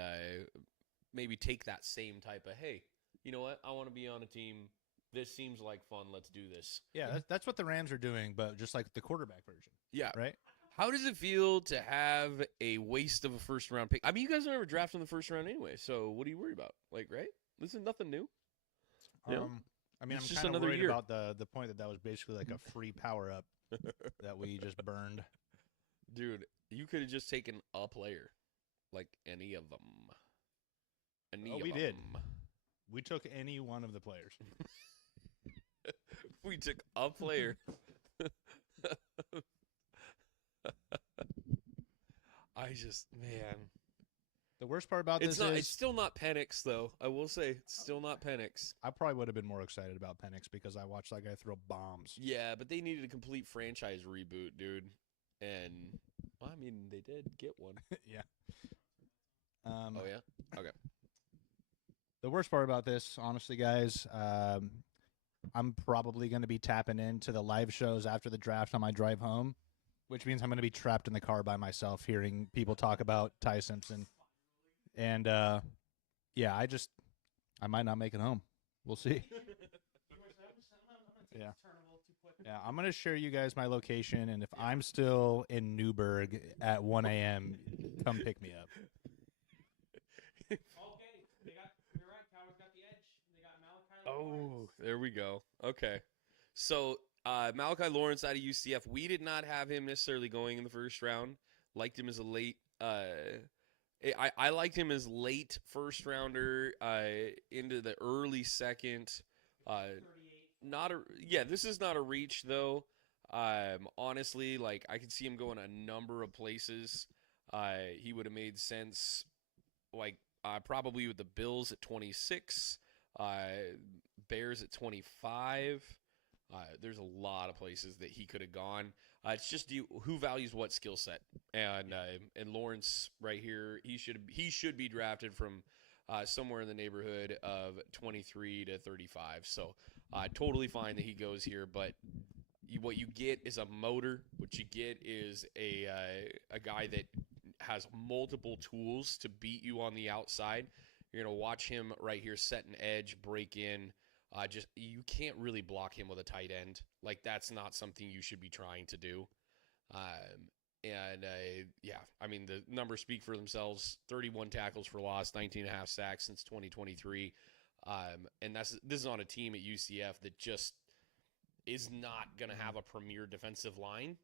maybe take that same type of, hey, you know what, I want to be on a team. This seems like fun. Let's do this. Yeah, that's what the Rams are doing, but just like the quarterback version, Yeah. right? How does it feel to have a waste of a first round pick? I mean, you guys never draft in the first round anyway, so what are you worried about? Like, right? This is nothing new. Yeah. I mean, It's I'm just kind of another worried year. about the point that was basically like a free power up that we just burned. Dude, you could have just taken a player, like any of them. We did. We took any one of the players. We took a player. Man. The worst part about It's this not. is It's still not Penix, though. I will say, it's still not Penix. I probably would have been more excited about Penix because I watched that guy throw bombs. Yeah, but they needed a complete franchise reboot, dude. And well, I mean, they did get one. Yeah. Oh yeah. Okay. The worst part about this, honestly, guys, I'm probably going to be tapping into the live shows after the draft on my drive home, which means I'm going to be trapped in the car by myself hearing people talk about Ty Simpson. And, yeah, I might not make it home. We'll see. Yeah. Yeah, I'm going to share you guys my location, and if I'm still in Newburgh at 1 a.m., come pick me up. Okay, you're right. Cowboys got the edge. They got Malachi Lawrence. There we go. Okay. So Malachi Lawrence out of UCF, we did not have him necessarily going in the first round. Liked him as a late. I liked him as late first rounder into the early second. 38. This is not a reach though. Honestly, like I could see him going a number of places. He would have made sense, like probably with the Bills at 26, Bears at 25. There's a lot of places that he could have gone. It's just who values what skill set, and Lawrence right here, he should be drafted from somewhere in the neighborhood of 23 to 35. So totally fine that he goes here, but what you get is a motor. What you get is a guy that has multiple tools to beat you on the outside. You're going to watch him right here set an edge, break in. Just you can't really block him with a tight end. Like, that's not something you should be trying to do. Yeah, I mean, the numbers speak for themselves. 31 tackles for loss, 19.5 sacks since 2023. And this is on a team at UCF that just is not going to have a premier defensive line.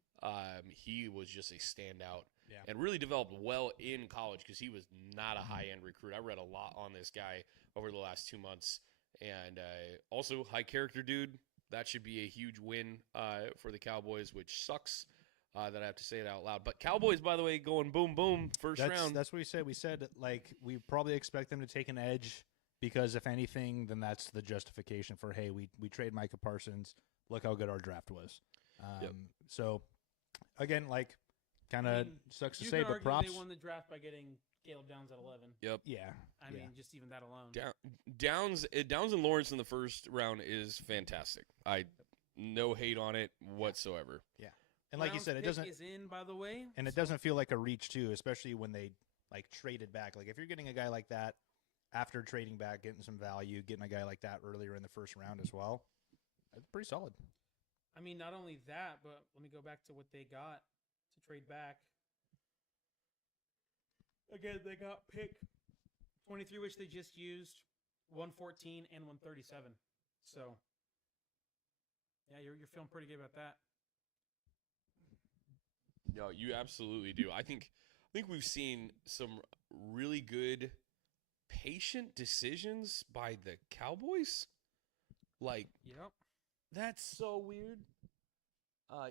He was just a standout and really developed well in college because he was not a high-end recruit. I read a lot on this guy over the last 2 months. And also, high character dude. That should be a huge win for the Cowboys, which sucks that I have to say it out loud. But Cowboys, by the way, going boom, boom, first round. That's what we said. We said, like, we probably expect them to take an edge because, if anything, then that's the justification for, hey, we trade Micah Parsons. Look how good our draft was. So, again, like, kind of sucks to say, but props. They won the draft by getting Caleb Downs at 11. Yep. Yeah. I mean, just even that alone. Downs and Lawrence in the first round is fantastic. No hate on it whatsoever. Yeah. And like you said, it doesn't is in, by the way. And it doesn't feel like a reach too, especially when they like traded back. Like if you're getting a guy like that after trading back, getting some value, getting a guy like that earlier in the first round as well, it's pretty solid. I mean, not only that, but let me go back to what they got to trade back. Again, they got pick 23, which they just used, 114 and 137. So, yeah, you're feeling pretty good about that. No, you absolutely do. I think we've seen some really good patient decisions by the Cowboys. Like, yep. That's so weird.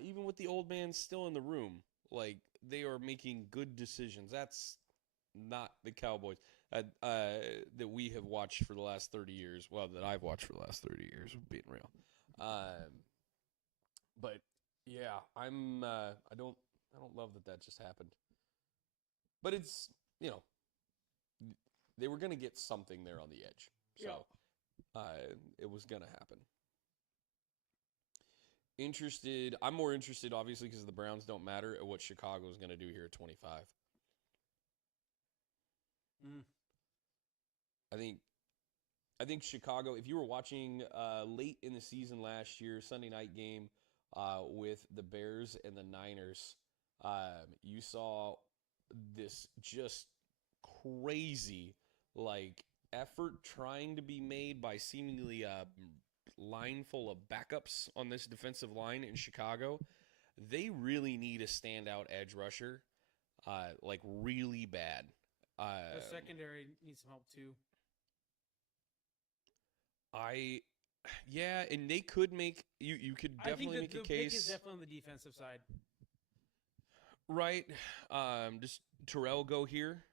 Even with the old man still in the room, like, they are making good decisions. That's not the Cowboys that we have watched for the last 30 years. Well, that I've watched for the last 30 years, being real. But yeah, I don't love that just happened. But it's, they were going to get something there on the edge. So it was going to happen. I'm more interested, obviously, because the Browns don't matter, at what Chicago is going to do here at 25. I think Chicago, if you were watching late in the season last year, Sunday night game with the Bears and the Niners, you saw this just crazy effort trying to be made by seemingly a line full of backups on this defensive line in Chicago. They really need a standout edge rusher, really bad. The secondary needs some help too. And they could make you could definitely make a case. The pick is definitely on the defensive side. Right. Does Terrell go here?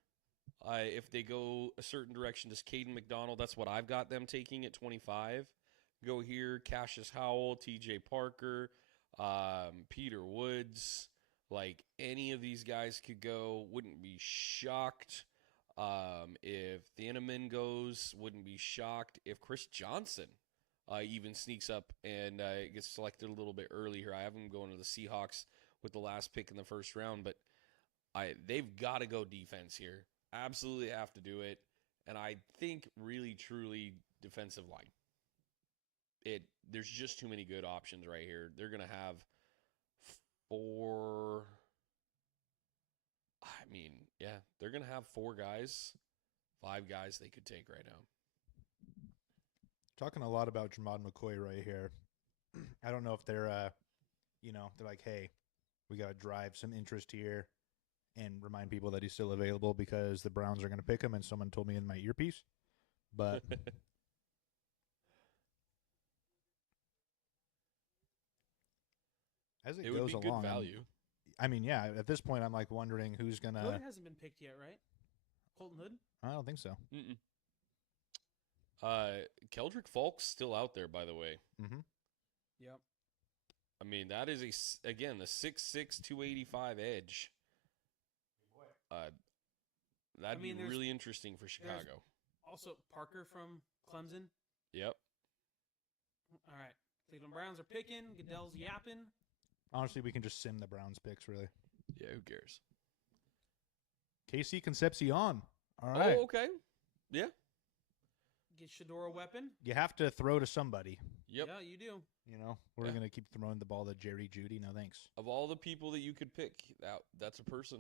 If they go a certain direction, does Caden McDonald, that's what I've got them taking at 25. Go here, Cassius Howell, TJ Parker, Peter Woods. Like, any of these guys could go. Wouldn't be shocked if Thieneman goes. Wouldn't be shocked if Chris Johnson even sneaks up and gets selected a little bit early here. I have him going to the Seahawks with the last pick in the first round, but they've got to go defense here. Absolutely have to do it. And I think really, truly defensive line. There's just too many good options right here. They're going to have 4. I mean, yeah, they're going to have 4 guys, 5 guys they could take right now. Talking a lot about Jamad McCoy right here. I don't know if they're, they're like, hey, we got to drive some interest here and remind people that he's still available because the Browns are going to pick him, and someone told me in my earpiece. But as it would goes be along, good value. I mean, yeah, at this point, I'm like wondering who's going to. Hood hasn't been picked yet, right? Colton Hood? I don't think so. Keldrick Falk's still out there, by the way. Mm-hmm. Yep. I mean, that is the 6'6", 285 edge. That'd be really interesting for Chicago. Also, Parker from Clemson. Yep. All right. Cleveland Browns are picking. Goodell's yapping. Honestly, we can just sim the Browns picks, really. Yeah, who cares? KC Concepcion. All right. Oh, okay. Yeah. Get Shador a weapon. You have to throw to somebody. Yep. Yeah, you do. We're Yeah. going to keep throwing the ball to Jerry Jeudy. No, thanks. Of all the people that you could pick, that's a person.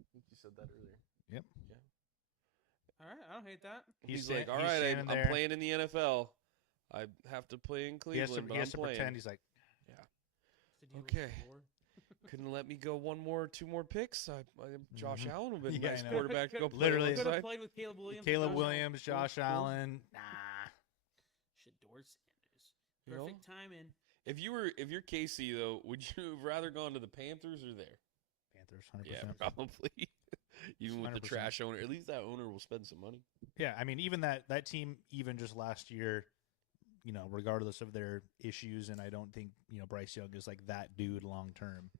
I think you said that earlier. Yep. Yeah. All right, I don't hate that. He's sta- like, all he's right, standing I'm there. playing in the NFL. I have to play in He has Cleveland, to, but he has I'm to playing. pretend he's like, To deal with Okay. Shador. Couldn't let me go 2 more picks. Josh Mhm. Allen would have been Yeah, a nice I know. quarterback to go play Literally. Could have alongside. played with Caleb Williams. Caleb Josh Williams, Josh Allen. Nah. Shador Sanders. You know? Perfect timing. If you're KC though, would you have rather gone to the Panthers or there? Panthers, 100%. Yeah, probably. Even with the 100%. trash owner, at least that owner will spend some money. Yeah, I mean, even that team, even just last year, regardless of their issues, and I don't think, Bryce Young is like that dude long term.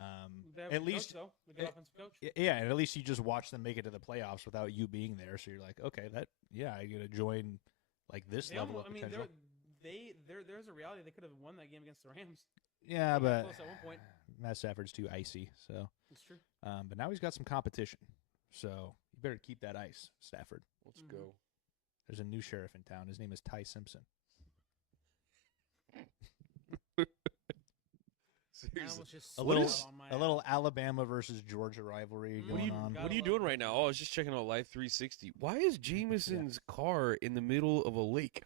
They have At a least, coach, though. A good offensive coach. yeah, and at least you just watch them make it to the playoffs without you being there. So you're like, okay, I get to join like this They level almost, of I mean, potential. there's a reality they could have won that game against the Rams. Yeah, They were but close at one point. Matt Stafford's too icy. So, It's true. but now he's got some competition. So you better keep that ice, Stafford. Let's Mhm. go. There's a new sheriff in town. His name is Ty Simpson. I Seriously. almost just A spit little, out on my a little Alabama versus Georgia rivalry Mm. going on. Gotta What are you love doing it. right now? Oh, I was just checking out Live 360. Why is Jameson's car in the middle of a lake?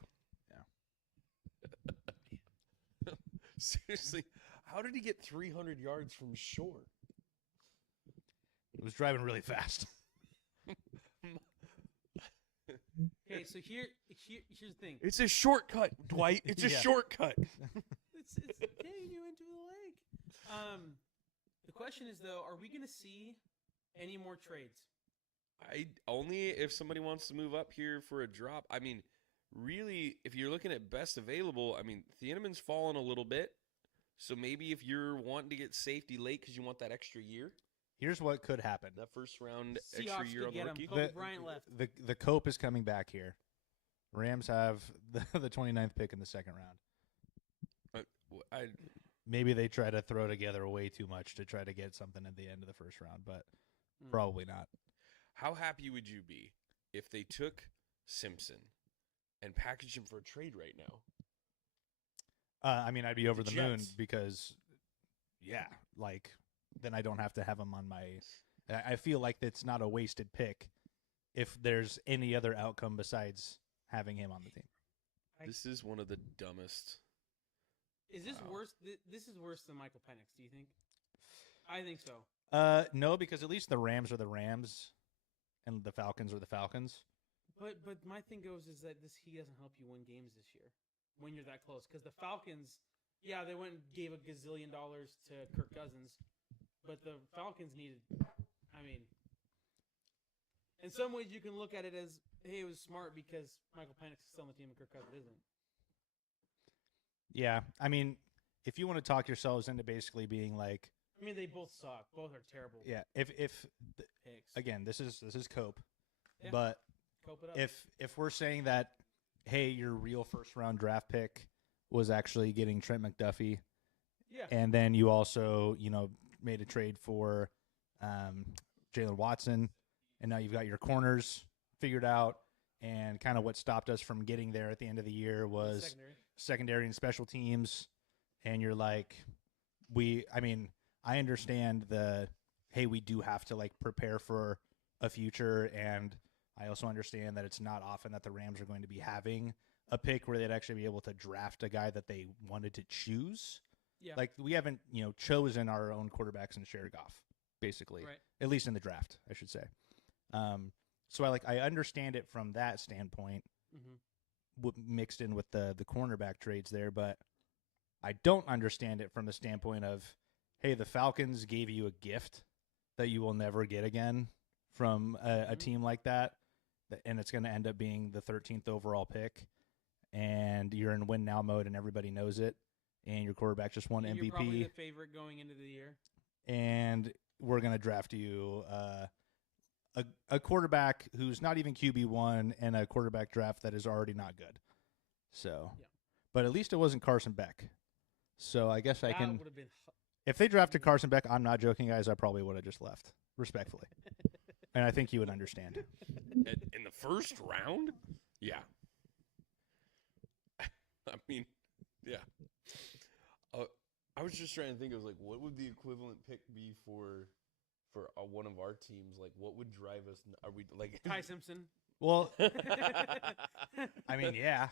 Seriously, how did he get 300 yards from shore? It was driving really fast. Okay, so here's the thing. It's a shortcut, Dwight. It's a Yeah. shortcut. It's taking you into the lake. The question is though, are we going to see any more trades? Only if somebody wants to move up here for a drop. I mean, really, if you're looking at best available, I mean, Thieneman's fallen a little bit. So maybe if you're wanting to get safety late because you want that extra year, Here's what could happen. that first round extra Seahawks year could on the get him. rookie. Kobe Bryant left. The Cope is coming back here. Rams have the 29th pick in the second round. I Maybe they try to throw together way too much to try to get something at the end of the first round, but Mm. probably not. How happy would you be if they took Simpson and packaged him for a trade right now? I mean, I'd be over the moon Jets. because, then I don't have to have him on my. I feel like it's not a wasted pick if there's any other outcome besides having him on the team. This is one of the dumbest. Is this Wow. worse? This is worse than Michael Penix, do you think? I think so. No, because at least the Rams are the Rams, and the Falcons are the Falcons. But my thing goes is that he doesn't help you win games this year when you're that close. Because the Falcons, yeah, they went and gave $1 gazillion to Kirk Cousins, but the Falcons needed. I mean, in some ways you can look at it as, hey, it was smart because Michael Penix is still on the team and Kirk Cousins isn't. Yeah, I mean, if you want to talk yourselves into basically being like, I mean, they both suck. Both are terrible yeah, if picks. again, this is Cope, Yeah. but Cope it up. if we're saying that, hey, your real first round draft pick was actually getting Trent McDuffie, yeah. and then you also made a trade for Jalen Watson, and now you've got your corners figured out, and kind of what stopped us from getting there at the end of the year was secondary and special teams, and you're like, I understand hey, we do have to prepare for a future, and I also understand that it's not often that the Rams are going to be having a pick where they'd actually be able to draft a guy that they wanted to choose. Yeah. We haven't, chosen our own quarterbacks in Jared Goff, basically, Right. at least in the draft, I should say. So I understand it from that standpoint, Mm-hmm. mixed in with the cornerback trades there, but I don't understand it from the standpoint of, hey, the Falcons gave you a gift that you will never get again from a team like that, and it's going to end up being the 13th overall pick, and you're in win now mode, and everybody knows it, and your quarterback just won You're probably MVP, the favorite going into the year. and we're going to draft you a quarterback who's not even QB1 and a quarterback draft that is already not good. So, Yeah. but at least it wasn't Carson Beck. So I guess I That can. would have been. If they drafted Carson Beck, I'm not joking, guys. I probably would have just left, respectfully. And I think you would understand. In the first round? Yeah. I mean, yeah. I was just trying to think. I was like, what would the equivalent pick be for one of our teams? Like, what would drive us? Are we like Ty Simpson. Well, I mean, yeah.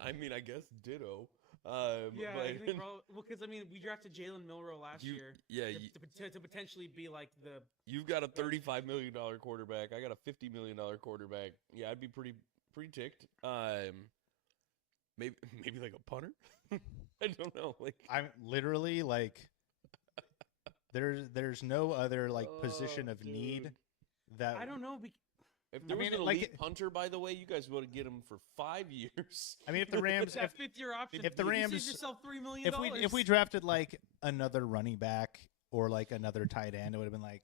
I mean, I guess ditto. Yeah, but I think because I mean, we drafted Jalen Milroe last year. Yeah, to potentially be like the. You've got a $35 million quarterback. I got a $50 million quarterback. Yeah, I'd be pretty ticked. Maybe like a punter. I don't know. Like I'm literally like, there's no other like position of need that I don't know. if there was an elite punter, by the way, you guys would get him for 5 years. I mean, if the Rams, that fifth-year option, if the you Rams, save yourself $3 million. if we drafted like another running back or like another tight end, it would have been like,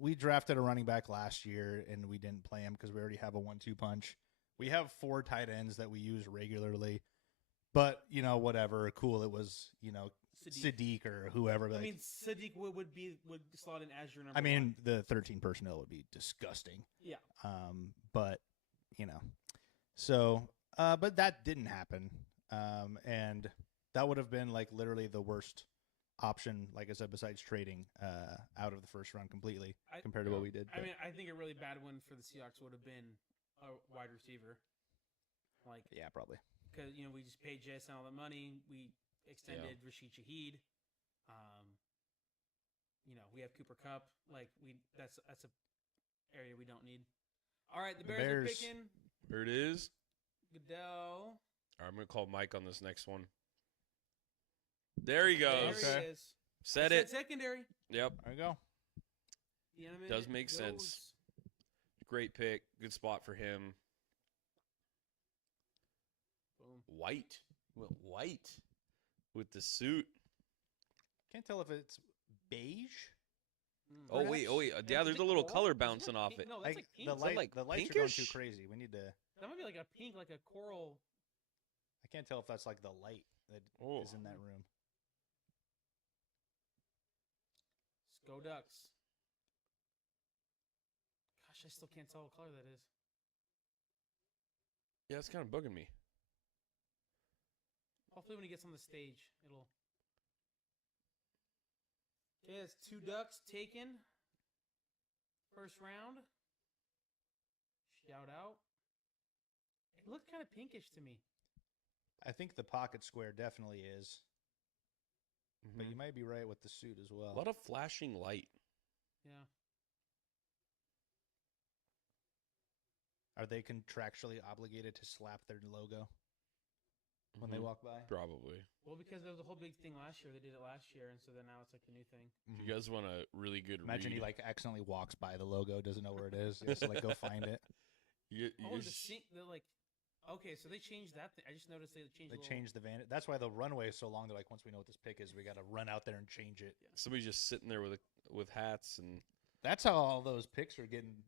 we drafted a running back last year and we didn't play him because we already have a 1-2 punch. We have 4 tight ends that we use regularly, but whatever, cool. It was Sadiq or whoever. I like, mean, Sadiq would slot in as your number. I mean, one. the 13 personnel would be disgusting. Yeah. But so but that didn't happen. And that would have been like literally the worst option, like I said, besides trading out of the first round completely compared to what we did. I mean, I think a really bad one for the Seahawks would have been a wide receiver. Like, yeah, probably. Because we just paid JSN all the money. We extended Rashid Shaheed. We have Cooper Kupp. Like that's a area we don't need. All right, the Bears are picking. Here it is. Goodell. All right, I'm gonna call Mike on this next one. There he goes. There he is. Said it. Secondary. Yep. There you go. Does make sense. Great pick. Good spot for him. Boom. White. Well, white with the suit. Can't tell if it's beige. Oh wait. Yeah, there's a little color bouncing off it. No, that's like pink. The lights are going too crazy. We need to. That might be like a pink, like a coral. I can't tell if that's like the light that is in that room. Let's go Ducks. Gosh, I still can't tell what color that is. Yeah, it's kind of bugging me. Hopefully when he gets on the stage, it'll... Okay, it's 2 Ducks taken. First round. Shout out. It looked kind of pinkish to me. I think the pocket square definitely is. Mm-hmm. But you might be right with the suit as well. A lot of flashing light. Yeah. Are they contractually obligated to slap their logo when they walk by? Probably. Well, because there was a whole big thing last year. They did it last year, and so then now it's like the new thing. If you guys want a really good Imagine read. he like accidentally walks by the logo, doesn't know where it is. He has to like go find it. They're like, okay, so they changed that thing. I just noticed they changed. They changed the van. That's why the runway is so long. They're like, once we know what this pick is, we got to run out there and change it. Yeah. Somebody's just sitting there with hats and. That's how all those picks are getting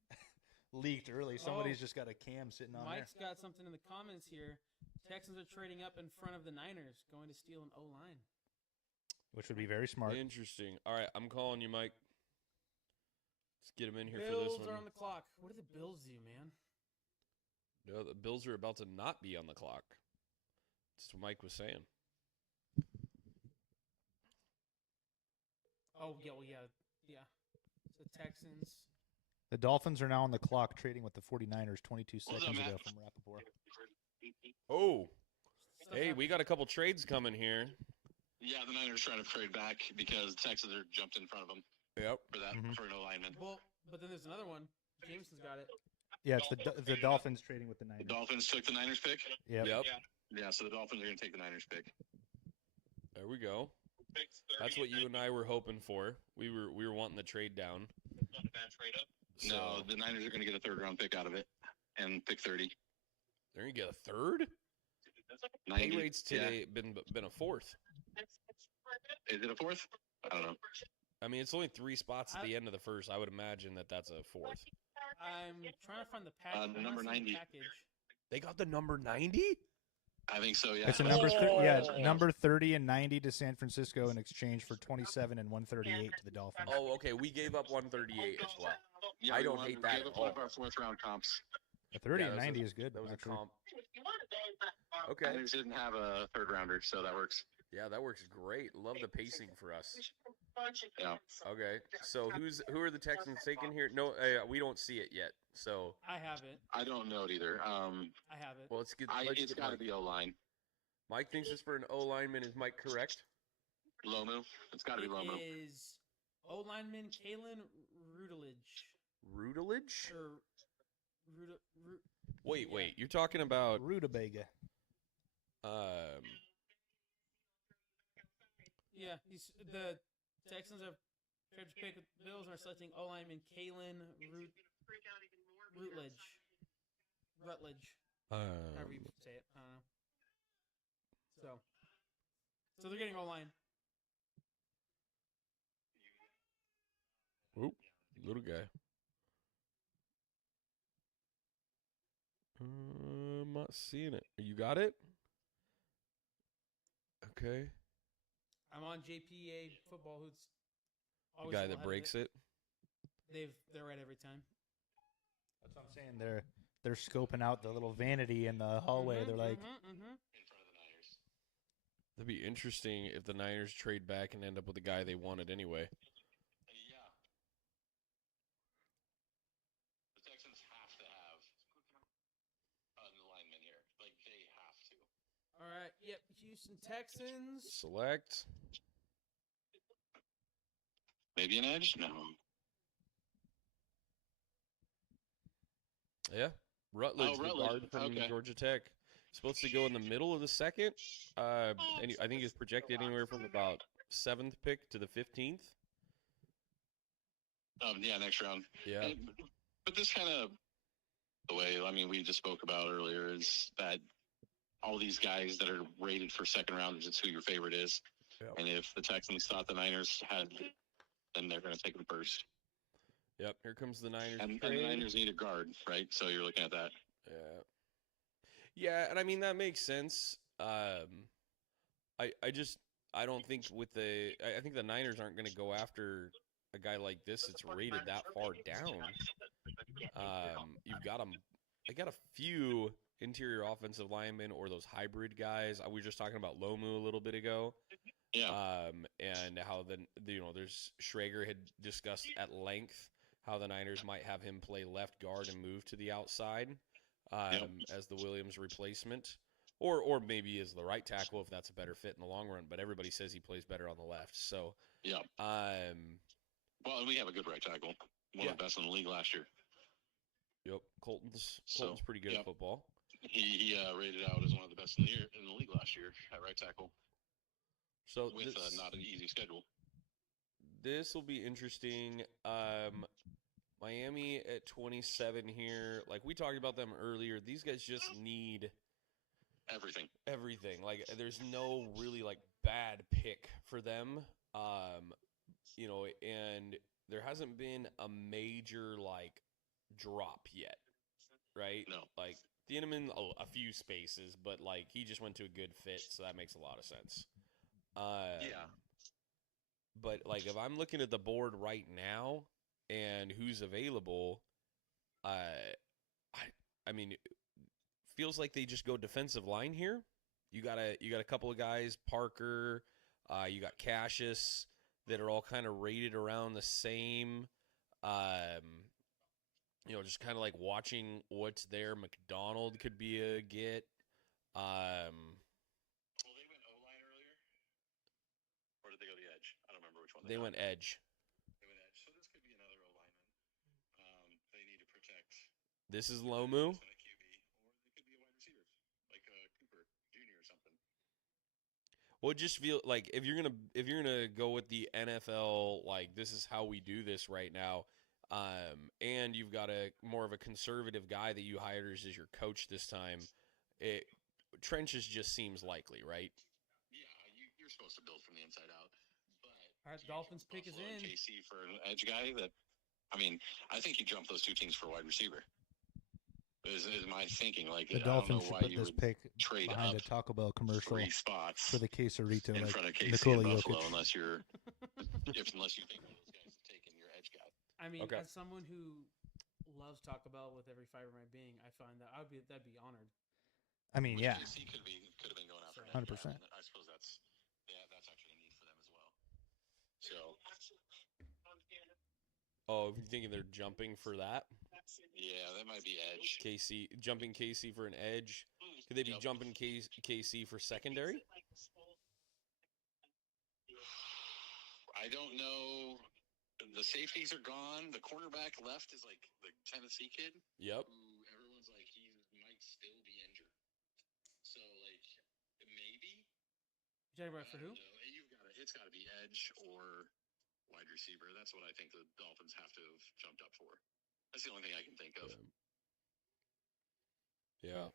leaked early. Somebody's just got a cam sitting on Mike's there. got something in the comments here. Texans are trading up in front of the Niners, going to steal an O-line. Which would be very smart. Interesting. All right, I'm calling you, Mike. Let's get him in here Bills for this one. are on the clock. What do the Bills do, man? No, the Bills are about to not be on the clock. That's what Mike was saying. Oh, yeah, well, yeah. So Texans. The Dolphins are now on the clock trading with the 49ers 22 seconds ago from Rappaport. Oh, hey, we got a couple trades coming here. Yeah, the Niners trying to trade back because the Texans are jumped in front of them. Yep. For that, for an alignment. Well, but then there's another one. Jameson's got it. Yeah, it's the Dolphins trading with the Niners. The Dolphins took the Niners pick? Yep. Yeah, so the Dolphins are going to take the Niners pick. There we go. That's what you and I were hoping for. We were wanting the trade down. Not a bad trade up. No, the Niners are going to get a third-round pick out of it and pick 30. They're going to get a third? 90, pay rates today been a fourth. Is it a fourth? I don't know. I mean, it's only 3 spots at the end of the first. I would imagine that's a fourth. I'm trying to find the package. The number 90. Package. They got the number 90? I think so. Yeah. It's a number, number 30 and 90 to San Francisco in exchange for 27 and 138 to the Dolphins. Oh, okay. We gave up 138 as well. Yeah, I don't hate that We at one all. of our 4th round comps. A 30 Yeah, and that was 90 a- is good. That was actually. a comp. Okay. Niners didn't have a 3rd rounder, so that works. Yeah, that works great. Love the pacing for us. Yeah. Okay. So who are the Texans taking here? No, we don't see it yet. So I have it. I don't know it either. I have it. well, let's get. It's got to be O-line. Mike thinks it's for an O lineman. Is Mike correct? Lomu. It's got to be Lomu. It is O lineman Kalen Rudelige. Rudelige? Or Wait. You're talking about Rutabaga. Yeah, the Texans have tried to pick with the Bills and are selecting O lineman Kalen Rutledge. However you say it. I don't know. So they're getting O line. Oop, little guy. I'm not seeing it. You got it? Okay. I'm on JPA football, who's The always guy a that lot of breaks it. They're right every time. That's what I'm saying. They're scoping out the little vanity in the hallway. They're like, In front of the Niners. That'd be interesting if the Niners trade back and end up with the guy they wanted anyway. Yeah. The Texans have to have an lineman here. Like, they have to. All right. Yep. Houston Texans. Select. Maybe an edge? No. Yeah. Rutledge, the Rutledge. guard from Okay. Georgia Tech. Supposed to go in the middle of the second. And I think he's projected anywhere from about 7th pick to the 15th. Yeah, next round. Yeah. But this kind of the way, I mean, we just spoke about earlier is that all these guys that are rated for 2nd rounders, it's who your favorite is. Yep. And if the Texans thought the Niners had, then they're going to take them first. Yep. Here comes the Niners. And trade. the Niners need a guard, right? So you're looking at that. Yeah. Yeah, and I mean that makes sense. I don't think I think the Niners aren't going to go after a guy like this that's rated that far down. You've got them. They got a few interior offensive linemen or those hybrid guys. We were just talking about Lomu a little bit ago. Yeah. And how there's Schrager had discussed at length how the Niners might have him play left guard and move to the outside as the Williams replacement, or maybe as the right tackle if that's a better fit in the long run. But everybody says he plays better on the left. So yeah. Well, and we have a good right tackle, one of the best in the league last year. Yep, Colton's pretty good at football. He rated out as one of the best in the league last year at right tackle. So with not an easy schedule. This will be interesting. Miami at 27 here. Like we talked about them earlier, these guys just need everything. Like there's no really like bad pick for them. And there hasn't been a major like drop yet, right? No. Like Thieneman, a few spaces, but like he just went to a good fit, so that makes a lot of sense. Yeah. But like if I'm looking at the board right now and who's available, I mean, it feels like they just go defensive line here. You got a couple of guys, Parker, you got Cassius, that are all kind of rated around the same. Just kind of like watching what's there. McDonald could be a get. Well, they went O-line earlier, or did they go the edge? I don't remember which one. They went edge. They went edge, so this could be another O-lineman. They need to protect. This is Lomu. A QB, or they could be a wide receiver, like Cooper Jr. or something. Well, it just feel like if you're gonna go with the NFL, like this is how we do this right now. And you've got more of a conservative guy that you hired as your coach this time. Trenches just seems likely, right? Yeah, you're supposed to build from the inside out. But all right, Dolphins pick is in. KC for an edge guy I think you jump those two teams for a wide receiver. Is my thinking. Like, The I don't know Dolphins should why put you this would pick trade behind up a Taco Bell commercial 3 spots for the quesarito, in like front of KC Nikola and Buffalo, Jokic. unless you think one of those guys is taking your edge guy. I mean, Okay. as someone who loves Taco Bell with every fiber of my being, I find that that'd be honored. I mean, yeah, KC could have been going after 100%. I suppose that's actually a need for them as well. So Oh, if you're thinking they're jumping for that, yeah, that might be edge. jumping KC for an edge. Could they be Yep. jumping KC for secondary? I don't know. The safeties are gone. The cornerback left is like the Tennessee kid, Yep. who everyone's like he might still be injured. So like maybe. You talking about for who? It's got to be edge or wide receiver. That's what I think the Dolphins have to have jumped up for. That's the only thing I can think of. Yeah.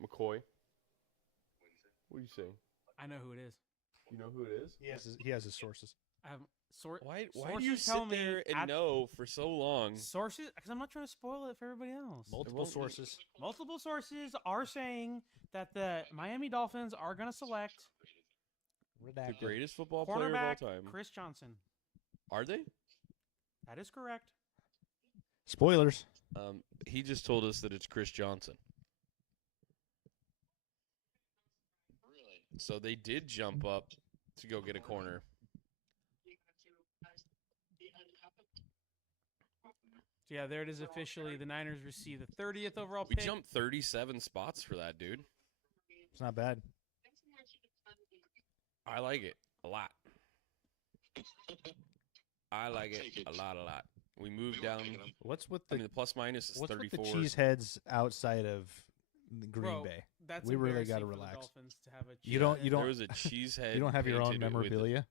McCoy. What do you say? I know who it is. You know who it is? he has his sources. I have Why do sources you tell sit me there and at- know for so long? sources? Because I'm not trying to spoil it for everybody else. Multiple won't- sources. Multiple sources are saying that the Miami Dolphins are going to select The Redacted. greatest football player of all cornerback time. Chris Johnson. Are they? That is correct. Spoilers. He just told us that it's Chris Johnson. Really? So they did jump up to go get a corner. So yeah, there it is officially. The Niners receive the 30th overall We pick. jumped 37 spots for that, dude. It's not bad. I like it a lot. I like it take it. a lot. We We moved were down. picking them. What's with I the mean, the plus minus is what's with 34. the cheeseheads outside of the Green Bro, Bay? That's We really embarrassing gotta for the relax. Dolphins to have a You don't- cheesehead. you don't- There was a cheesehead. You don't have your own painted with memorabilia.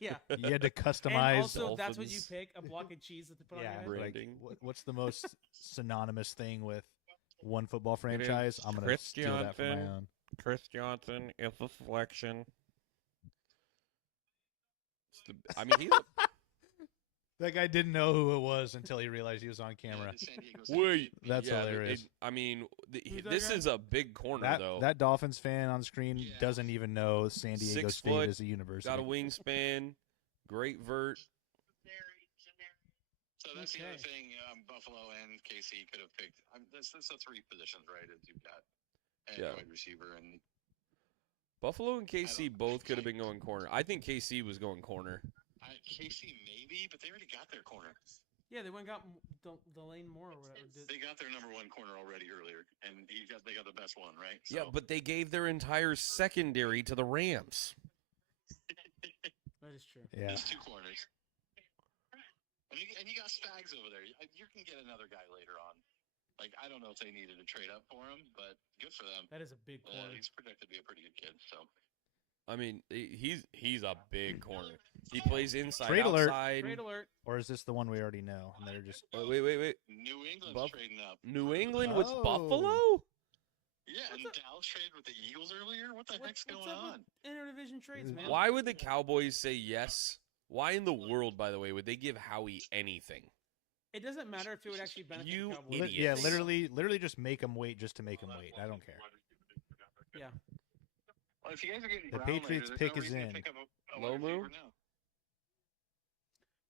yeah. You had to And customize. also, that's what you Dolphins. pick, a block of cheese that they put on yeah, your head. like, Branding. what's the most synonymous thing with one football It is franchise? I'm gonna Chris steal that for my Johnson. own. Chris Johnson is a selection. I mean, he's That guy didn't know who it was until he realized he was on camera. The San Diego wait. That's yeah, hilarious. I mean, Who's that this guy? is a big corner That though. that Dolphins fan on screen Yeah. doesn't even know San Diego 6 State foot, is a university. Got a wingspan, great vert. So that's the other Okay. thing. Buffalo and KC could have picked. That's the 3 positions, right? As you've got edge, Yeah. wide receiver, and Buffalo and KC don't- both could have been going corner. I think KC was going corner. KC maybe, but they already got their corner. Yeah, they went and got Delane Moore or whatever. They got their number 1 corner already earlier, and they got the best one, right? Yeah, So- but they gave their entire secondary to the Rams. That is true. Yeah. There's 2 corners. And you got Spags over there. You can get another guy later on. Like, I don't know if they needed to trade up for him, but good for them. That is a big corner. He's projected to be a pretty good kid. So I mean, he's a big corner. He plays inside, Trade alert. outside. Trade alert. Or is this the one we already know? And they're just Wait. New England's Buff- trading up. New England with Oh. Buffalo? Yeah, and Dallas traded with the Eagles earlier. What the heck's What's going up on? with interdivision trades, man? Why would the Cowboys say yes? Why in the world, by the way, would they give Howie anything? It doesn't matter if it would actually benefit You the Cowboys. idiot. yeah, Idiots. literally just make them wait just to make them wait. I don't care. Yeah. Well, if you guys are getting The Brown later, Patriots there's pick no is reason to in. pick up a Low wide move? receiver now.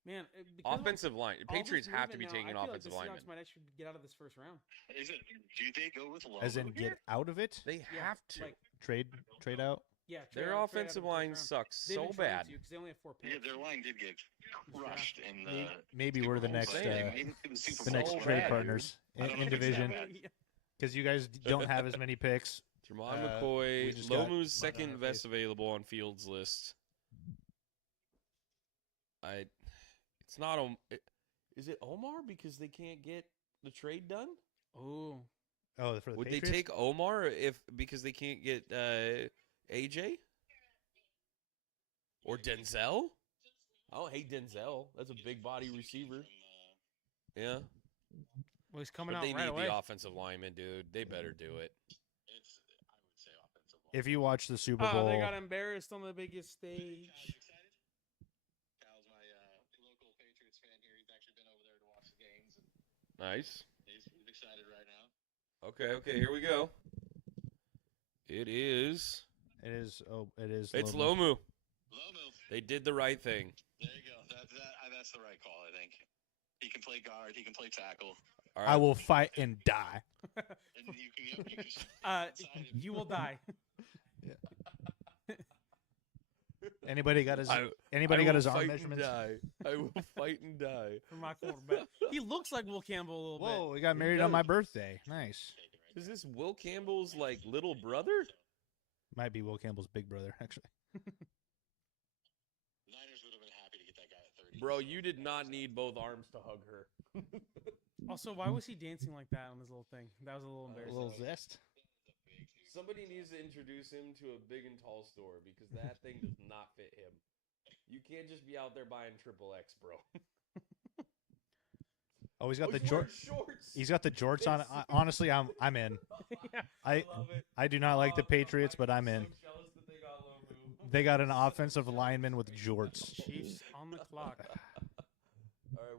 Man, because of Offensive line. all this Patriots have to be movement now, taking I an feel like offensive the Seahawks lineman. might actually get out of this first round. Is it? Do they go with Low As in move get here? out of it, They Yeah, have to. Like, trade out. yeah, trade Their out- trade out of offensive the first line round. sucks They've so been trying bad. to, 'cause they only have 4 picks. Yeah, their line did get crushed in the. Maybe we're the Super Bowl, next but they made it to the Super the Bowl. next So trade bad, partners I don't in know if it's that division bad. because you guys don't have as many picks. Jermon we McCoy, just got Lomu's mud on second our best face. available on Fields list. It's not is it Omar because they can't get the trade done? Oh, Oh, for the Would Patriots? they take Omar because they can't get AJ or Denzel? I don't hate Denzel. That's a big body receiver. Yeah, well, he's coming but out they right need away. the offensive lineman, dude. They better do it. I would say offensive line. If you watch the Super Oh, Bowl, they got embarrassed on the biggest stage. Excited? Kyle's my local Patriots fan here. He's actually been over there to watch the games, and Nice. he's excited right now. Okay, here we go. It is. It is. Oh, it is. It's Lomu. Lomu. Lomu. They did the right thing. There you go. That's the right call, I think. He can play guard. He can play tackle. All I will fight and die. And you can You will die. Anybody got his? I Anybody will got his arm fight and measurements? die. I will fight and die. For my quarterback. He looks like Will Campbell a little Whoa, bit. we got married on my birthday. Nice. Is this Will Campbell's like little brother? Might be Will Campbell's big brother, actually. Niners would have been happy to get that guy at 30. Bro, you did not need both arms to hug her. Also, why was he dancing like that on his little thing? That was a little A embarrassing. little zest. Somebody needs to introduce him to a big and tall store because that thing does not fit him. You can't just be out there buying XXX, bro. Oh, he's got the he's wearing jorts. shorts. He's got the jorts on. Honestly, I'm in. Yeah. I love it. I do not like the Patriots, but I'm in. So jealous that they got Lomu. They got an offensive lineman with jorts. Chiefs on the clock. All right,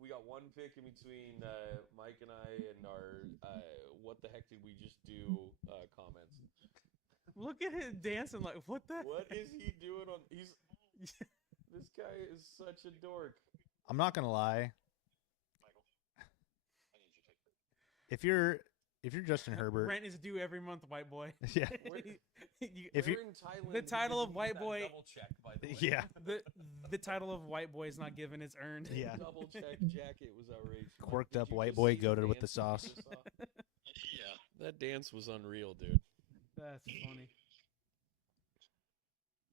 we got one pick in between Mike and I and our what the heck did we just do comments. Look at him dancing like, what the What heck? is he doing on? This guy is such a dork. I'm not gonna lie. Michael, I need you to take If you're Justin Herbert, Rent is due every month, white boy. yeah, If you- We're in Thailand, The we title didn't of use white that boy- double check, by the way. yeah, the title of white boy is not given, it's earned. yeah. Double check jacket was outrageous. Mike, Quirked did up you white just boy see the goated with the dance we sauce. just saw? Yeah. That dance was unreal, dude. That's funny.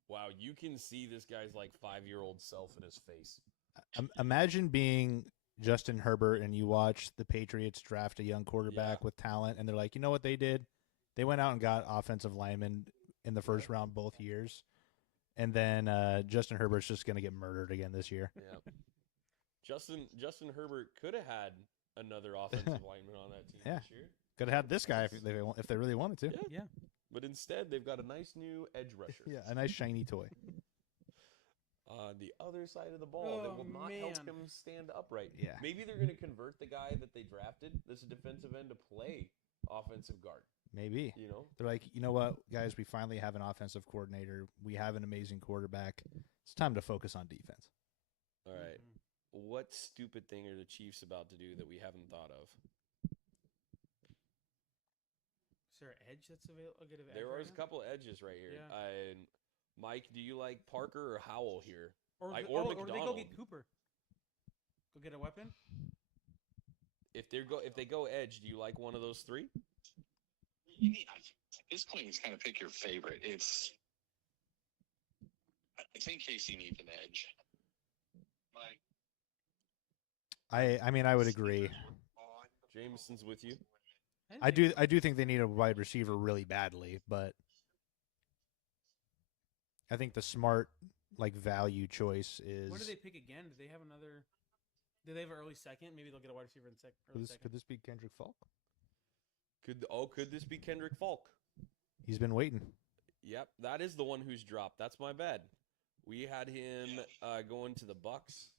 Wow, you can see this guy's like 5-year-old self in his face. Imagine being Justin Herbert and you watch the Patriots draft a young quarterback with talent, and they're like, you know what they did? They went out and got offensive linemen in the first round both years, and then Justin Herbert's just gonna get murdered again this year. Yeah. Justin Herbert could have had another offensive lineman on that team Yeah. this year. Could have had this guy if they really wanted to. Yeah. Yeah. But instead, they've got a nice new edge rusher. Yeah, a nice shiny toy. On the other side of the ball that Oh, will not man. help him stand upright. Yeah. Maybe they're going to convert the guy that they drafted, this defensive end, to play offensive guard. Maybe. You know? They're like, you know what, guys, we finally have an offensive coordinator. We have an amazing quarterback. It's time to focus on defense. All right. What stupid thing are the Chiefs about to do that we haven't thought of? Is there an edge that's available? A good edge There right are a now? couple edges right here. Yeah. Mike, do you like Parker or Howell here? Or, or or do they go McDonald. get Cooper? Go get a weapon? If they go edge, do you like one of those three? At this point, it's kind of pick your favorite. I think KC needs an edge. I mean, I would agree. Jameson's with you. I do think they need a wide receiver really badly, but I think the smart value choice is. Where do they pick again? Do they have another? Do they have an early second? Maybe they'll get a wide receiver in early second. Could this be Kendrick Falk? Could this be Kendrick Falk? He's been waiting. Yep, that is the one who's dropped. That's my bad. We had him going to the Bucks.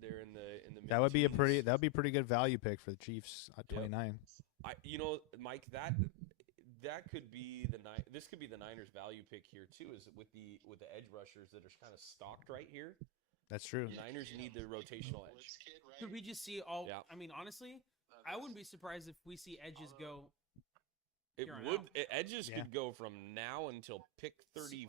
They're in the That would be mid-teens. that would be a pretty good value pick for the Chiefs at 29. Mike, that could be this could be the Niners value pick here too. Is with the edge rushers that are kind of stocked right here. That's true. The Niners need the rotational edge. Could we just see all? Yeah. I mean, honestly, I wouldn't be surprised if we see edges go. It Here on would out. edges Yeah. could go from now until pick 30.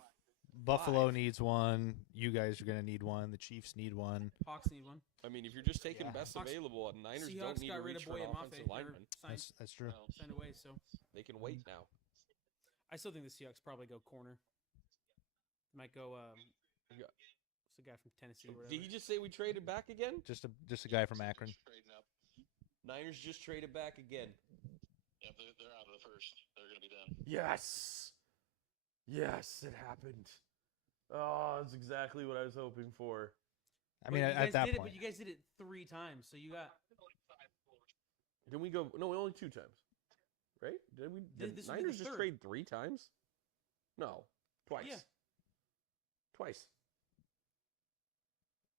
Buffalo 5. needs one. You guys are going to need one. The Chiefs need one. Hawks need one. I mean, if you're just taking Yeah. best Hawks- available, Niners don't Seahawks need got to rid reach of for an Boye Mafe. offensive lineman. That's true. Signed away. So They can wait now. I still think the Seahawks probably go corner. Might go. Yeah. It's the guy from Tennessee. Or Did he whatever. just say we traded back again? Just a guy from Akron. Trading up. Niners just traded back again. Yeah, they're out of the first. They're going to be done. Yes. Yes, it happened. Oh, that's exactly what I was hoping for. I mean, But you at guys that did point. but you guys did it 3 times, so you got. Did we go? No, only 2 times. Right? Did we? Did This would be the Niners just third. trade 3 times? No, twice. Yeah. Twice.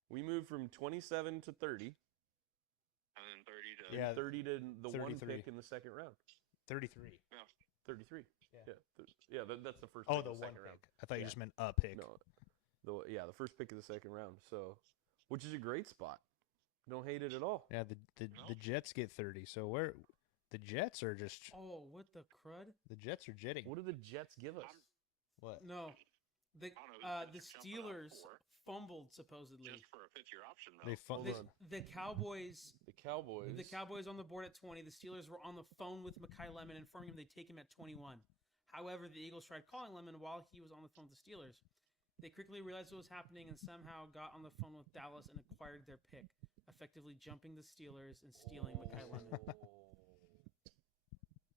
We moved from 27 to 30, And then 30 to Yeah, 30 to the 1 33. pick in the second round. 33. 33. Yeah. That's the first Oh, pick the of the one second pick. round. I thought you Yeah. just meant a pick. No, the first pick of the second round. So, which is a great spot. Don't hate it at all. Yeah, the Jets get 30. So where the Jets are just Oh, what the crud? the Jets are jetting. What do the Jets give us? What? No, the I don't know, the they're jumping up Steelers for. fumbled supposedly. Just for a fifth-year option, though. They Hold The, on. the Cowboys. The Cowboys. The Cowboys on the board at 20. The Steelers were on the phone with Mekhi Lemon, informing him they'd take him at 21. However, the Eagles tried calling Lemon while he was on the phone with the Steelers. They quickly realized what was happening and somehow got on the phone with Dallas and acquired their pick, effectively jumping the Steelers and stealing Mekhi Lemon.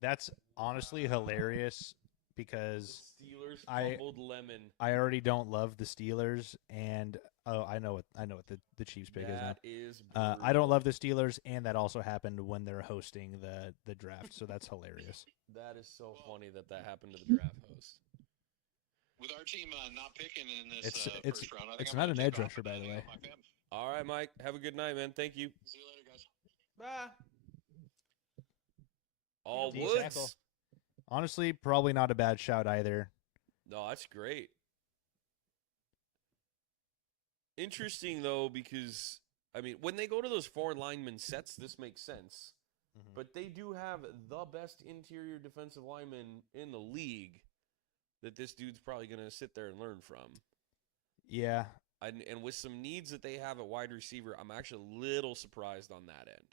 That's honestly hilarious because The Steelers I- fumbled Lemon. I already don't love the Steelers, and I know what the Chiefs pick is now. That is I don't love the Steelers, and that also happened when they're hosting the draft, so that's hilarious. That is so funny that happened to the draft host. With our team not picking in this It's first round, I think it's I'm not gonna an take edge off rusher, by the and way. hang out with my fam. All right, Mike. Have a good night, man. Thank you. See you later, guys. Bah. All D Woods. tackle. Honestly, probably not a bad shout either. No, that's great. Interesting though, because I mean, when they go to those four lineman sets, this makes sense. But they do have the best interior defensive lineman in the league that this dude's probably going to sit there and learn from. Yeah, And with some needs that they have at wide receiver, I'm actually a little surprised on that end.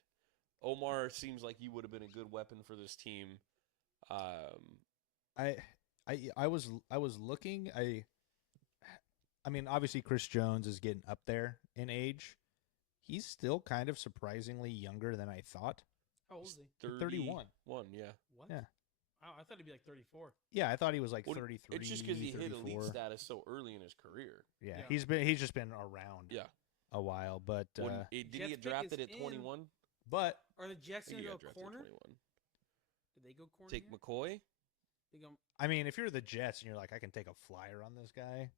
Omar seems like he would have been a good weapon for this team. I was looking. I mean, obviously Chris Jones is getting up there in age. He's still kind of surprisingly younger than I thought. How old is he? 31. Yeah. What? Yeah. Wow, I thought he'd be like 34. Yeah, I thought he was like Well, 33. It's just because he hit 34. elite status so early in his career. Yeah, Yeah. he's just been around. Yeah. A while, but Did Jets he pick get drafted is at in. 21? but Are the Jets I think going he to got go drafted corner? at 21. Did they go corner? Take here? McCoy? They go. I mean, if you're the Jets and you're like, I can take a flyer on this guy,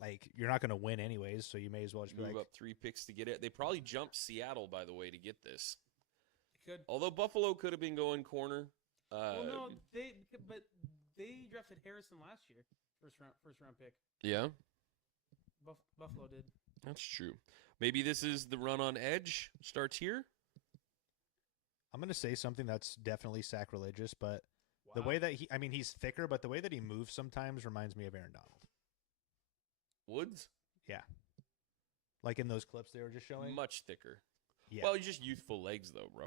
like you're not going to win anyways, so you may as well just be Move like, up 3 picks to get it. They probably jumped Seattle, by the way, to get this. They could. Although Buffalo could have been going corner. Well, no, but they drafted Harrison last year, first round pick. Yeah, Buffalo did. that's true. Maybe this is the run on edge. Starts here. I'm going to say something that's definitely sacrilegious, but the Wow. way that he's thicker, but the way that he moves sometimes reminds me of Aaron Donald. Woods, Like in those clips they were just showing. much thicker. Yeah. Well, he's just youthful legs, though, bro.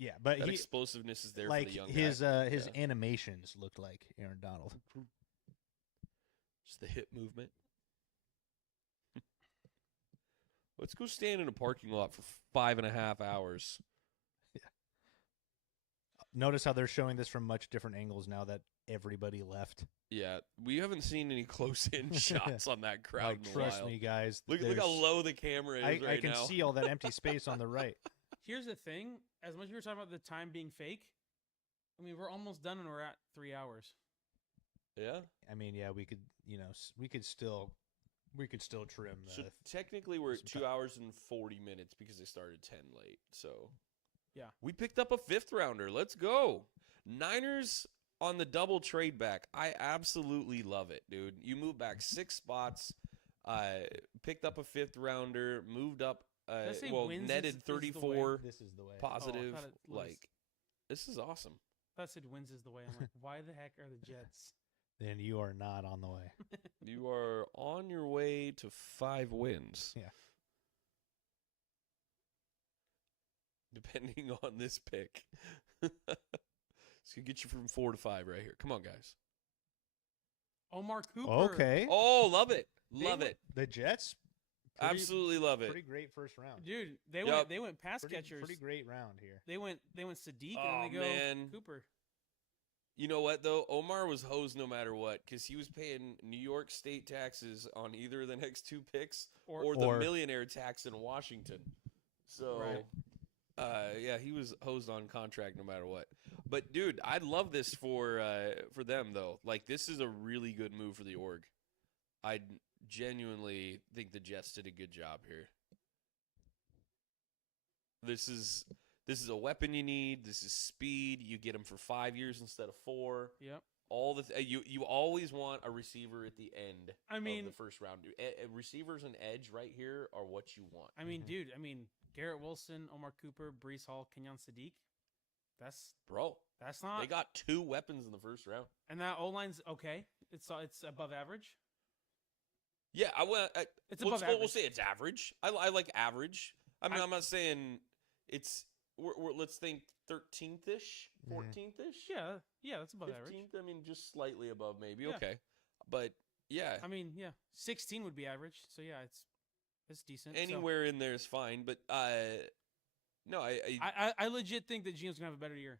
Yeah, but That he explosiveness is there like for the young his guy. his Yeah. animations looked like Aaron Donald. Just the hip movement. Let's go stand in a parking lot for 5.5 hours. Notice how they're showing this from much different angles now that everybody left. Yeah, we haven't seen any close-in shots on that crowd Like, in a trust while. me, guys. Look how there's- low the camera is I right can now. see all that empty space on the right. Here's the thing: as much as we were talking about the time being fake, I mean we're almost done and we're at 3 hours. Yeah. I mean, yeah, we could, we could still trim. So technically, we're at some 2 hours and 40 minutes because they started 10 late. So Yeah. we picked up a 5th rounder. Let's go. Niners on the double trade back. I absolutely love it, dude. You moved back 6 spots, picked up a 5th rounder, moved up, Did I say wins netted is the way? 34 This is the way. positive. thought it was- Like, this is awesome. That said wins is the way. I'm like, why the heck are the Jets? Then you are not on the way. You are on your way to 5 wins. Yeah. Depending on this pick. It's going to get you from 4 to 5 right here. Come on, guys. Omar Cooper. Okay. Oh, love it. They Love went- it. The Jets. Absolutely love it. Pretty great first round. Dude, they Yup. went pass Pretty, catchers. pretty great round here. They went Sadiq Oh, and then they go man. Cooper. You know what, though? Omar was hosed no matter what because he was paying New York State taxes on either the next 2 picks or the or- millionaire tax in Washington. So, Right. yeah, he was hosed on contract no matter what. But, dude, I love this for them, though. Like, this is a really good move for the org. I genuinely think the Jets did a good job here. This is This is a weapon you need. This is speed. You get him for 5 years instead of 4. Yep. All the you always want a receiver at the end I mean, of the first round. Receivers and edge right here are what you want. I mean, dude. I mean, Garrett Wilson, Omar Cooper, Brees Hall, Kenyon Sadiq. That's not. They got 2 weapons in the first round. And that O line's okay. It's above average. Yeah, It's we'll above average. say it's average. I like average. I mean, I'm not saying it's. Let's think 13th-ish, 14th-ish. Yeah, that's above average. 15th. I mean, just slightly above, maybe. Yeah. Okay, but yeah, I mean, yeah, 16 would be average. So yeah, it's decent. anywhere in there is fine. But no, I legit think that Gino's gonna have a better year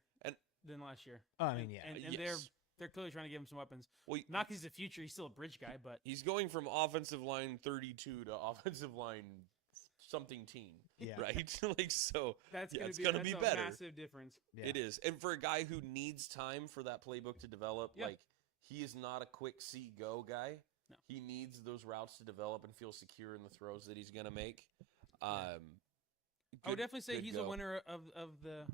than last year. I mean, yeah. and yes. they're clearly trying to give him some weapons. Well, Not because he's the future; he's still a bridge guy. But he's going from offensive line 32 to offensive line something team. Yeah. Right. Like so. that's yeah, gonna it's be gonna that's be a better. massive difference. Yeah. It is, and for a guy who needs time for that playbook to develop, Yeah. like he is not a quick see go guy. No. He needs those routes to develop and feel secure in the throws that he's gonna make. I would definitely say he's a winner of the.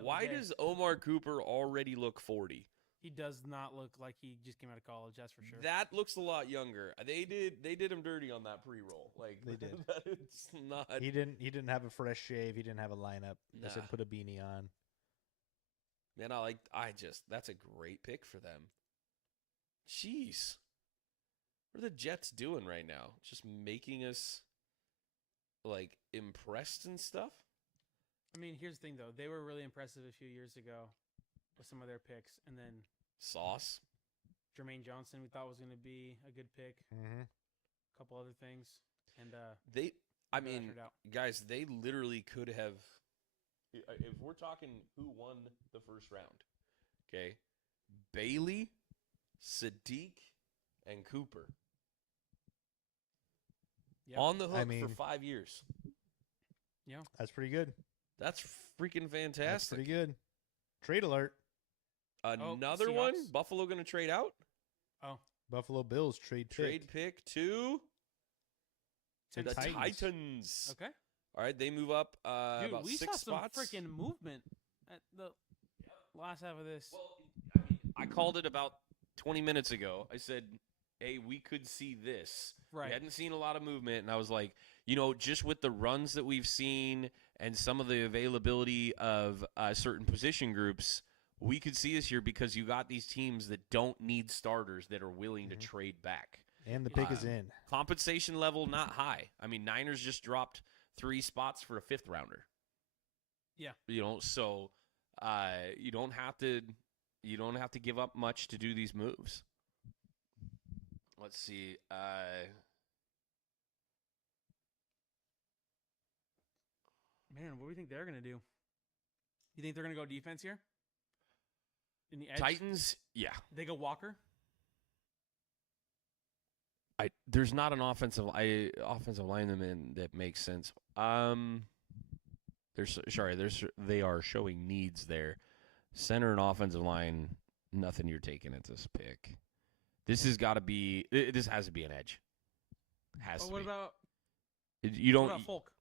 Why day. does Omar Cooper already look 40? He does not look like he just came out of college? That's for sure. That looks a lot younger. They did him dirty on that pre-roll. Like They did. It's not. He didn't have a fresh shave. He didn't have a lineup. They said Nah. put a beanie on. Man, that's a great pick for them. Jeez. What are the Jets doing right now? Just making us like impressed and stuff? I mean, here's the thing though. They were really impressive a few years ago with some of their picks, and then Sauce. Jermaine Johnson we thought was going to be a good pick. Mm-hmm. A couple other things, and I got mean, ushered out. guys, they literally could have. If we're talking who won the first round, okay, Bailey, Sadiq, and Cooper Yep. on the hook I mean- for 5 years. That's pretty good. That's freaking That's fantastic. pretty good. Trade alert. Another one. Seahawks? Buffalo going to trade out. Oh, Buffalo Bills trade Trade pick to the Titans. Titans. okay. All right, they move up Dude, about we 6 saw some spots. freaking movement at the last half of this. Well, I called it about 20 minutes ago. I said, hey, we could see this. Right. We hadn't seen a lot of movement, and I was like, just with the runs that we've seen and some of the availability of certain position groups, we could see this here because you got these teams that don't need starters that are willing to trade back. And the pick is in. Compensation level, not high. I mean, Niners just dropped 3 spots for a 5th rounder. Yeah. So you don't have to give up much to do these moves. Let's see. Man, what do you think they're gonna do? You think they're gonna go defense here? In the edge? Titans, yeah. They go Walker. There's not an offensive lineman that makes sense. They are showing needs there. Center and offensive line, nothing you're taking at this pick. This has got to be. This has to be an edge. Has to What be. about You don't. what about Folk?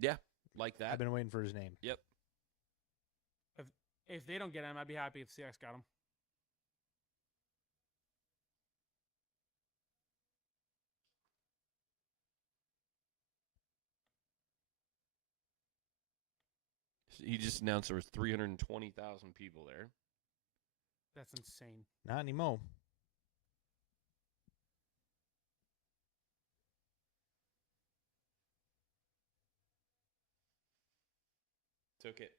Yeah, like that. I've been waiting for his name. Yep. If they don't get him, I'd be happy if Seahawks got him. He just announced there was 320,000 people there. That's insane. Not anymore. Took it.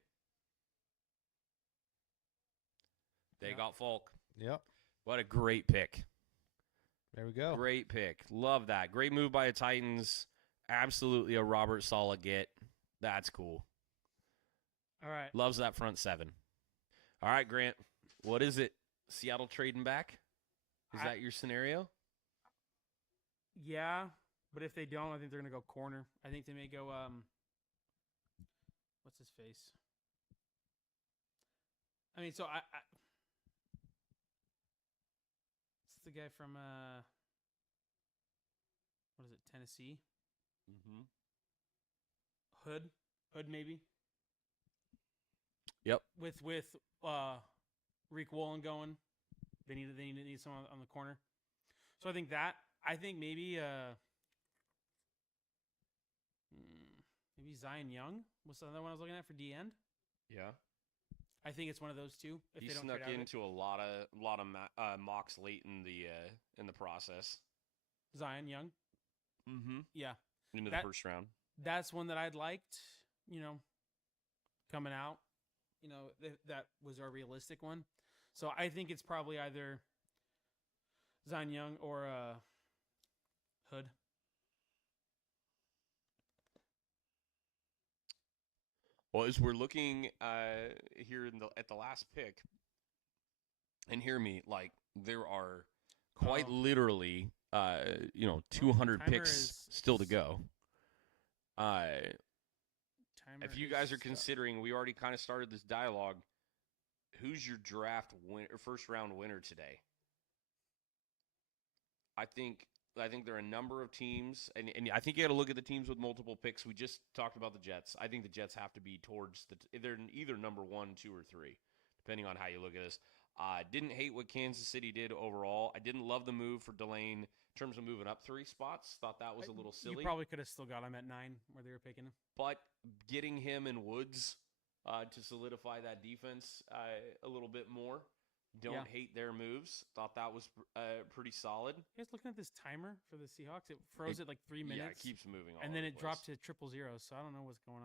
They got Falk. Yep. What a great pick. There we go. Great pick. Love that. Great move by the Titans. Absolutely a Robert Saleh get. That's cool. All right. Loves that front 7. All right, Grant. What is it? Seattle trading back? Is that your scenario? Yeah, but if they don't, I think they're gonna go corner. I think they may go what's his face? I mean, so I it's the guy from what is it, Tennessee? Mm-hmm. Hood maybe. Yep. With Reek Woolen going, they need someone on the corner. So I think maybe maybe Zion Young was the other one I was looking at for D end. Yeah. I think it's one of those two. If He they don't snuck trade out into a lot of mocks late in the process. Zion Young. Mm-hmm. Yeah, Into the first round. That's one that I'd liked. Coming out. That was our realistic one. So I think it's probably either Zion Young or Hood. Well, as we're looking here at the last pick, and hear me, like there are quite literally, 200 picks still to go. If you guys are considering, we already kind of started this dialogue. Who's your draft first round winner today? I think there are a number of teams, and I think you got to look at the teams with multiple picks. We just talked about the Jets. I think the Jets have to be towards they're either number 1, 2, or 3, depending on how you look at this. Didn't hate what Kansas City did overall. I didn't love the move for Delane in terms of moving up 3 spots. Thought that was a little silly. You probably could have still got him at 9 where they were picking him. But getting him and Woods to solidify that defense a little bit more. Don't hate their moves. Thought that was pretty solid. You guys looking at this timer for the Seahawks? It froze at like 3 minutes. Yeah, it keeps moving all and then over it the dropped place. to 000, so I don't know what's going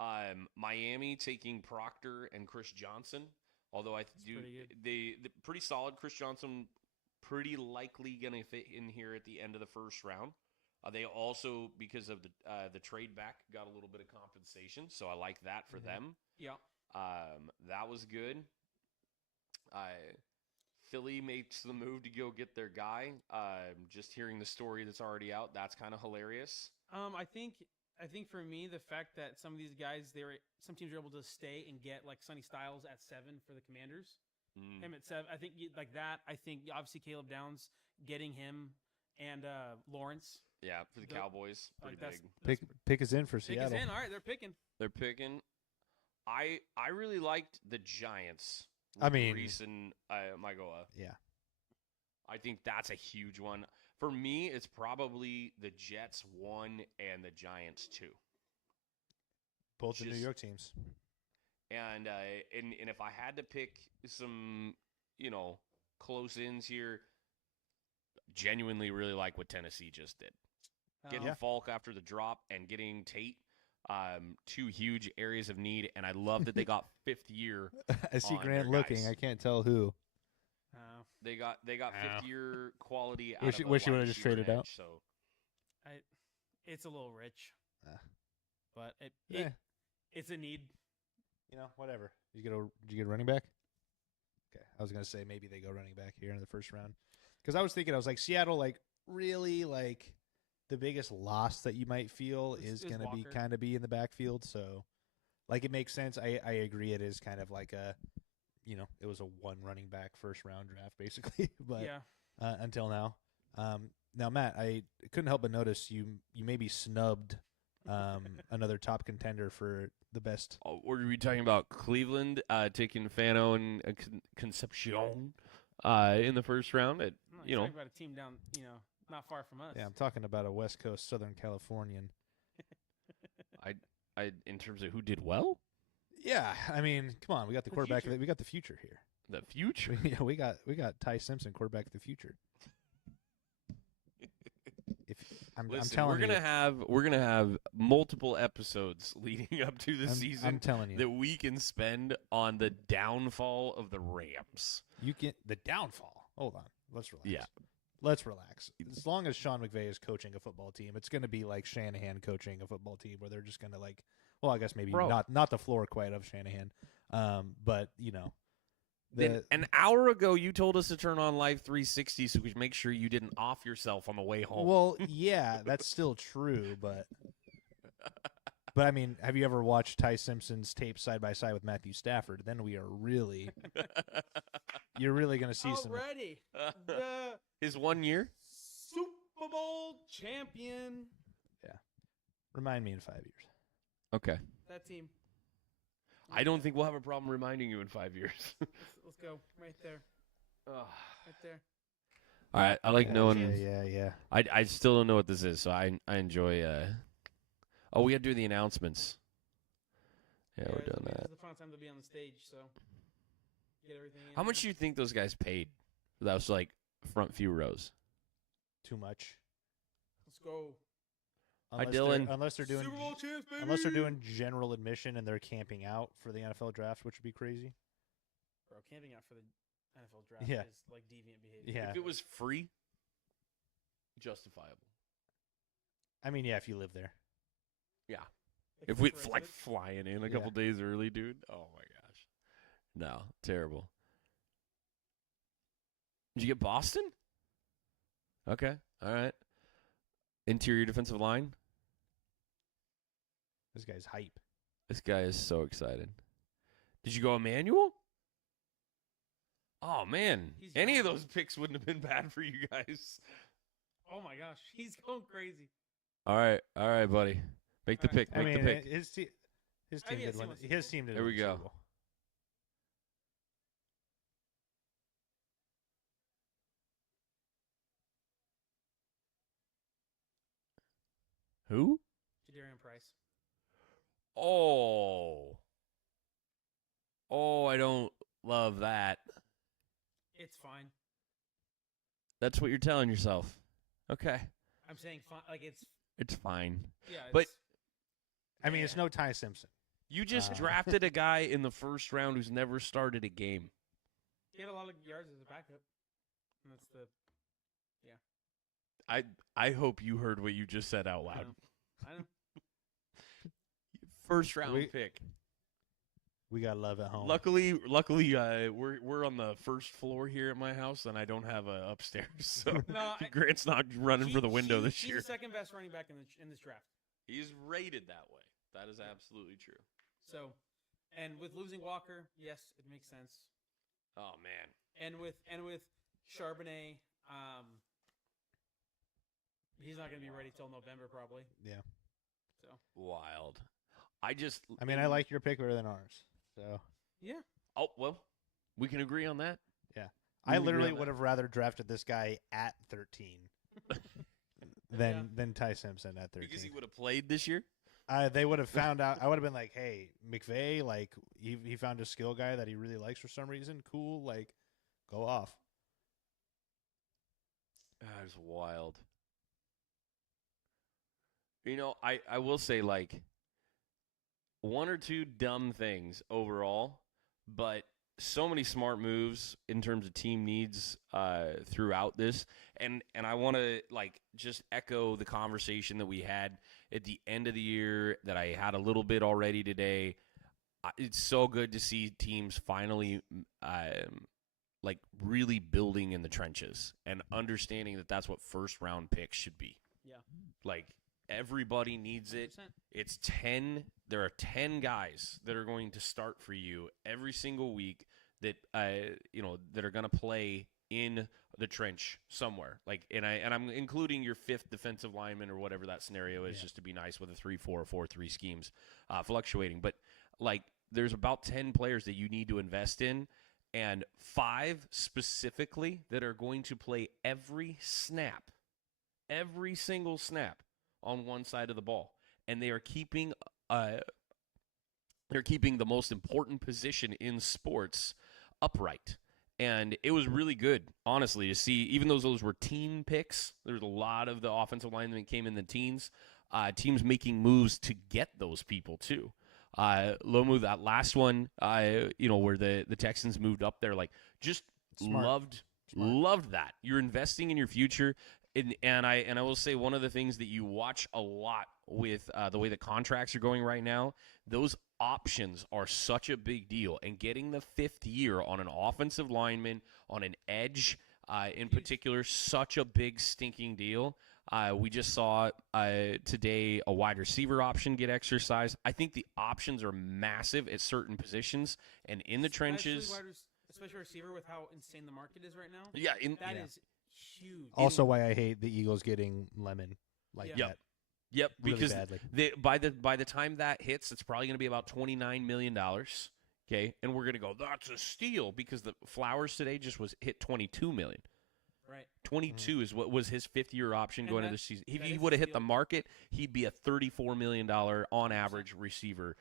on. Miami taking Proctor and Chris Johnson. Although I do, they pretty solid. Chris Johnson pretty likely going to fit in here at the end of the first round. They also, because of the trade back, got a little bit of compensation, so I like that for them. Yeah. That was good. Philly makes the move to go get their guy. Just hearing the story that's already out, that's kind of hilarious. I think for me, the fact that some of these guys, some teams are able to stay and get like Sonny Styles at 7 for the Commanders. Him at 7. I think like that. I think obviously Caleb Downs getting him and Lawrence. Yeah, for the Cowboys, pretty big. Pick is in for Seattle. Pick is in. All right, they're picking. They're picking. I really liked the Giants. I mean, Reese and Magoa. Yeah. I think that's a huge one. For me, it's probably the Jets 1 and the Giants 2. Both the New York teams. And if I had to pick some, close ins here, genuinely really like what Tennessee just did. Getting Falk after the drop and getting Tate, 2 huge areas of need, and I love that they got 5th year. I see Grant looking. I can't tell who. They got 5th year quality. Wish you would have just traded out. So, it's a little rich, but it's a need. Whatever. Did you get a running back? Okay, I was gonna say maybe they go running back here in the first round, because I was thinking Seattle, really the biggest loss that you might feel is going to be kind of be in the backfield. So, it makes sense. I agree. It is kind of like a, it was a 1 running back first round draft basically. But until now, now Matt, I couldn't help but notice you maybe snubbed another top contender for the best. Oh, were we talking about Cleveland taking Fano and Concepcion in the first round? Talking about a team down, not far from us. Yeah, I'm talking about a West Coast Southern Californian. I in terms of who did well? Yeah, I mean, come on, we got the quarterback. We got the future here. The future? Yeah, we got Ty Simpson, quarterback of the future. I'm telling you, we're gonna have multiple episodes leading up to the season. I'm telling you that we can spend on the downfall of the Rams. You get the downfall. Hold on, let's relax. Yeah. Let's relax. As long as Sean McVay is coaching a football team, it's going to be like Shanahan coaching a football team, where they're just going to well, I guess maybe not the floor quite of Shanahan, but Then an hour ago, you told us to turn on Live 360 so we could make sure you didn't off yourself on the way home. Well, yeah, that's still true, but I mean, have you ever watched Ty Simpson's tape side by side with Matthew Stafford? Then we are really, you're really going to see already his 1 year Super Bowl champion. Yeah, remind me in 5 years. Okay, that team. I don't think we'll have a problem reminding you in 5 years. Let's go right there. Ugh. Right there. All right, I like knowing. Yeah. I still don't know what this is, so I enjoy. Oh, we got to do the announcements. Yeah, we're doing This that. is the fun time to be on the stage, so get everything in How much do you think those guys paid? That was like front few rows. Too much. Let's go. Hi, Dylan. Unless they're doing Super Bowl champs, baby! unless they're doing general admission and they're camping out for the NFL draft, which would be crazy. Bro, camping out for the NFL draft Yeah. is like deviant behavior. Yeah. If it was free, justifiable. I mean, yeah, if you live there. Yeah. Like, If we for like residents. flying in a Yeah. couple days early, dude. Oh my gosh. No, terrible. Did you get Boston? Okay. All right. Interior defensive line. This guy's hype. This guy is so excited. Did you go Emmanuel? Oh man, He's any of young. those picks wouldn't have been bad for you guys. Oh my gosh, he's going crazy. All right, buddy. Make the All right. pick. Make the pick. his team I mean, did it's win. almost His equal. team did. There win we the go. Super Bowl. Who? Jadarian Price. Oh, I don't love that. It's fine. That's what you're telling yourself. Okay, I'm saying fine. Like it's fine. yeah. But- It's, I mean, it's no Ty Simpson. You just Uh. drafted a guy in the first round who's never started a game. he had a lot of yards as a backup. And that's the I hope you heard what you just said out loud. I know. First round We- pick. We got love at home. Luckily, we're on the first floor here at my house, and I don't have a upstairs, so No, Grant's not running for the window this year. He's the second best running back in this draft. He's rated that way. That is absolutely true. So, and with losing Walker, yes, it makes sense. Oh man, And with Charbonnet, he's not going to be ready till November probably. Yeah. So wild. I mean, I like your pick better than ours. So yeah, Oh well, we can agree on that. I agree literally on that. would have rather drafted this guy at 13 than Ty Simpson at 13. Because he would have played this year. They would have found out. I would have been like, "Hey, McVay, like he found a skill guy that he really likes for some reason. Cool, like go off." That is wild. You know, I will say, like, one or two dumb things overall, but so many smart moves in terms of team needs throughout this. And I want to, like, just echo the conversation that we had at the end of the year that I had a little bit already today. It's so good to see teams finally like really building in the trenches and understanding that that's what first round picks should be. Yeah. Like everybody needs it. 100%. It's 10. There are 10 guys that are going to start for you every single week that that are going to play in the trench somewhere. Like and I'm including your fifth defensive lineman or whatever that scenario is, just to be nice with a 3-4 4-3 schemes fluctuating. But like there's about 10 players that you need to invest in, and 5 specifically that are going to play every single snap on one side of the ball, and they are keeping the most important position in sports upright. And it was really good, honestly, to see, even though those were teen picks, there's a lot of the offensive linemen that came in the teens, teams making moves to get those people too. Lomu, that last one, where the Texans moved up there, like just Smart. loved that. You're investing in your future. And I will say one of the things that you watch a lot with the way the contracts are going right now, those options are such a big deal. And getting the 5th year on an offensive lineman, on an edge in particular, such a big stinking deal. We just saw today a wide receiver option get exercised. I think the options are massive at certain positions and in the trenches. Especially receiver with how insane the market is right now. Yeah, That is huge. Also, why I hate the Eagles getting Lemon like Yeah. that. Yep, really because badly. by the time that hits, it's probably going to be about $29 million. Okay, and we're going to go, that's a steal because the Flowers today just hit $22 million. Right. 22 is what was his fifth-year option And going into that- the season. If that he is would a have hit the steal. market, he'd be a $34 million on average receiver.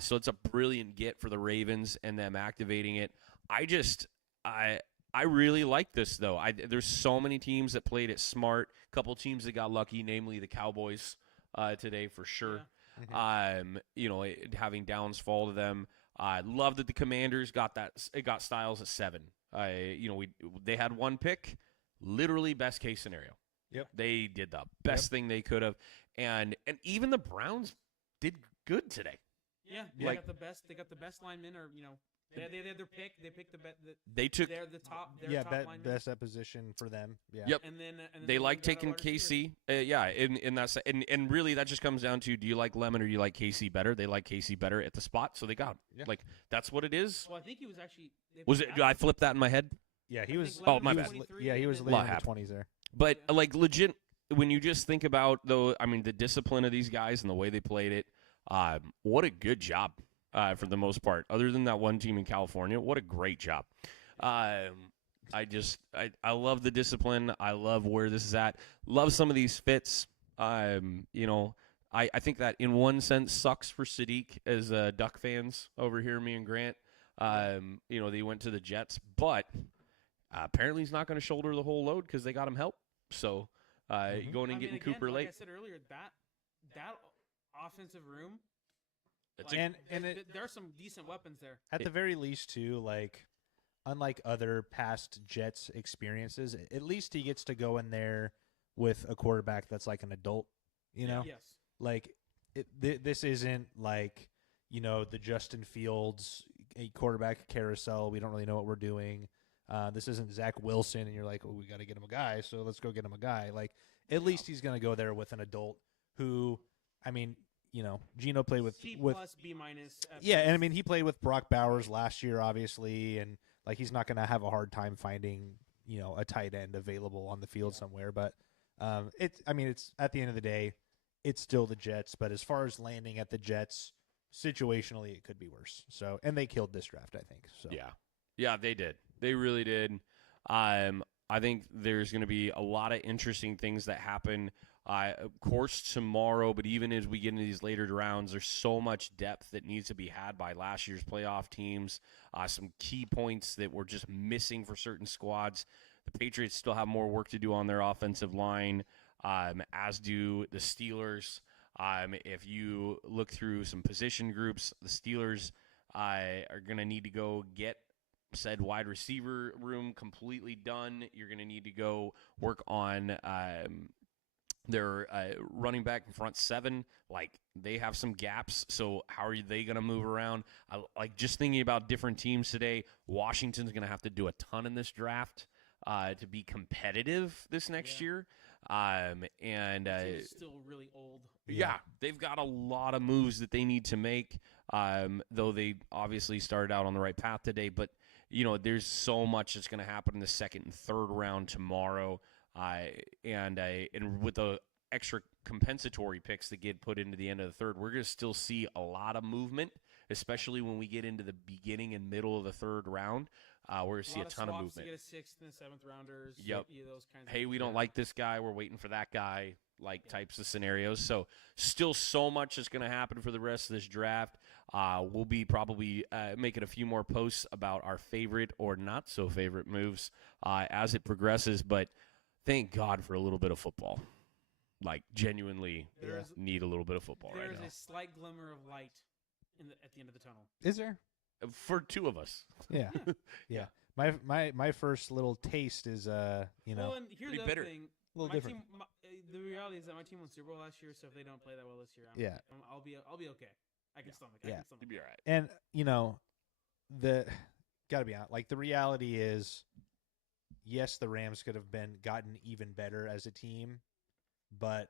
So it's a brilliant get for the Ravens and them activating it. I really like this, though. There's so many teams that played it smart. A couple teams that got lucky, namely the Cowboys today for sure. Having downs fall to them. I love that the Commanders got Styles at 7. They had one pick. Literally best case scenario. Yep. They did the best thing they could have, and even the Browns did good today. Yeah, Like- they got the best linemen, or they had their pick. They picked They took they're the top. Yeah, top linemen. best at position for them. Yeah. Yep. And then they like got a taking wide receiver. KC. In that and really that just comes down to, do you like Lemon or do you like KC better? They like KC better at the spot, so they got him. Yeah. Like that's what it is. Well, I think he was actually. Was it? Did I flip that in my head? Yeah, he I was. think Oh, my he bad. was, 23, yeah, he was and late then- in the Lot 20s there. But like legit, when you just think about the discipline of these guys and the way they played it, what a good job for the most part. Other than that one team in California, what a great job. I love the discipline. I love where this is at. Love some of these fits. I think that in one sense sucks for Sadiq as Duck fans over here, me and Grant. They went to the Jets, but apparently he's not going to shoulder the whole load because they got him help. So going and getting Cooper late. Like I said earlier, that offensive room. It's Like, And there are some decent weapons there. at the very least, too, like, unlike other past Jets experiences, at least he gets to go in there with a quarterback that's like an adult, Yes. Like, this isn't like, the Justin Fields a quarterback carousel. We don't really know what we're doing. This isn't Zach Wilson, and you're like, oh, we got to get him a guy, so let's go get him a guy. Like, at least he's going to go there with an adult who, Gino played with C with plus B minus. yeah, and I mean he played with Brock Bowers last year, obviously, and like he's not going to have a hard time finding a tight end available on the field somewhere. But it's at the end of the day, it's still the Jets. But as far as landing at the Jets, situationally, it could be worse. So, and they killed this draft, I think. So Yeah, they did. They really did. I think there's going to be a lot of interesting things that happen. Of course, tomorrow, but even as we get into these later rounds, there's so much depth that needs to be had by last year's playoff teams. Some key points that were just missing for certain squads. The Patriots still have more work to do on their offensive line, as do the Steelers. If you look through some position groups, the Steelers are going to need to go get said wide receiver room completely done. You're going to need to go work on their running back in front seven. Like, they have some gaps, so how are they going to move around? Just thinking about different teams today, Washington's going to have to do a ton in this draft to be competitive this next year. It's still really old. Yeah, they've got a lot of moves that they need to make, though they obviously started out on the right path today. But, there's so much that's going to happen in the second and third round tomorrow. And with the extra compensatory picks that get put into the end of the third, we're going to still see a lot of movement, especially when we get into the beginning and middle of the third round. We're going to see a ton of movement. To get a sixth and seventh rounders. Yep. Those kinds Hey, of we things. don't like this guy. We're waiting for that guy, types of scenarios. So still so much is going to happen for the rest of this draft. We'll be probably making a few more posts about our favorite or not so favorite moves as it progresses. But thank God for a little bit of football. Genuinely need a little bit of football right There's now. a slight glimmer of light at the end of the tunnel. is there? For two of us. Yeah, yeah. My first little taste is Well, and here's pretty the bitter. other thing. A little My different. team, the reality is that my team won Super Bowl last year, so if they don't play that well this year, Yeah. I'll be okay. I can stomach. Yeah. I can stomach. You'll be all right. And the gotta be honest. Like, the reality is, yes, the Rams could have gotten even better as a team, but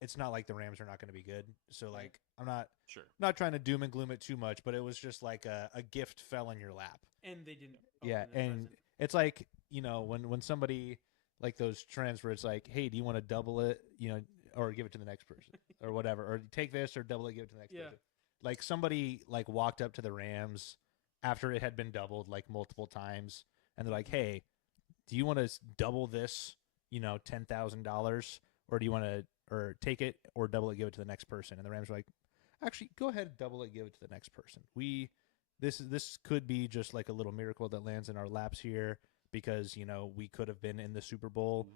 it's not like the Rams are not going to be good. So I'm not trying to doom and gloom it too much, but it was just like a gift fell in your lap. And they didn't. Yeah, open their and present. it's like when somebody like those trends where it's like, hey, do you want to double it? or give it to the next person or whatever, or take this or double it, give it to the next Yeah. person. Like somebody like walked up to the Rams after it had been doubled like multiple times, and they're like, "Hey, do you want to double this? $10,000, or do you want to or take it or double it, give it to the next person?" And the Rams were like, "Actually, go ahead, double it, give it to the next person. This could be just like a little miracle that lands in our laps here because we could have been in the Super Bowl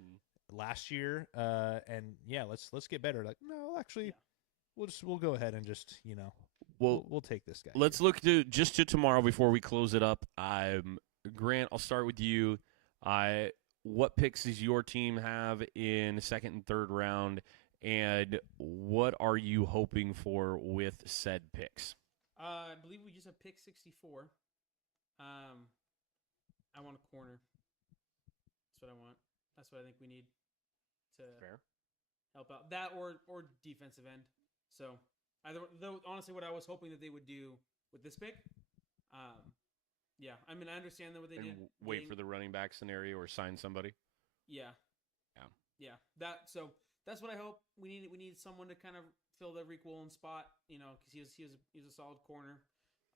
last year, and yeah, let's get better." Like, no, actually, we'll go ahead and just we'll take this guy. Let's look to tomorrow before we close it up. Grant, I'll start with you. What picks does your team have in the second and third round, and what are you hoping for with said picks? I believe we just have pick 64. I want a corner. That's what I want. That's what I think we need to help out. That or defensive end. So though honestly, what I was hoping that they would do with this pick. Yeah, I mean I understand that what they did. Wait for the running back scenario or sign somebody. Yeah. That's what I hope. We need someone to kind of fill every Quillen spot, because he was a solid corner,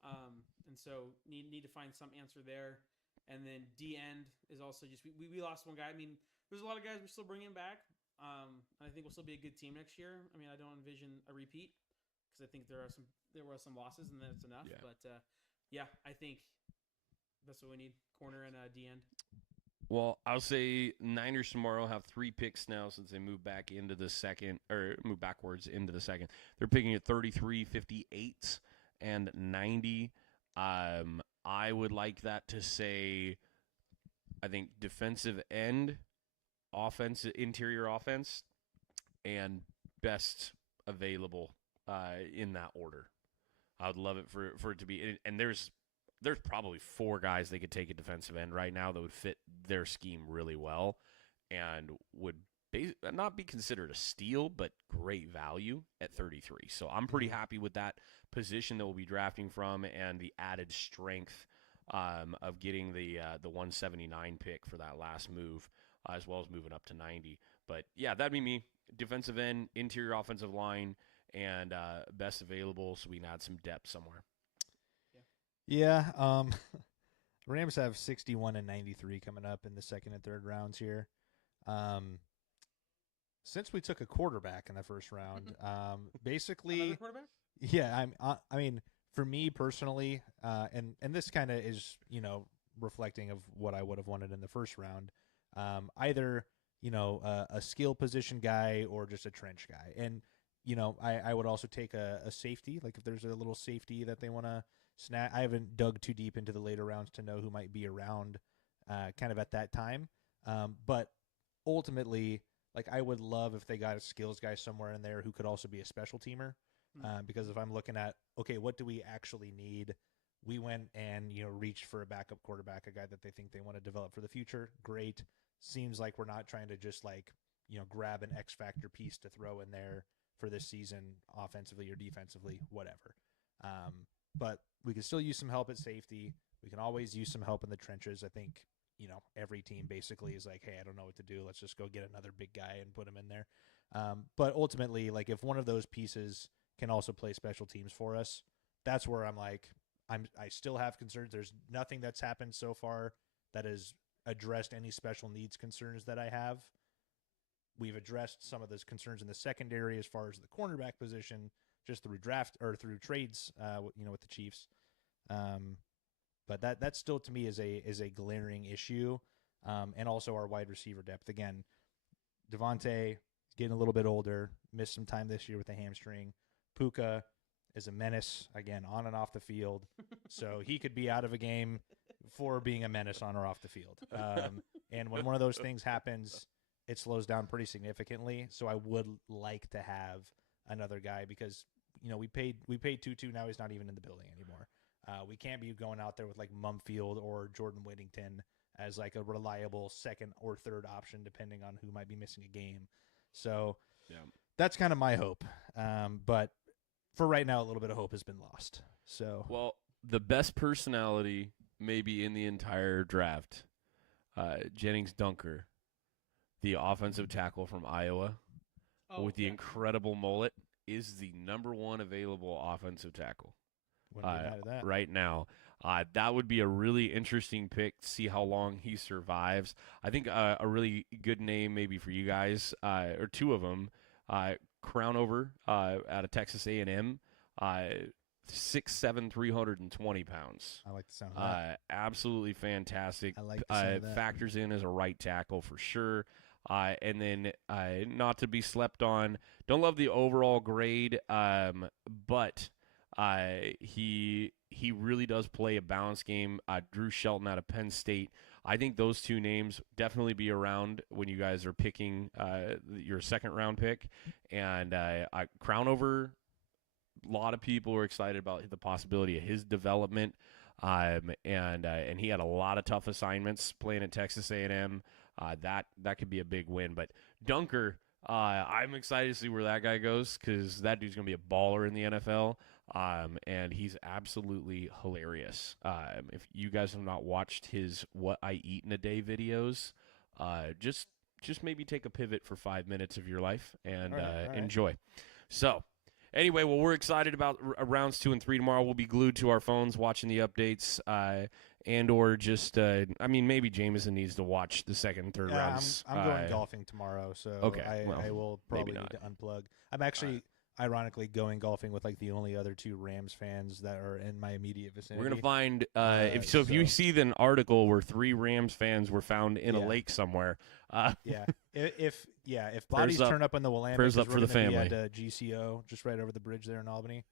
and so need to find some answer there. And then D end is also just we lost one guy. I mean, there's a lot of guys we're still bringing back. I think we'll still be a good team next year. I mean, I don't envision a repeat because I think there were some losses and that's enough. Yeah. But I think that's what we need: corner and D end. Well, I'll say Niners tomorrow have 3 picks now since they moved back into the second, or moved backwards into the second. They're picking at 33, 58, and 90. I would like that to say, I think defensive end, interior offense, and best available in that order. I would love it for it to be, and there's probably 4 guys they could take a defensive end right now that would fit their scheme really well and would not be considered a steal, but great value at 33. So I'm pretty happy with that position that we'll be drafting from and the added strength of getting the 179 pick for that last move, as well as moving up to 90. But yeah, that'd be me. Defensive end, interior offensive line, and best available so we can add some depth somewhere. Yeah, Rams have 61 and 93 coming up in the second and third rounds here. Since we took a quarterback in the first round, basically, Another quarterback? yeah, I mean, for me personally, and this kind of is reflecting of what I would have wanted in the first round, either a skill position guy or just a trench guy, and I would also take a safety, like if there's a little safety that they want to snag. I haven't dug too deep into the later rounds to know who might be around kind of at that time. But ultimately, like I would love if they got a skills guy somewhere in there who could also be a special teamer. Because if I'm looking at, okay, what do we actually need? We went and, reached for a backup quarterback, a guy that they think they want to develop for the future. Great. Seems like we're not trying to just grab an X factor piece to throw in there for this season, offensively or defensively, whatever. But we can still use some help at safety. We can always use some help in the trenches. I think, every team basically is like, hey, I don't know what to do. Let's just go get another big guy and put him in there. But ultimately, like if one of those pieces can also play special teams for us, that's where I'm like, I still have concerns. There's nothing that's happened so far that has addressed any special needs concerns that I have. We've addressed some of those concerns in the secondary as far as the cornerback position, just through draft or through trades, with the Chiefs. But that still to me is a glaring issue, and also our wide receiver depth. Again, Devontae getting a little bit older, missed some time this year with a hamstring. Puka is a menace again on and off the field, so he could be out of a game for being a menace on or off the field. And when one of those things happens, it slows down pretty significantly. So I would like to have another guy because we paid Tutu. Now he's not even in the building anymore. We can't be going out there with like Mumfield or Jordan Whittington as like a reliable second or third option, depending on who might be missing a game. So that's kind of my hope. But for right now, a little bit of hope has been lost. So the best personality maybe in the entire draft, Jennings Dunker, the offensive tackle from Iowa. with the incredible mullet, is the number 1 available offensive tackle Wouldn't be mad at that. right now. That would be a really interesting pick to see how long he survives. I think a really good name maybe for you guys, or 2 of them, Crownover out of Texas A&M, 6'7", 320 pounds. I like the sound of that. Absolutely fantastic. I like the sound of that. Factors in as a right tackle for sure. And then not to be slept on. Don't love the overall grade, but he really does play a balanced game. Drew Shelton out of Penn State. I think those 2 names definitely be around when you guys are picking your second-round pick. And Crownover, a lot of people are excited about the possibility of his development. And he had a lot of tough assignments playing at Texas A&M. That could be a big win. But Dunker, I'm excited to see where that guy goes because that dude's going to be a baller in the NFL. And he's absolutely hilarious. If you guys have not watched his What I Eat in a Day videos, just maybe take a pivot for 5 minutes of your life and All right. enjoy. So, anyway, well, we're excited about rounds 2 and 3 tomorrow. We'll be glued to our phones watching the updates, and or just, maybe Jameson needs to watch the second and third rounds. I'm going golfing tomorrow, so okay, I will probably need to unplug. I'm actually, ironically, going golfing with like the only other 2 Rams fans that are in my immediate vicinity. We're gonna find if you see an article where 3 Rams fans were found in a lake somewhere. If bodies turn up on the Willamette, prayers up for the family at GCO, just right over the bridge there in Albany.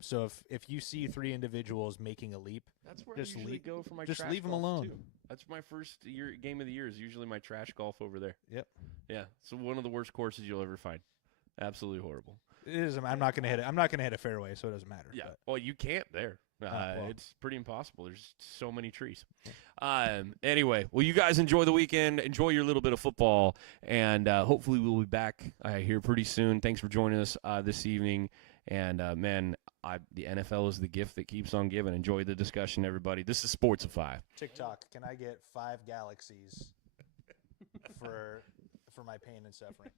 So if you see 3 individuals making a leap, that's where just I usually go for my just trash leave them golf, alone. too. That's my first game of the year is usually my trash golf over there. Yep. Yeah. So one of the worst courses you'll ever find. Absolutely horrible. It is. I'm not going to hit it. I'm not going to hit a fairway, so it doesn't matter. Yeah. But. Well, you can't there. Well. It's pretty impossible. There's so many trees. Anyway, well, you guys enjoy the weekend. Enjoy your little bit of football, and hopefully we'll be back here pretty soon. Thanks for joining us this evening. And, the NFL is the gift that keeps on giving. Enjoy the discussion, everybody. This is Sportsify. TikTok, can I get 5 galaxies for my pain and suffering?